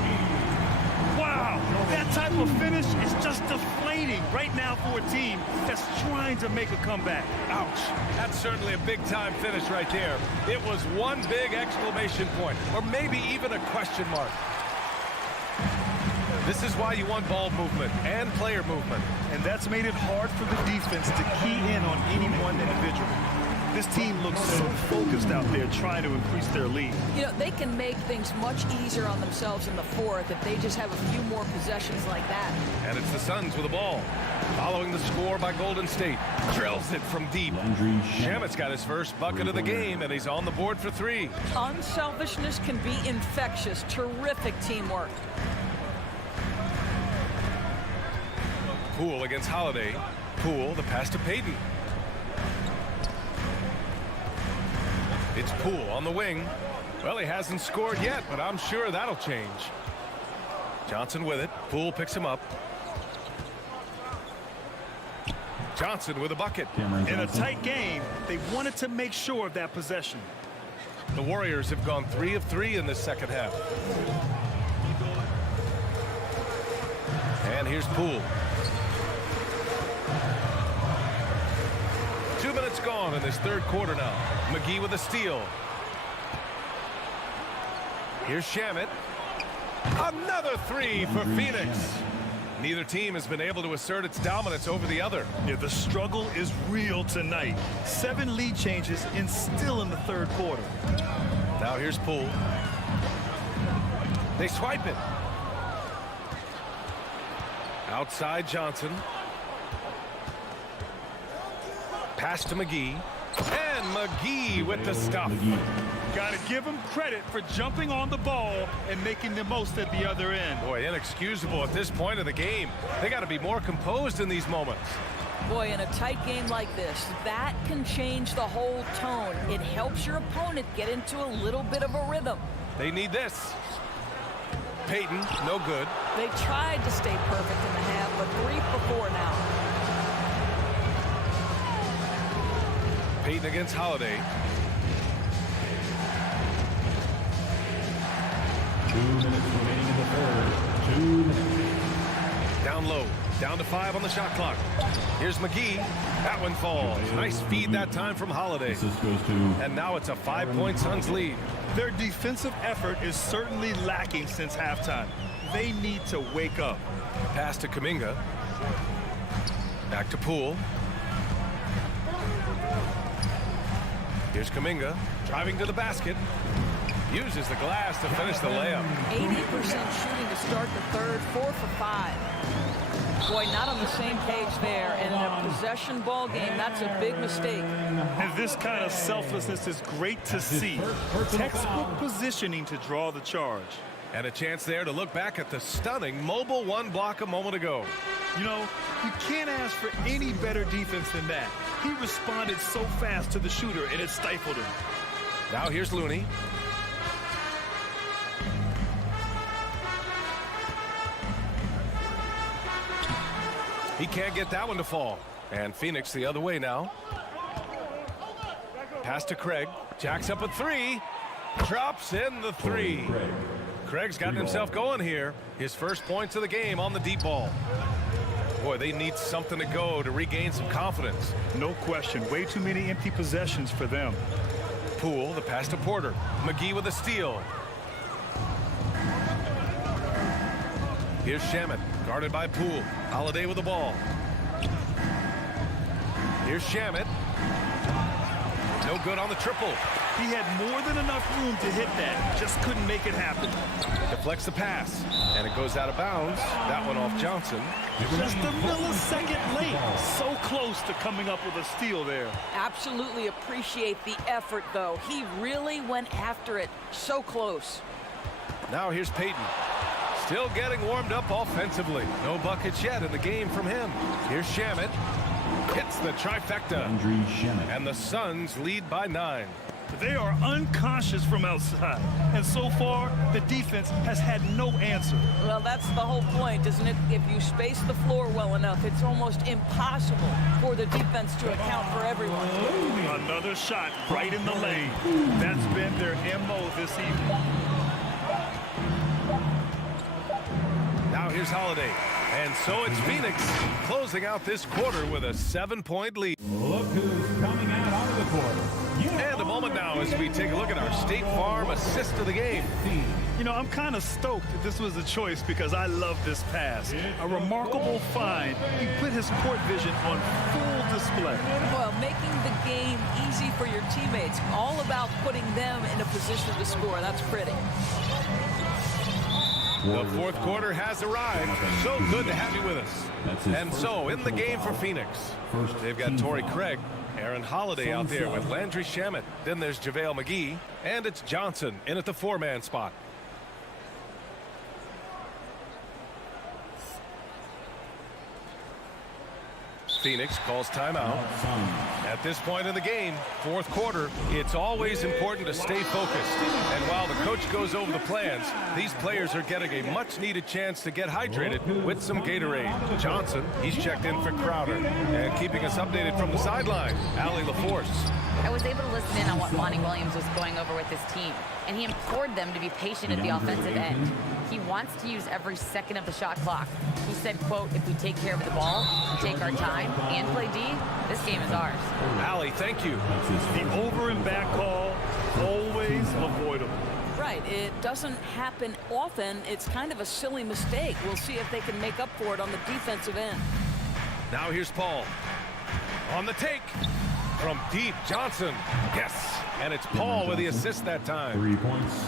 Wow, that type of finish is just deflating right now for a team that's trying to make a comeback. Ouch. That's certainly a big-time finish right there. It was one big exclamation point, or maybe even a question mark. This is why you want ball movement and player movement. And that's made it hard for the defense to key in on any one individual. This team looks so focused out there trying to increase their lead. You know, they can make things much easier on themselves in the fourth if they just have a few more possessions like that. And it's the Suns with the ball. Following the score by Golden State. Drills it from deep. Shamet's got his first bucket of the game, and he's on the board for 3. Unselfishness can be infectious. Terrific teamwork. Poole against Holiday. Poole, the pass to Payton. It's Poole on the wing. Well, he hasn't scored yet, but I'm sure that'll change. Johnson with it. Poole picks him up. Johnson with a bucket. In a tight game, they wanted to make sure of that possession. The Warriors have gone 3 of 3 in this second half. And here's Poole. 2 minutes gone in this third quarter now. McGee with a steal. Here's Shamet. Another 3 for Phoenix. Neither team has been able to assert its dominance over the other. Yeah, the struggle is real tonight. 7 lead changes and still in the third quarter. Now here's Poole. They swipe it. Outside Johnson. Pass to McGee. And McGee with the stuff. Got to give him credit for jumping on the ball and making the most at the other end. Boy, inexcusable at this point of the game. They got to be more composed in these moments. Boy, in a tight game like this, that can change the whole tone. It helps your opponent get into a little bit of a rhythm. They need this. Payton, no good. They tried to stay perfect in the half, but 3 for 4 now. Payton against Holiday. 2 minutes remaining in the third. 2 minutes. Down low. Down to 5 on the shot clock. Here's McGee. That one falls. Nice feed that time from Holiday. And now it's a 5-point Suns lead. Their defensive effort is certainly lacking since halftime. They need to wake up. Pass to Kuminga. Back to Poole. Here's Kuminga driving to the basket. Uses the glass to finish the layup. 80% shooting to start the third, 4 for 5. Boy, not on the same page there. And in a possession ball game, that's a big mistake. And this kind of selflessness is great to see. Textbook positioning to draw the charge. And a chance there to look back at the stunning mobile one block a moment ago. You know, you can't ask for any better defense than that. He responded so fast to the shooter, and it stifled him. Now here's Looney. He can't get that one to fall. And Phoenix the other way now. Pass to Craig. Jacks up a three. Drops in the three. Craig's gotten himself going here. His first points of the game on the deep ball. Boy, they need something to go to regain some confidence. No question. Way too many empty possessions for them. Poole, the pass to Porter. McGee with a steal. Here's Shamet, guarded by Poole. Holiday with the ball. Here's Shamet. No good on the triple. He had more than enough room to hit that. Just couldn't make it happen. Deflects the pass. And it goes out of bounds. That one off Johnson. Just a millisecond late. So close to coming up with a steal there. Absolutely appreciate the effort, though. He really went after it. So close. Now here's Payton. Still getting warmed up offensively. No buckets yet in the game from him. Here's Shamet. Hits the trifecta. And the Suns lead by 9. They are unconscious from outside. And so far, the defense has had no answer. Well, that's the whole point, isn't it? If you space the floor well enough, it's almost impossible for the defense to account for everyone. Another shot right in the lane. That's been their MO this evening. Now here's Holiday. And so it's Phoenix closing out this quarter with a 7-point lead. Look who's coming out onto the court. And a moment now as we take a look at our State Farm assist of the game. You know, I'm kind of stoked that this was a choice because I love this pass. A remarkable find. He put his court vision on full display. Well, making the game easy for your teammates. All about putting them in a position to score. That's pretty. The fourth quarter has arrived. So good to have you with us. And so in the game for Phoenix, they've got Torrey Craig, Aaron Holiday out there with Landry Shamet. Then there's JaVale McGee, and it's Johnson in at the 4-man spot. Phoenix calls timeout. At this point in the game, fourth quarter, it's always important to stay focused. And while the coach goes over the plans, these players are getting a much-needed chance to get hydrated with some Gatorade. Johnson, he's checked in for Crowder. And keeping us updated from the sideline, Allie LaForce. I was able to listen in on what Monty Williams was going over with his team, and he implored them to be patient at the offensive end. He wants to use every second of the shot clock. He said, quote, if we take care of the ball, take our time, and play D, this game is ours. Allie, thank you. The over and back call, always avoidable. Right, it doesn't happen often. It's kind of a silly mistake. We'll see if they can make up for it on the defensive end. Now here's Paul. On the take. From deep, Johnson. Yes. And it's Paul with the assist that time. 3 points.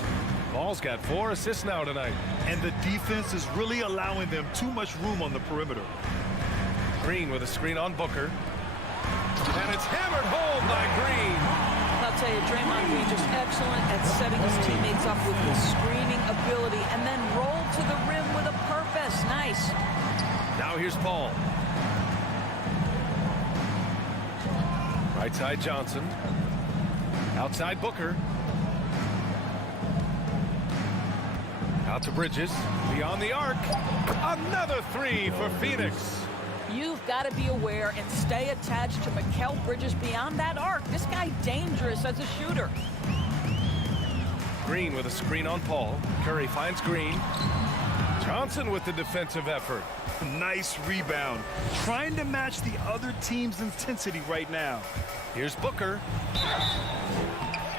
Paul's got 4 assists now tonight. And the defense is really allowing them too much room on the perimeter. Green with a screen on Booker. And it's hammered home by Green. I'll tell you, Draymond Green just excellent at setting his teammates up with his screening ability and then roll to the rim with a purpose. Nice. Now here's Paul. Right side Johnson. Outside Booker. Out to Bridges. Beyond the arc. Another 3 for Phoenix. You've got to be aware and stay attached to Mikal Bridges beyond that arc. This guy dangerous as a shooter. Green with a screen on Paul. Curry finds Green. Johnson with the defensive effort. Nice rebound. Trying to match the other team's intensity right now. Here's Booker.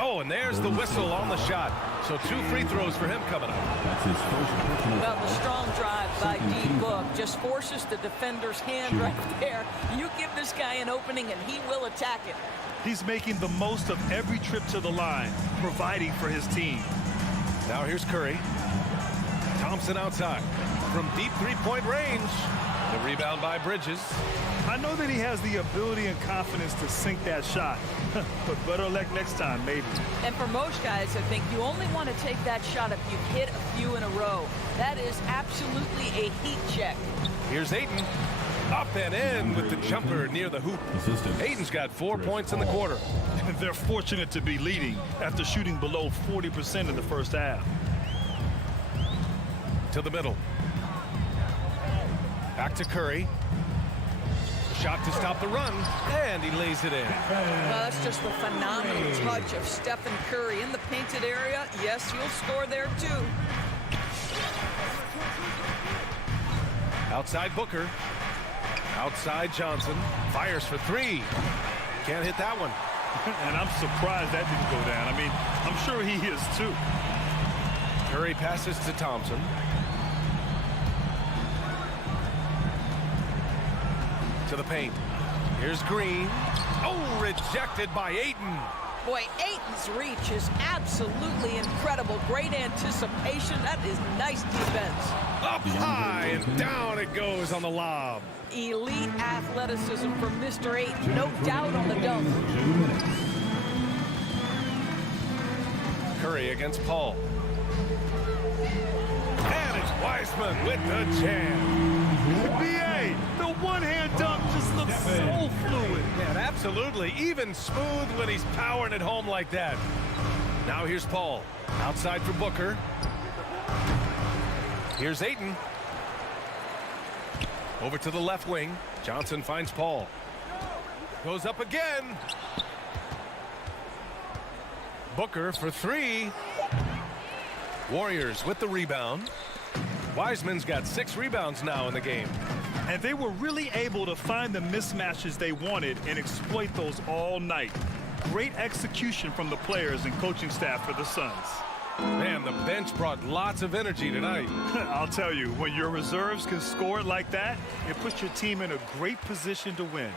Oh, and there's the whistle on the shot. So 2 free throws for him coming up. That's his first personal Well, the strong drive by D-Book. Just forces the defender's hand right there. You give this guy an opening and he will attack it. He's making the most of every trip to the line, providing for his team. Now here's Curry. Thompson outside from deep three-point range. The rebound by Bridges. I know that he has the ability and confidence to sink that shot, but better luck next time, maybe. And for most guys, I think you only want to take that shot if you've hit a few in a row. That is absolutely a heat check. Here's Ayton. Up and in with the jumper near the hoop. Ayton's got 4 points in the quarter. They're fortunate to be leading after shooting below 40% in the first half. To the middle. Back to Curry. Shot to stop the run, and he lays it in. That's just the phenomenal touch of Stephen Curry in the painted area. Yes, he'll score there too. Outside Booker. Outside Johnson. Fires for three. Can't hit that one. And I'm surprised that didn't go down. I mean, I'm sure he is too. Curry passes to Thompson. To the paint. Here's Green. Oh, rejected by Ayton. Boy, Ayton's reach is absolutely incredible. Great anticipation. That is nice defense. Up high and down it goes on the lob. Elite athleticism from Mr. Ayton. No doubt on the dunk. Curry against Paul. And it's Wiseman with the jam. BA, the one-hand dunk just looks so fluid. Man, absolutely. Even smooth when he's powering it home like that. Now here's Paul. Outside for Booker. Here's Ayton. Over to the left wing. Johnson finds Paul. Goes up again. Booker for three. Warriors with the rebound. Wiseman's got 6 rebounds now in the game. And they were really able to find the mismatches they wanted and exploit those all night. Great execution from the players and coaching staff for the Suns. Man, the bench brought lots of energy tonight. I'll tell you, when your reserves can score it like that, it puts your team in a great position to win.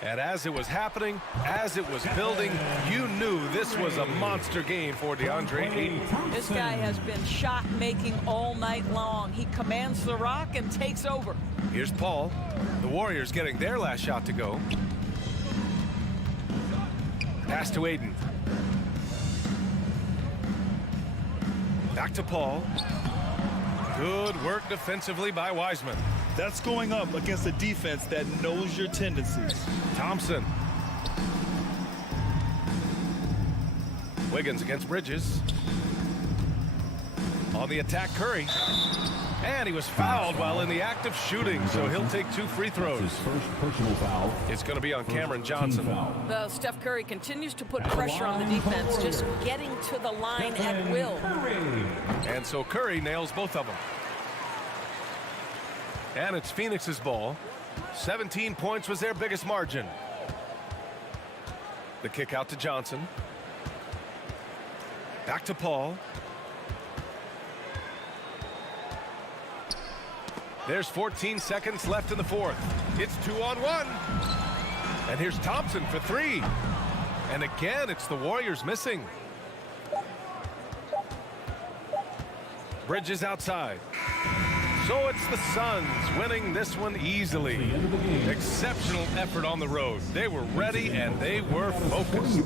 And as it was happening, as it was building, you knew this was a monster game for DeAndre Ayton. This guy has been shot making all night long. He commands the rock and takes over. Here's Paul. The Warriors getting their last shot to go. Pass to Ayton. Back to Paul. Good work defensively by Wiseman. That's going up against a defense that knows your tendencies. Thompson. Wiggins against Bridges. On the attack, Curry. And he was fouled while in the act of shooting, so he'll take 2 free throws. His first personal foul. It's going to be on Cameron Johnson. Well, Steph Curry continues to put pressure on the defense, just getting to the line at will. And so Curry nails both of them. And it's Phoenix's ball. 17 points was their biggest margin. The kick out to Johnson. Back to Paul. There's 14 seconds left in the fourth. It's 2-on-1. And here's Thompson for 3. And again, it's the Warriors missing. Bridges outside. So it's the Suns winning this one easily. Exceptional effort on the road. They were ready and they were focused.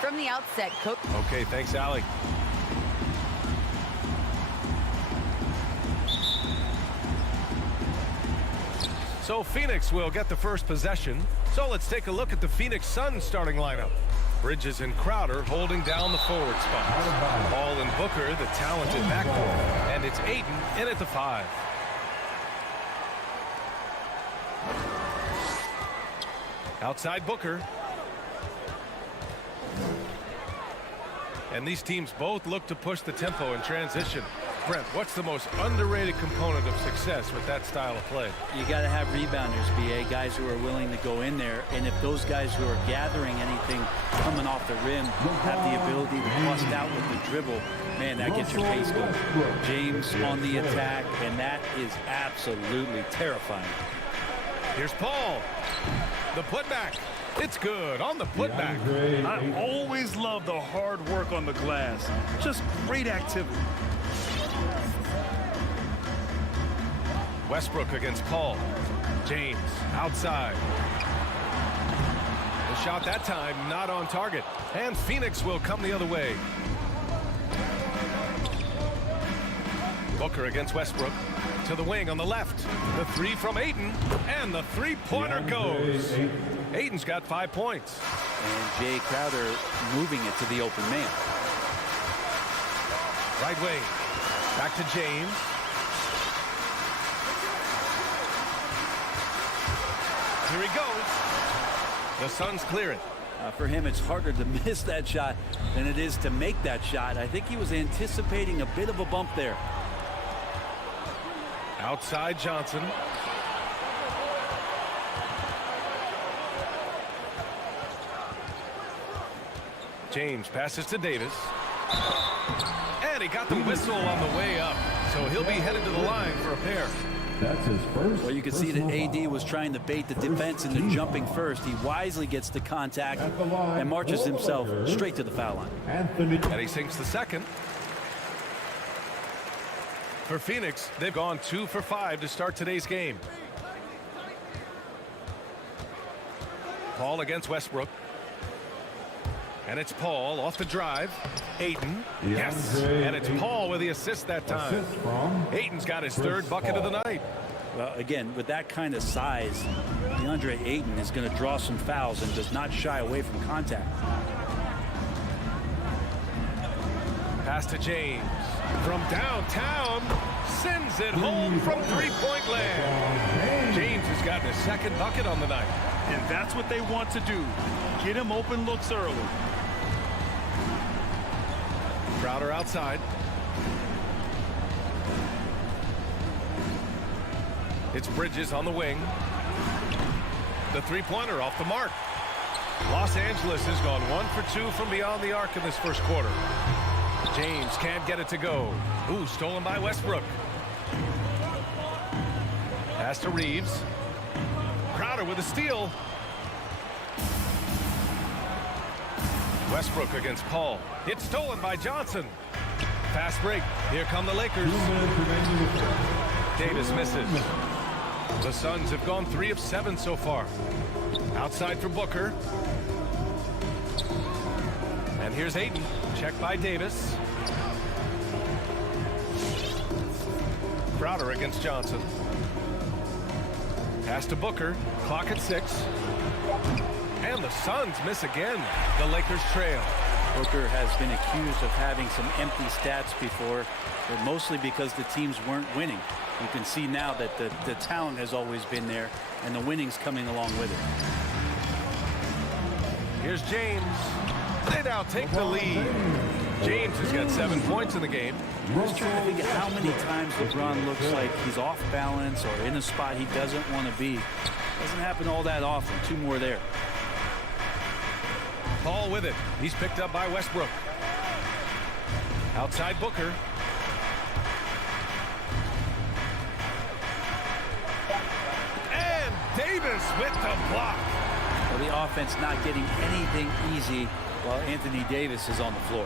From the outset, Coach. Okay, thanks, Allie. So Phoenix will get the first possession. So let's take a look at the Phoenix Suns starting lineup. Bridges and Crowder holding down the forward spot. Hall and Booker, the talented backcourt. And it's Ayton in at the 5. Outside Booker. And these teams both look to push the tempo in transition. Brent, what's the most underrated component of success with that style of play? You got to have rebounders, BA, guys who are willing to go in there. And if those guys who are gathering anything coming off the rim have the ability to bust out with the dribble, man, that gets your pace going. James on the attack, and that is absolutely terrifying. Here's Paul. The putback. It's good on the putback. I always love the hard work on the glass. Just great activity. Westbrook against Paul. James outside. The shot that time not on target. And Phoenix will come the other way. Booker against Westbrook. To the wing on the left. The 3 from Ayton. And the three-pointer goes. Ayton's got 5 points. And Jay Crowder moving it to the open man. Right wing. Back to James. Here he goes. The Suns clear it. For him, it's harder to miss that shot than it is to make that shot. I think he was anticipating a bit of a bump there. Outside Johnson. James passes to Davis. And he got the whistle on the way up. So he'll be headed to the line for a pair. That's his first. Well, you can see that AD was trying to bait the defense into jumping first. He wisely gets the contact and marches himself straight to the foul line. And he sinks the second. For Phoenix, they've gone 2 for 5 to start today's game. Paul against Westbrook. And it's Paul off the drive. Ayton. Yes. And it's Paul with the assist that time. Ayton's got his third bucket of the night. Well, again, with that kind of size, DeAndre Ayton is going to draw some fouls and does not shy away from contact. Pass to James. From downtown. Sends it home from three-point land. James has gotten his second bucket on the night. And that's what they want to do. Get him open looks early. Crowder outside. It's Bridges on the wing. The three-pointer off the mark. Los Angeles has gone 1 for 2 from beyond the arc in this first quarter. James can't get it to go. Ooh, stolen by Westbrook. Pass to Reeves. Crowder with a steal. Westbrook against Paul. It's stolen by Johnson. Fast break. Here come the Lakers. Davis misses. The Suns have gone 3 of 7 so far. Outside for Booker. And here's Ayton. Checked by Davis. Crowder against Johnson. Pass to Booker. Clock at 6. And the Suns miss again. The Lakers trail. Booker has been accused of having some empty stats before, but mostly because the teams weren't winning. You can see now that the talent has always been there, and the winning's coming along with it. Here's James. They now take the lead. James has got 7 points in the game. I'm just trying to think of how many times LeBron looks like he's off balance or in a spot he doesn't want to be. Doesn't happen all that often. 2 more there. Paul with it. He's picked up by Westbrook. Outside Booker. And Davis with the block. Well, the offense not getting anything easy while Anthony Davis is on the floor.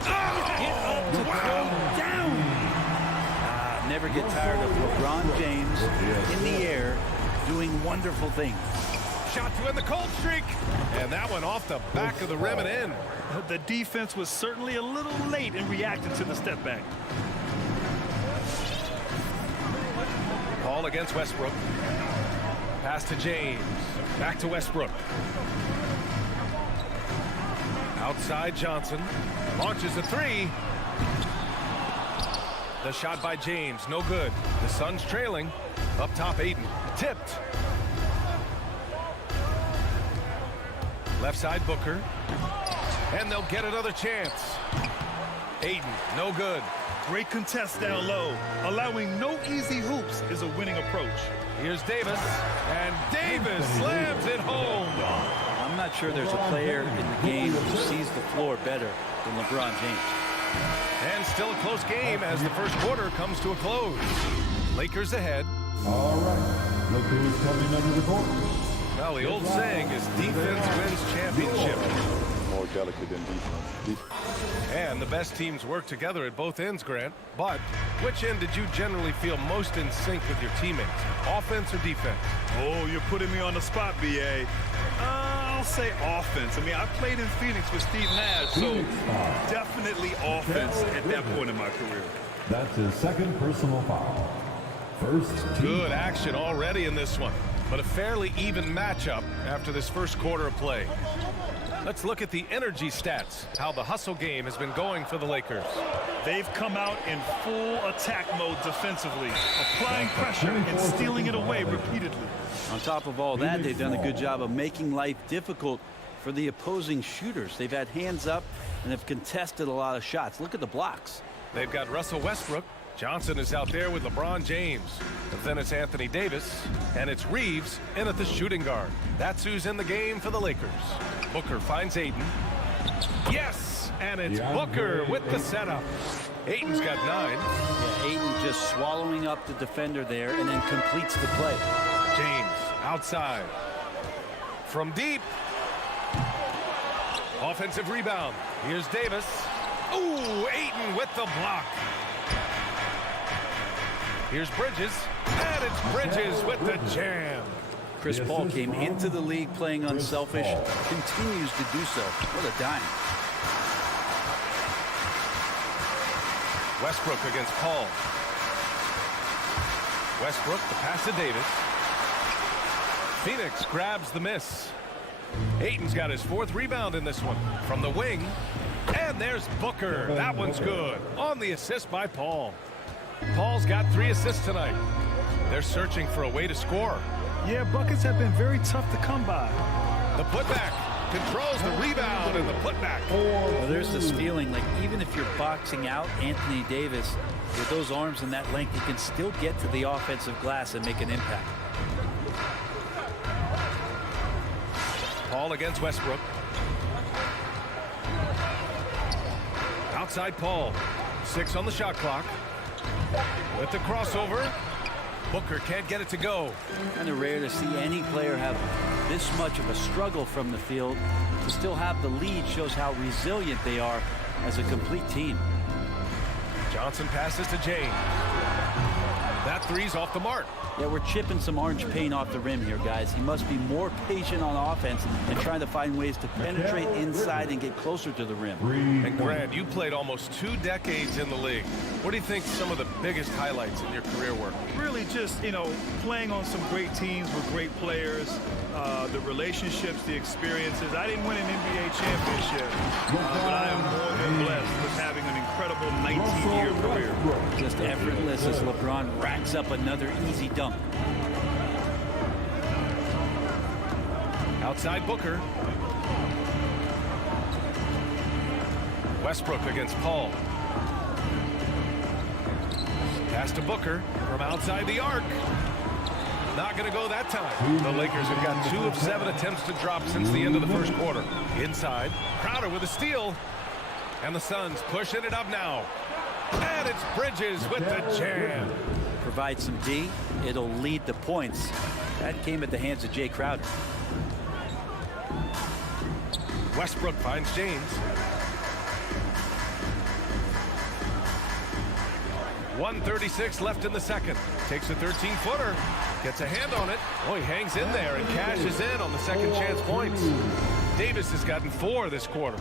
Never get tired of LeBron James in the air doing wonderful things. Shot to end the cold streak. And that one off the back of the rim and in. The defense was certainly a little late in reacting to the step back. Paul against Westbrook. Pass to James. Back to Westbrook. Outside Johnson. Launches a 3. The shot by James. No good. The Suns trailing. Up top Ayton. Tipped. Left side Booker. And they'll get another chance. Ayton. No good. Great contest down low. Allowing no easy hoops is a winning approach. Here's Davis. And Davis slams it home. I'm not sure there's a player in the game who sees the floor better than LeBron James. And still a close game as the first quarter comes to a close. Lakers ahead. All right. Look who's coming under the court. Well, the old saying is defense wins championship. More delicate than defense. And the best teams work together at both ends, Grant. But which end did you generally feel most in sync with your teammates? Offense or defense? Oh, you're putting me on the spot, B.A. I'll say offense. I mean, I played in Phoenix with Steve Nash, so definitely offense at that point in my career. That's his second personal foul. First team. Good action already in this one, but a fairly even matchup after this first quarter of play. Let's look at the energy stats, how the hustle game has been going for the Lakers. They've come out in full attack mode defensively, applying pressure and stealing it away repeatedly. On top of all that, they've done a good job of making life difficult for the opposing shooters. They've had hands up and have contested a lot of shots. Look at the blocks. They've got Russell Westbrook. Johnson is out there with LeBron James. But then it's Anthony Davis. And it's Reeves in at the shooting guard. That's who's in the game for the Lakers. Booker finds Ayton. Yes! And it's Booker with the setup. Ayton's got 9. Yeah, Ayton just swallowing up the defender there and then completes the play. James outside. From deep. Offensive rebound. Here's Davis. Ooh, Ayton with the block. Here's Bridges. And it's Bridges with the jam. Chris Paul came into the league playing unselfish, continues to do so. What a dime. Westbrook against Paul. Westbrook, the pass to Davis. Phoenix grabs the miss. Ayton's got his 4th rebound in this one. From the wing. And there's Booker. That one's good. On the assist by Paul. Paul's got 3 assists tonight. They're searching for a way to score. Yeah, buckets have been very tough to come by. The putback controls the rebound and the putback. Well, there's this feeling like even if you're boxing out Anthony Davis with those arms and that length, he can still get to the offensive glass and make an impact. Paul against Westbrook. Outside Paul. 6 on the shot clock. With the crossover. Booker can't get it to go. Kind of rare to see any player have this much of a struggle from the field. To still have the lead shows how resilient they are as a complete team. Johnson passes to James. That 3's off the mark. Yeah, we're chipping some orange paint off the rim here, guys. He must be more patient on offense and trying to find ways to penetrate inside and get closer to the rim. And Grant, you played almost 2 decades in the league. What do you think some of the biggest highlights in your career were? Really just, playing on some great teams with great players, the relationships, the experiences. I didn't win an NBA championship, but I am more than blessed with having an incredible 19-year career. Just effortless as LeBron racks up another easy dunk. Outside Booker. Westbrook against Paul. Pass to Booker from outside the arc. Not going to go that time. The Lakers have got 2 of 7 attempts to drop since the end of the first quarter. Inside, Crowder with a steal. And the Suns pushing it up now. And it's Bridges with the jam. Provide some D, it'll lead the points. That came at the hands of Jay Crowder. Westbrook finds James. 1:36 left in the second. Takes a 13-footer. Gets a hand on it. Oh, he hangs in there and cashes in on the second chance points. Davis has gotten 4 this quarter.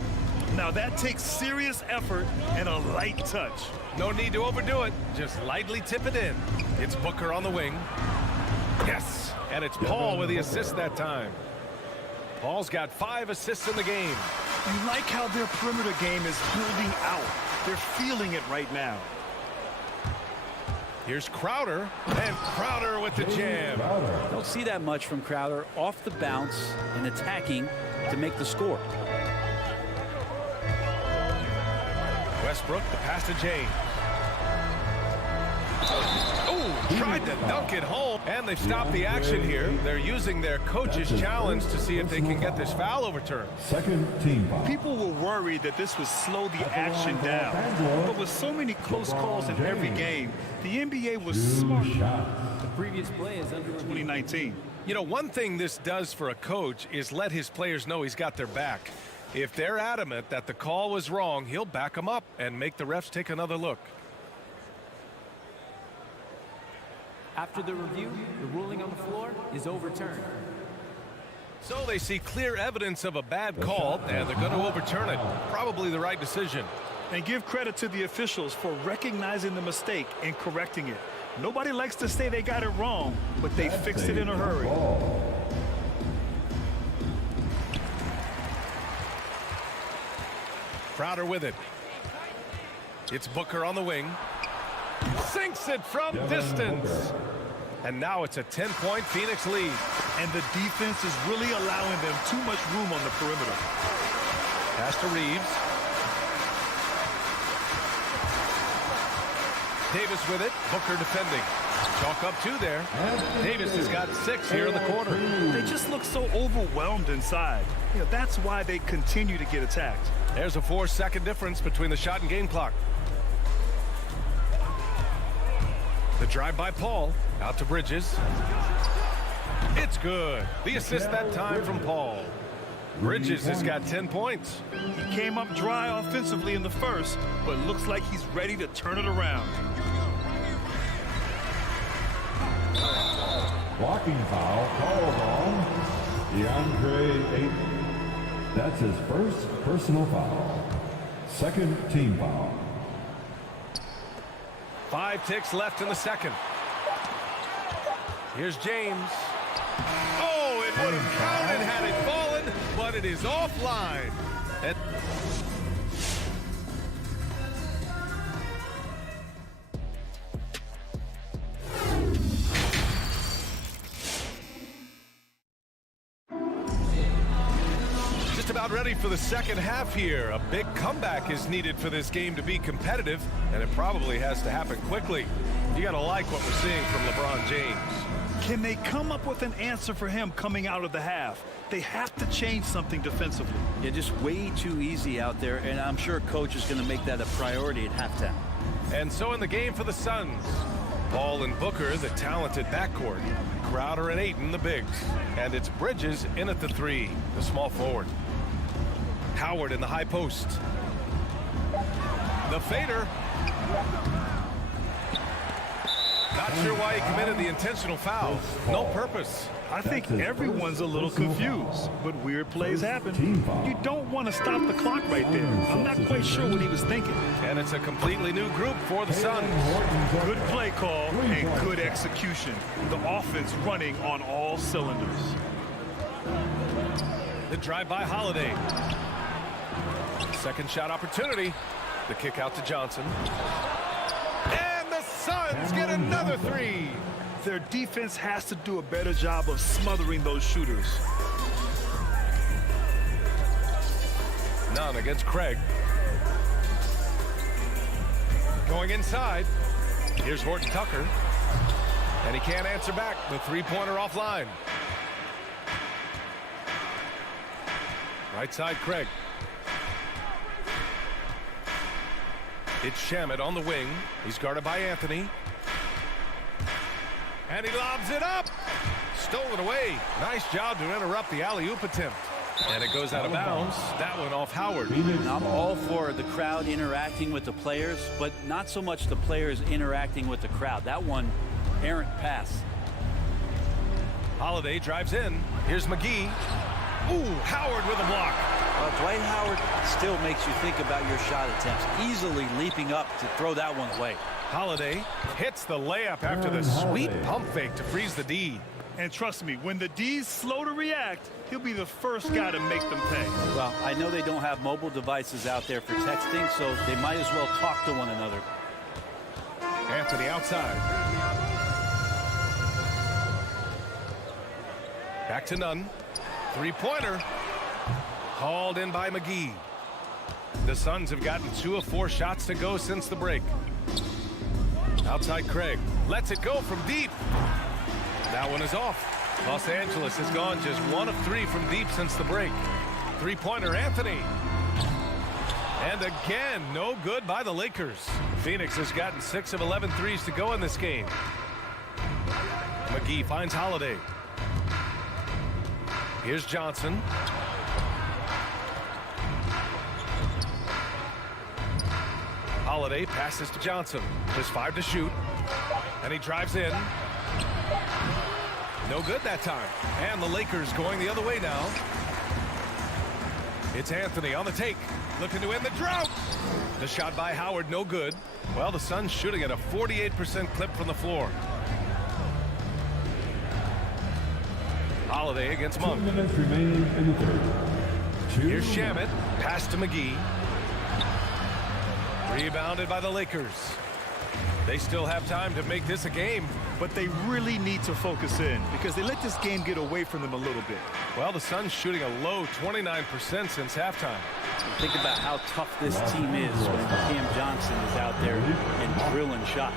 Now that takes serious effort and a light touch. No need to overdo it. Just lightly tip it in. It's Booker on the wing. Yes. And it's Paul with the assist that time. Paul's got 5 assists in the game. You like how their perimeter game is building out. They're feeling it right now. Here's Crowder, and Crowder with the jam. Don't see that much from Crowder off the bounce and attacking to make the score. Westbrook, the pass to James. Oh, tried to dunk it home, and they've stopped the action here. They're using their coach's challenge to see if they can get this foul overturned. Second team foul. People were worried that this would slow the action down. But with so many close calls in every game, the NBA was smart. The previous play is under 2019. You know, one thing this does for a coach is let his players know he's got their back. If they're adamant that the call was wrong, he'll back them up and make the refs take another look. After the review, the ruling on the floor is overturned. So they see clear evidence of a bad call, and they're going to overturn it. Probably the right decision. And give credit to the officials for recognizing the mistake and correcting it. Nobody likes to say they got it wrong, but they fixed it in a hurry. Crowder with it. It's Booker on the wing. Sinks it from distance. And now it's a 10-point Phoenix lead. and the defense is really allowing them too much room on the perimeter. Pass to Reeves. Davis with it. Booker defending. Chalk up 2 there. Davis has got 6 here in the quarter. They just look so overwhelmed inside. You know, that's why they continue to get attacked. There's a 4-second difference between the shot and game clock. The drive by Paul. Out to Bridges. It's good. The assist that time from Paul. Bridges has got 10 points. He came up dry offensively in the first, but looks like he's ready to turn it around. Blocking foul called on DeAndre Ayton. That's his first personal foul. Second team foul. 5 ticks left in the second. Here's James. Oh, it would have counted had it fallen, but it is offline. Just about ready for the second half here. A big comeback is needed for this game to be competitive, and it probably has to happen quickly. You got to like what we're seeing from LeBron James. Can they come up with an answer for him coming out of the half? They have to change something defensively. Yeah, just way too easy out there, and I'm sure coach is going to make that a priority at halftime. And so in the game for the Suns, Paul and Booker, the talented backcourt. Crowder and Ayton, the bigs. And it's Bridges in at the 3, the small forward. Howard in the high post. The fader. Not sure why he committed the intentional foul. No purpose. I think everyone's a little confused, but weird plays happen. You don't want to stop the clock right there. I'm not quite sure what he was thinking. And it's a completely new group for the Suns. Good play call and good execution. The offense running on all cylinders. The drive by Holiday. Second shot opportunity. The kick out to Johnson. And the Suns get another 3. Their defense has to do a better job of smothering those shooters. None against Craig. Going inside. Here's Horton Tucker. And he can't answer back. The three-pointer offline. Right side, Craig. It's Shamet on the wing. He's guarded by Anthony. And he lobs it up. Stolen away. Nice job to interrupt the alley-oop attempt. And it goes out of bounds. That one off Howard. I'm all for the crowd interacting with the players, but not so much the players interacting with the crowd. That one, errant pass. Holiday drives in. Here's McGee. Ooh, Howard with a block. Well, Dwight Howard still makes you think about your shot attempts, easily leaping up to throw that one away. Holiday hits the layup after the sweet pump fake to freeze the D. And trust me, when the D's slow to react, he'll be the first guy to make them pay. Well, I know they don't have mobile devices out there for texting, so they might as well talk to one another. Anthony outside. Back to Nunn. Three-pointer. Hauled in by McGee. The Suns have gotten 2 of 4 shots to go since the break. Outside Craig. Lets it go from deep. That one is off. Los Angeles has gone just 1 of 3 from deep since the break. Three-pointer Anthony. And again, no good by the Lakers. Phoenix has gotten 6 of 11 threes to go in this game. McGee finds Holiday. Here's Johnson. Holiday passes to Johnson. Just 5 to shoot. And he drives in. No good that time. And the Lakers going the other way now. It's Anthony on the take. Looking to end the drought. The shot by Howard, no good. Well, the Suns shooting at a 48% clip from the floor. Holiday against Monk. 2 minutes remaining in the third. Here's Shamet. Pass to McGee. Rebounded by the Lakers. They still have time to make this a game. But they really need to focus in because they let this game get away from them a little bit. Well, the Suns shooting a low 29% since halftime. Think about how tough this team is when Cam Johnson is out there and drilling shots.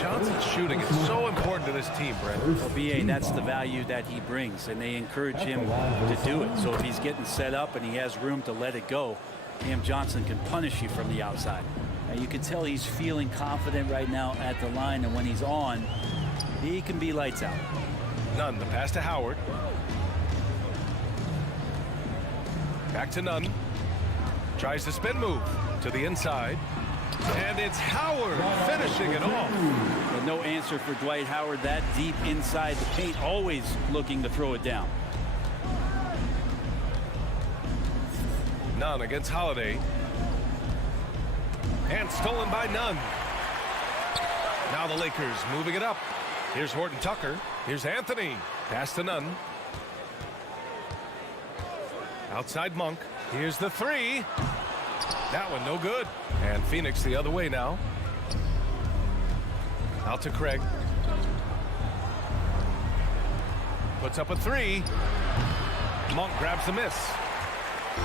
Johnson's shooting is so important to this team, Brent. Well, BA, that's the value that he brings, and they encourage him to do it. So if he's getting set up and he has room to let it go, Cam Johnson can punish you from the outside. Now, you can tell he's feeling confident right now at the line, and when he's on, he can be lights out. Nunn, the pass to Howard. Back to Nunn. Tries the spin move to the inside. And it's Howard finishing it off. But no answer for Dwight Howard that deep inside the paint, always looking to throw it down. Nunn against Holiday. And stolen by Nunn. Now the Lakers moving it up. Here's Horton Tucker. Here's Anthony. Pass to Nunn. Outside Monk. Here's the three. That one no good. And Phoenix the other way now. Out to Craig. Puts up a three. Monk grabs the miss.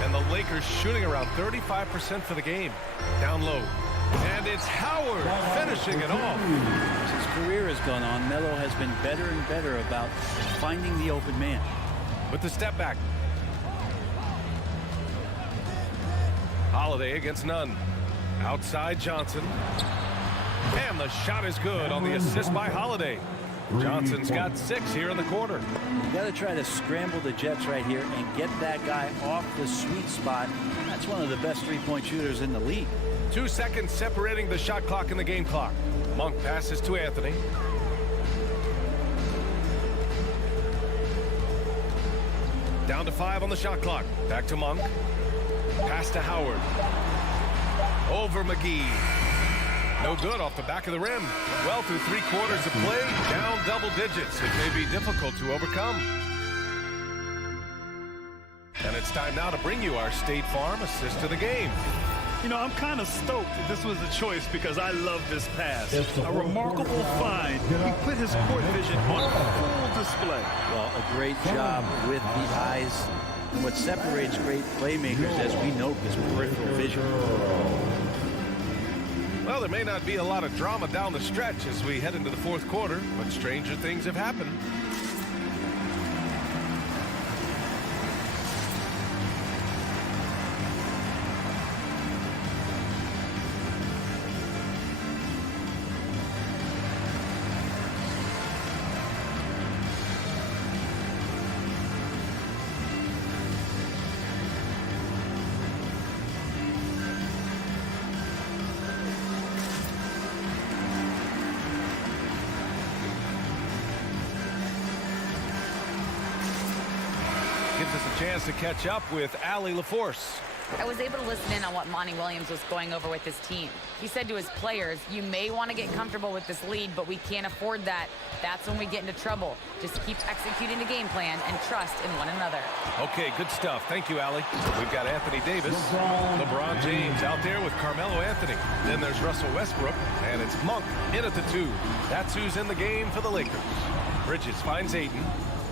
And the Lakers shooting around 35% for the game. Down low. And it's Howard finishing it off. As his career has gone on, Melo has been better and better about finding the open man. With the step back. Holiday against Nunn. Outside Johnson. And the shot is good on the assist by Holiday. Johnson's got 6 here in the quarter. You got to try to scramble the Jets right here and get that guy off the sweet spot. That's one of the best three-point shooters in the league. 2 seconds separating the shot clock and the game clock. Monk passes to Anthony. Down to 5 on the shot clock. Back to Monk. Pass to Howard. Over McGee. No good off the back of the rim. Well, through 3 quarters of play, down double digits. It may be difficult to overcome. And it's time now to bring you our State Farm assist of the game. You know, I'm kind of stoked that this was a choice because I love this pass. A remarkable find. He put his court vision on full display. Well, a great job with the eyes. And what separates great playmakers, as we know, is peripheral vision. Well, there may not be a lot of drama down the stretch as we head into the 4th quarter, but stranger things have happened. Gives us a chance to catch up with Allie LaForce. I was able to listen in on what Monty Williams was going over with his team. He said to his players, you may want to get comfortable with this lead, but we can't afford that. That's when we get into trouble. Just keep executing the game plan and trust in one another. Okay, good stuff. Thank you, Allie. We've got Anthony Davis, LeBron James out there with Carmelo Anthony. Then there's Russell Westbrook, and it's Monk in at the 2. That's who's in the game for the Lakers. Bridges finds Ayton.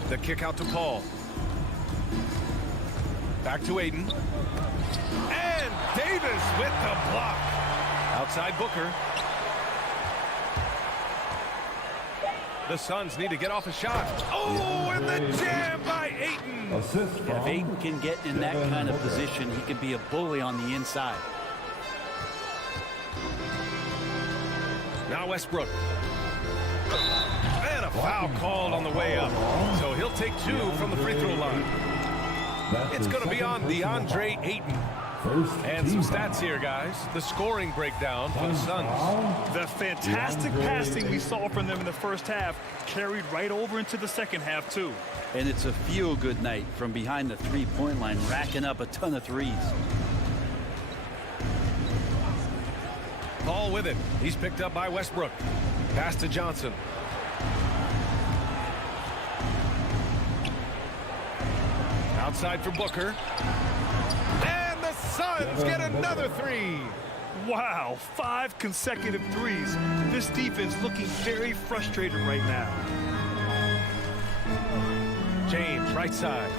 The kick out to Paul. Back to Ayton. And Davis with the block. Outside Booker. The Suns need to get off a shot. Oh, and the jam by Ayton. If Ayton can get in that kind of position, he can be a bully on the inside. Now Westbrook. And a foul called on the way up. So he'll take 2 from the free throw line. It's going to be on DeAndre Ayton. And some stats here, guys. The scoring breakdown for the Suns. The fantastic passing we saw from them in the first half carried right over into the second half, too. And it's a feel-good night from behind the three-point line, racking up a ton of threes. Paul with it. He's picked up by Westbrook. Pass to Johnson. Outside for Booker. And the Suns get another 3. Wow, 5 consecutive threes. This defense looking very frustrated right now. James, right side.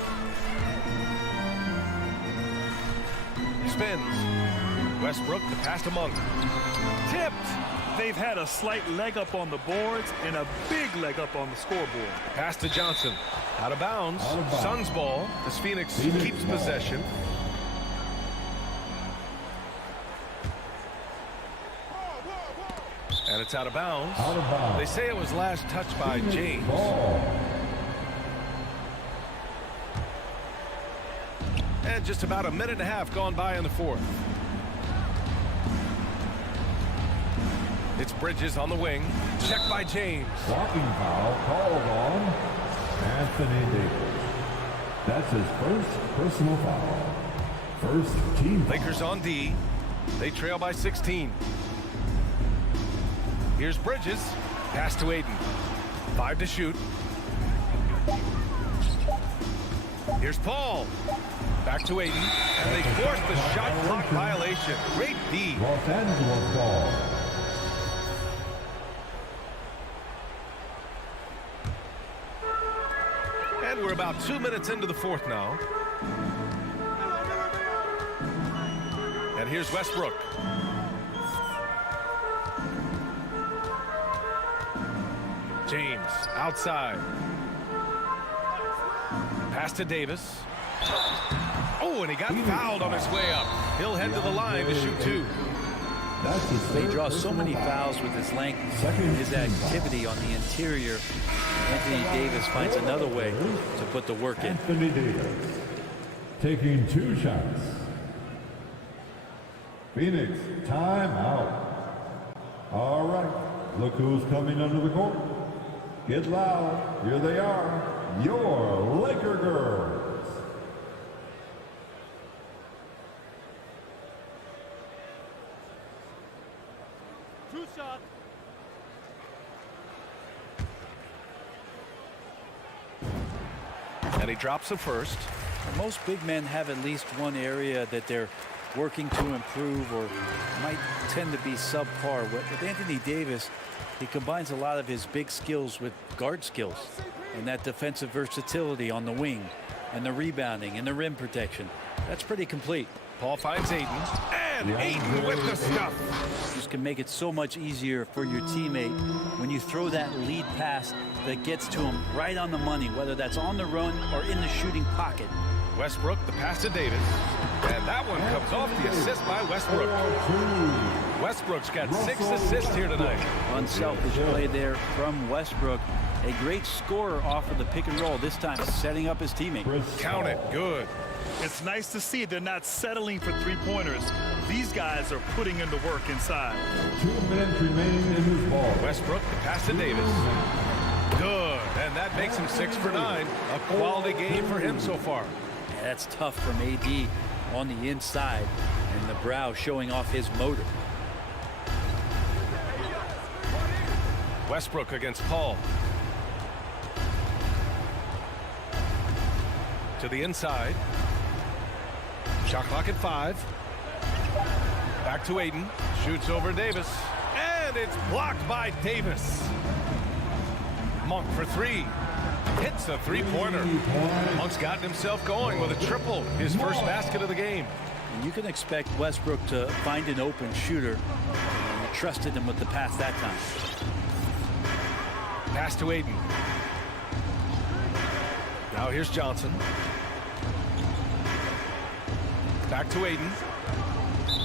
Spins. Westbrook, the pass to Monk. Tipped. They've had a slight leg up on the boards and a big leg up on the scoreboard. Pass to Johnson. Out of bounds. Suns ball as Phoenix keeps possession. And it's out of bounds. They say it was last touched by James. And just about a minute and a half gone by in the fourth. It's Bridges on the wing. Checked by James. Walking foul called on Anthony Davis. That's his first personal foul. First team foul. Lakers on D. They trail by 16. Here's Bridges. Pass to Aiden. 5 to shoot. Here's Paul. Back to Aiden. And they force the shot clock violation. Great D. Los Angeles ball. And we're about 2 minutes into the fourth now. And here's Westbrook. James outside. Pass to Davis. Oh, and he got fouled on his way up. He'll head to the line to shoot 2. They draw so many fouls with his length and his activity on the interior. Anthony Davis finds another way to put the work in. Anthony Davis taking 2 shots. Phoenix, timeout. All right, look who's coming under the court. Get loud. Here they are, your Laker girls. And he drops the first. Most big men have at least one area that they're working to improve or might tend to be subpar. With Anthony Davis, he combines a lot of his big skills with guard skills and that defensive versatility on the wing and the rebounding and the rim protection. That's pretty complete. Paul finds Aiden. And Aiden with the stuff. This can make it so much easier for your teammate when you throw that lead pass that gets to him right on the money, whether that's on the run or in the shooting pocket. Westbrook, the pass to Davis. And that one comes off the assist by Westbrook. Westbrook's got 6 assists here tonight. Unselfish play there from Westbrook. A great scorer off of the pick and roll, this time setting up his teammate. Count it. Good. It's nice to see they're not settling for 3-pointers. These guys are putting in the work inside. 2 minutes remaining in this ball. Westbrook, the pass to Davis. Good. And that makes him 6 for 9. A quality game for him so far. Yeah, that's tough from AD on the inside, and the brow showing off his motor. Westbrook against Paul. To the inside. Shot clock at 5. Back to Aiden. Shoots over Davis. And it's blocked by Davis. Monk for 3. Hits a 3-pointer. Monk's gotten himself going with a triple. His first basket of the game. You can expect Westbrook to find an open shooter. You trusted him with the pass that time. Pass to Aiden. Now here's Johnson. Back to Aiden.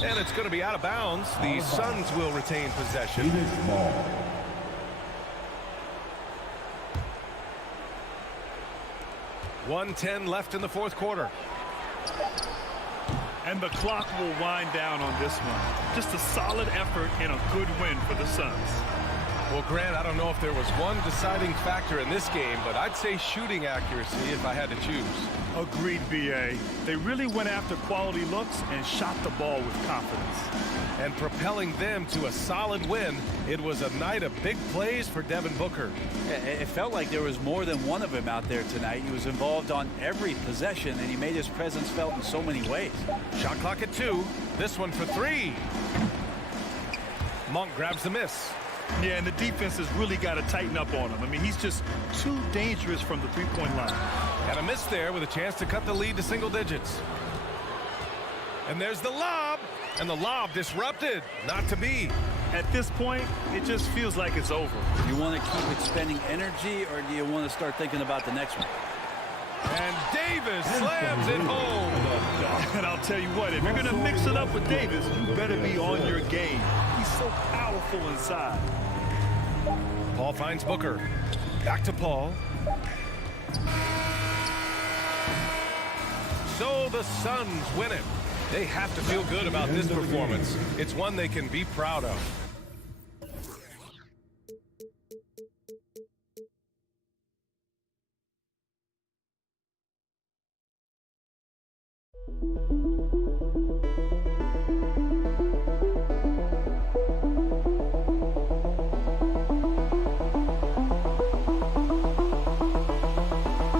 And it's going to be out of bounds. The Suns will retain possession. 1:10 left in the fourth quarter. And the clock will wind down on this one. Just a solid effort and a good win for the Suns. Well, Grant, I don't know if there was one deciding factor in this game, but I'd say shooting accuracy if I had to choose. Agreed, B.A. They really went after quality looks and shot the ball with confidence. And propelling them to a solid win, it was a night of big plays for Devin Booker. It felt like there was more than one of him out there tonight. He was involved on every possession, and he made his presence felt in so many ways. Shot clock at 2. This one for 3. Monk grabs the miss. Yeah, and the defense has really got to tighten up on him. I mean, he's just too dangerous from the three-point line. And a miss there with a chance to cut the lead to single digits. And there's the lob. And the lob disrupted. Not to be. At this point, it just feels like it's over. You want to keep expending energy, or do you want to start thinking about the next one? And Davis slams it home. And I'll tell you what, if you're going to mix it up with Davis, you better be on your game. He's so powerful inside. Paul finds Booker. Back to Paul. So the Suns win it. They have to feel good about this performance. It's one they can be proud of.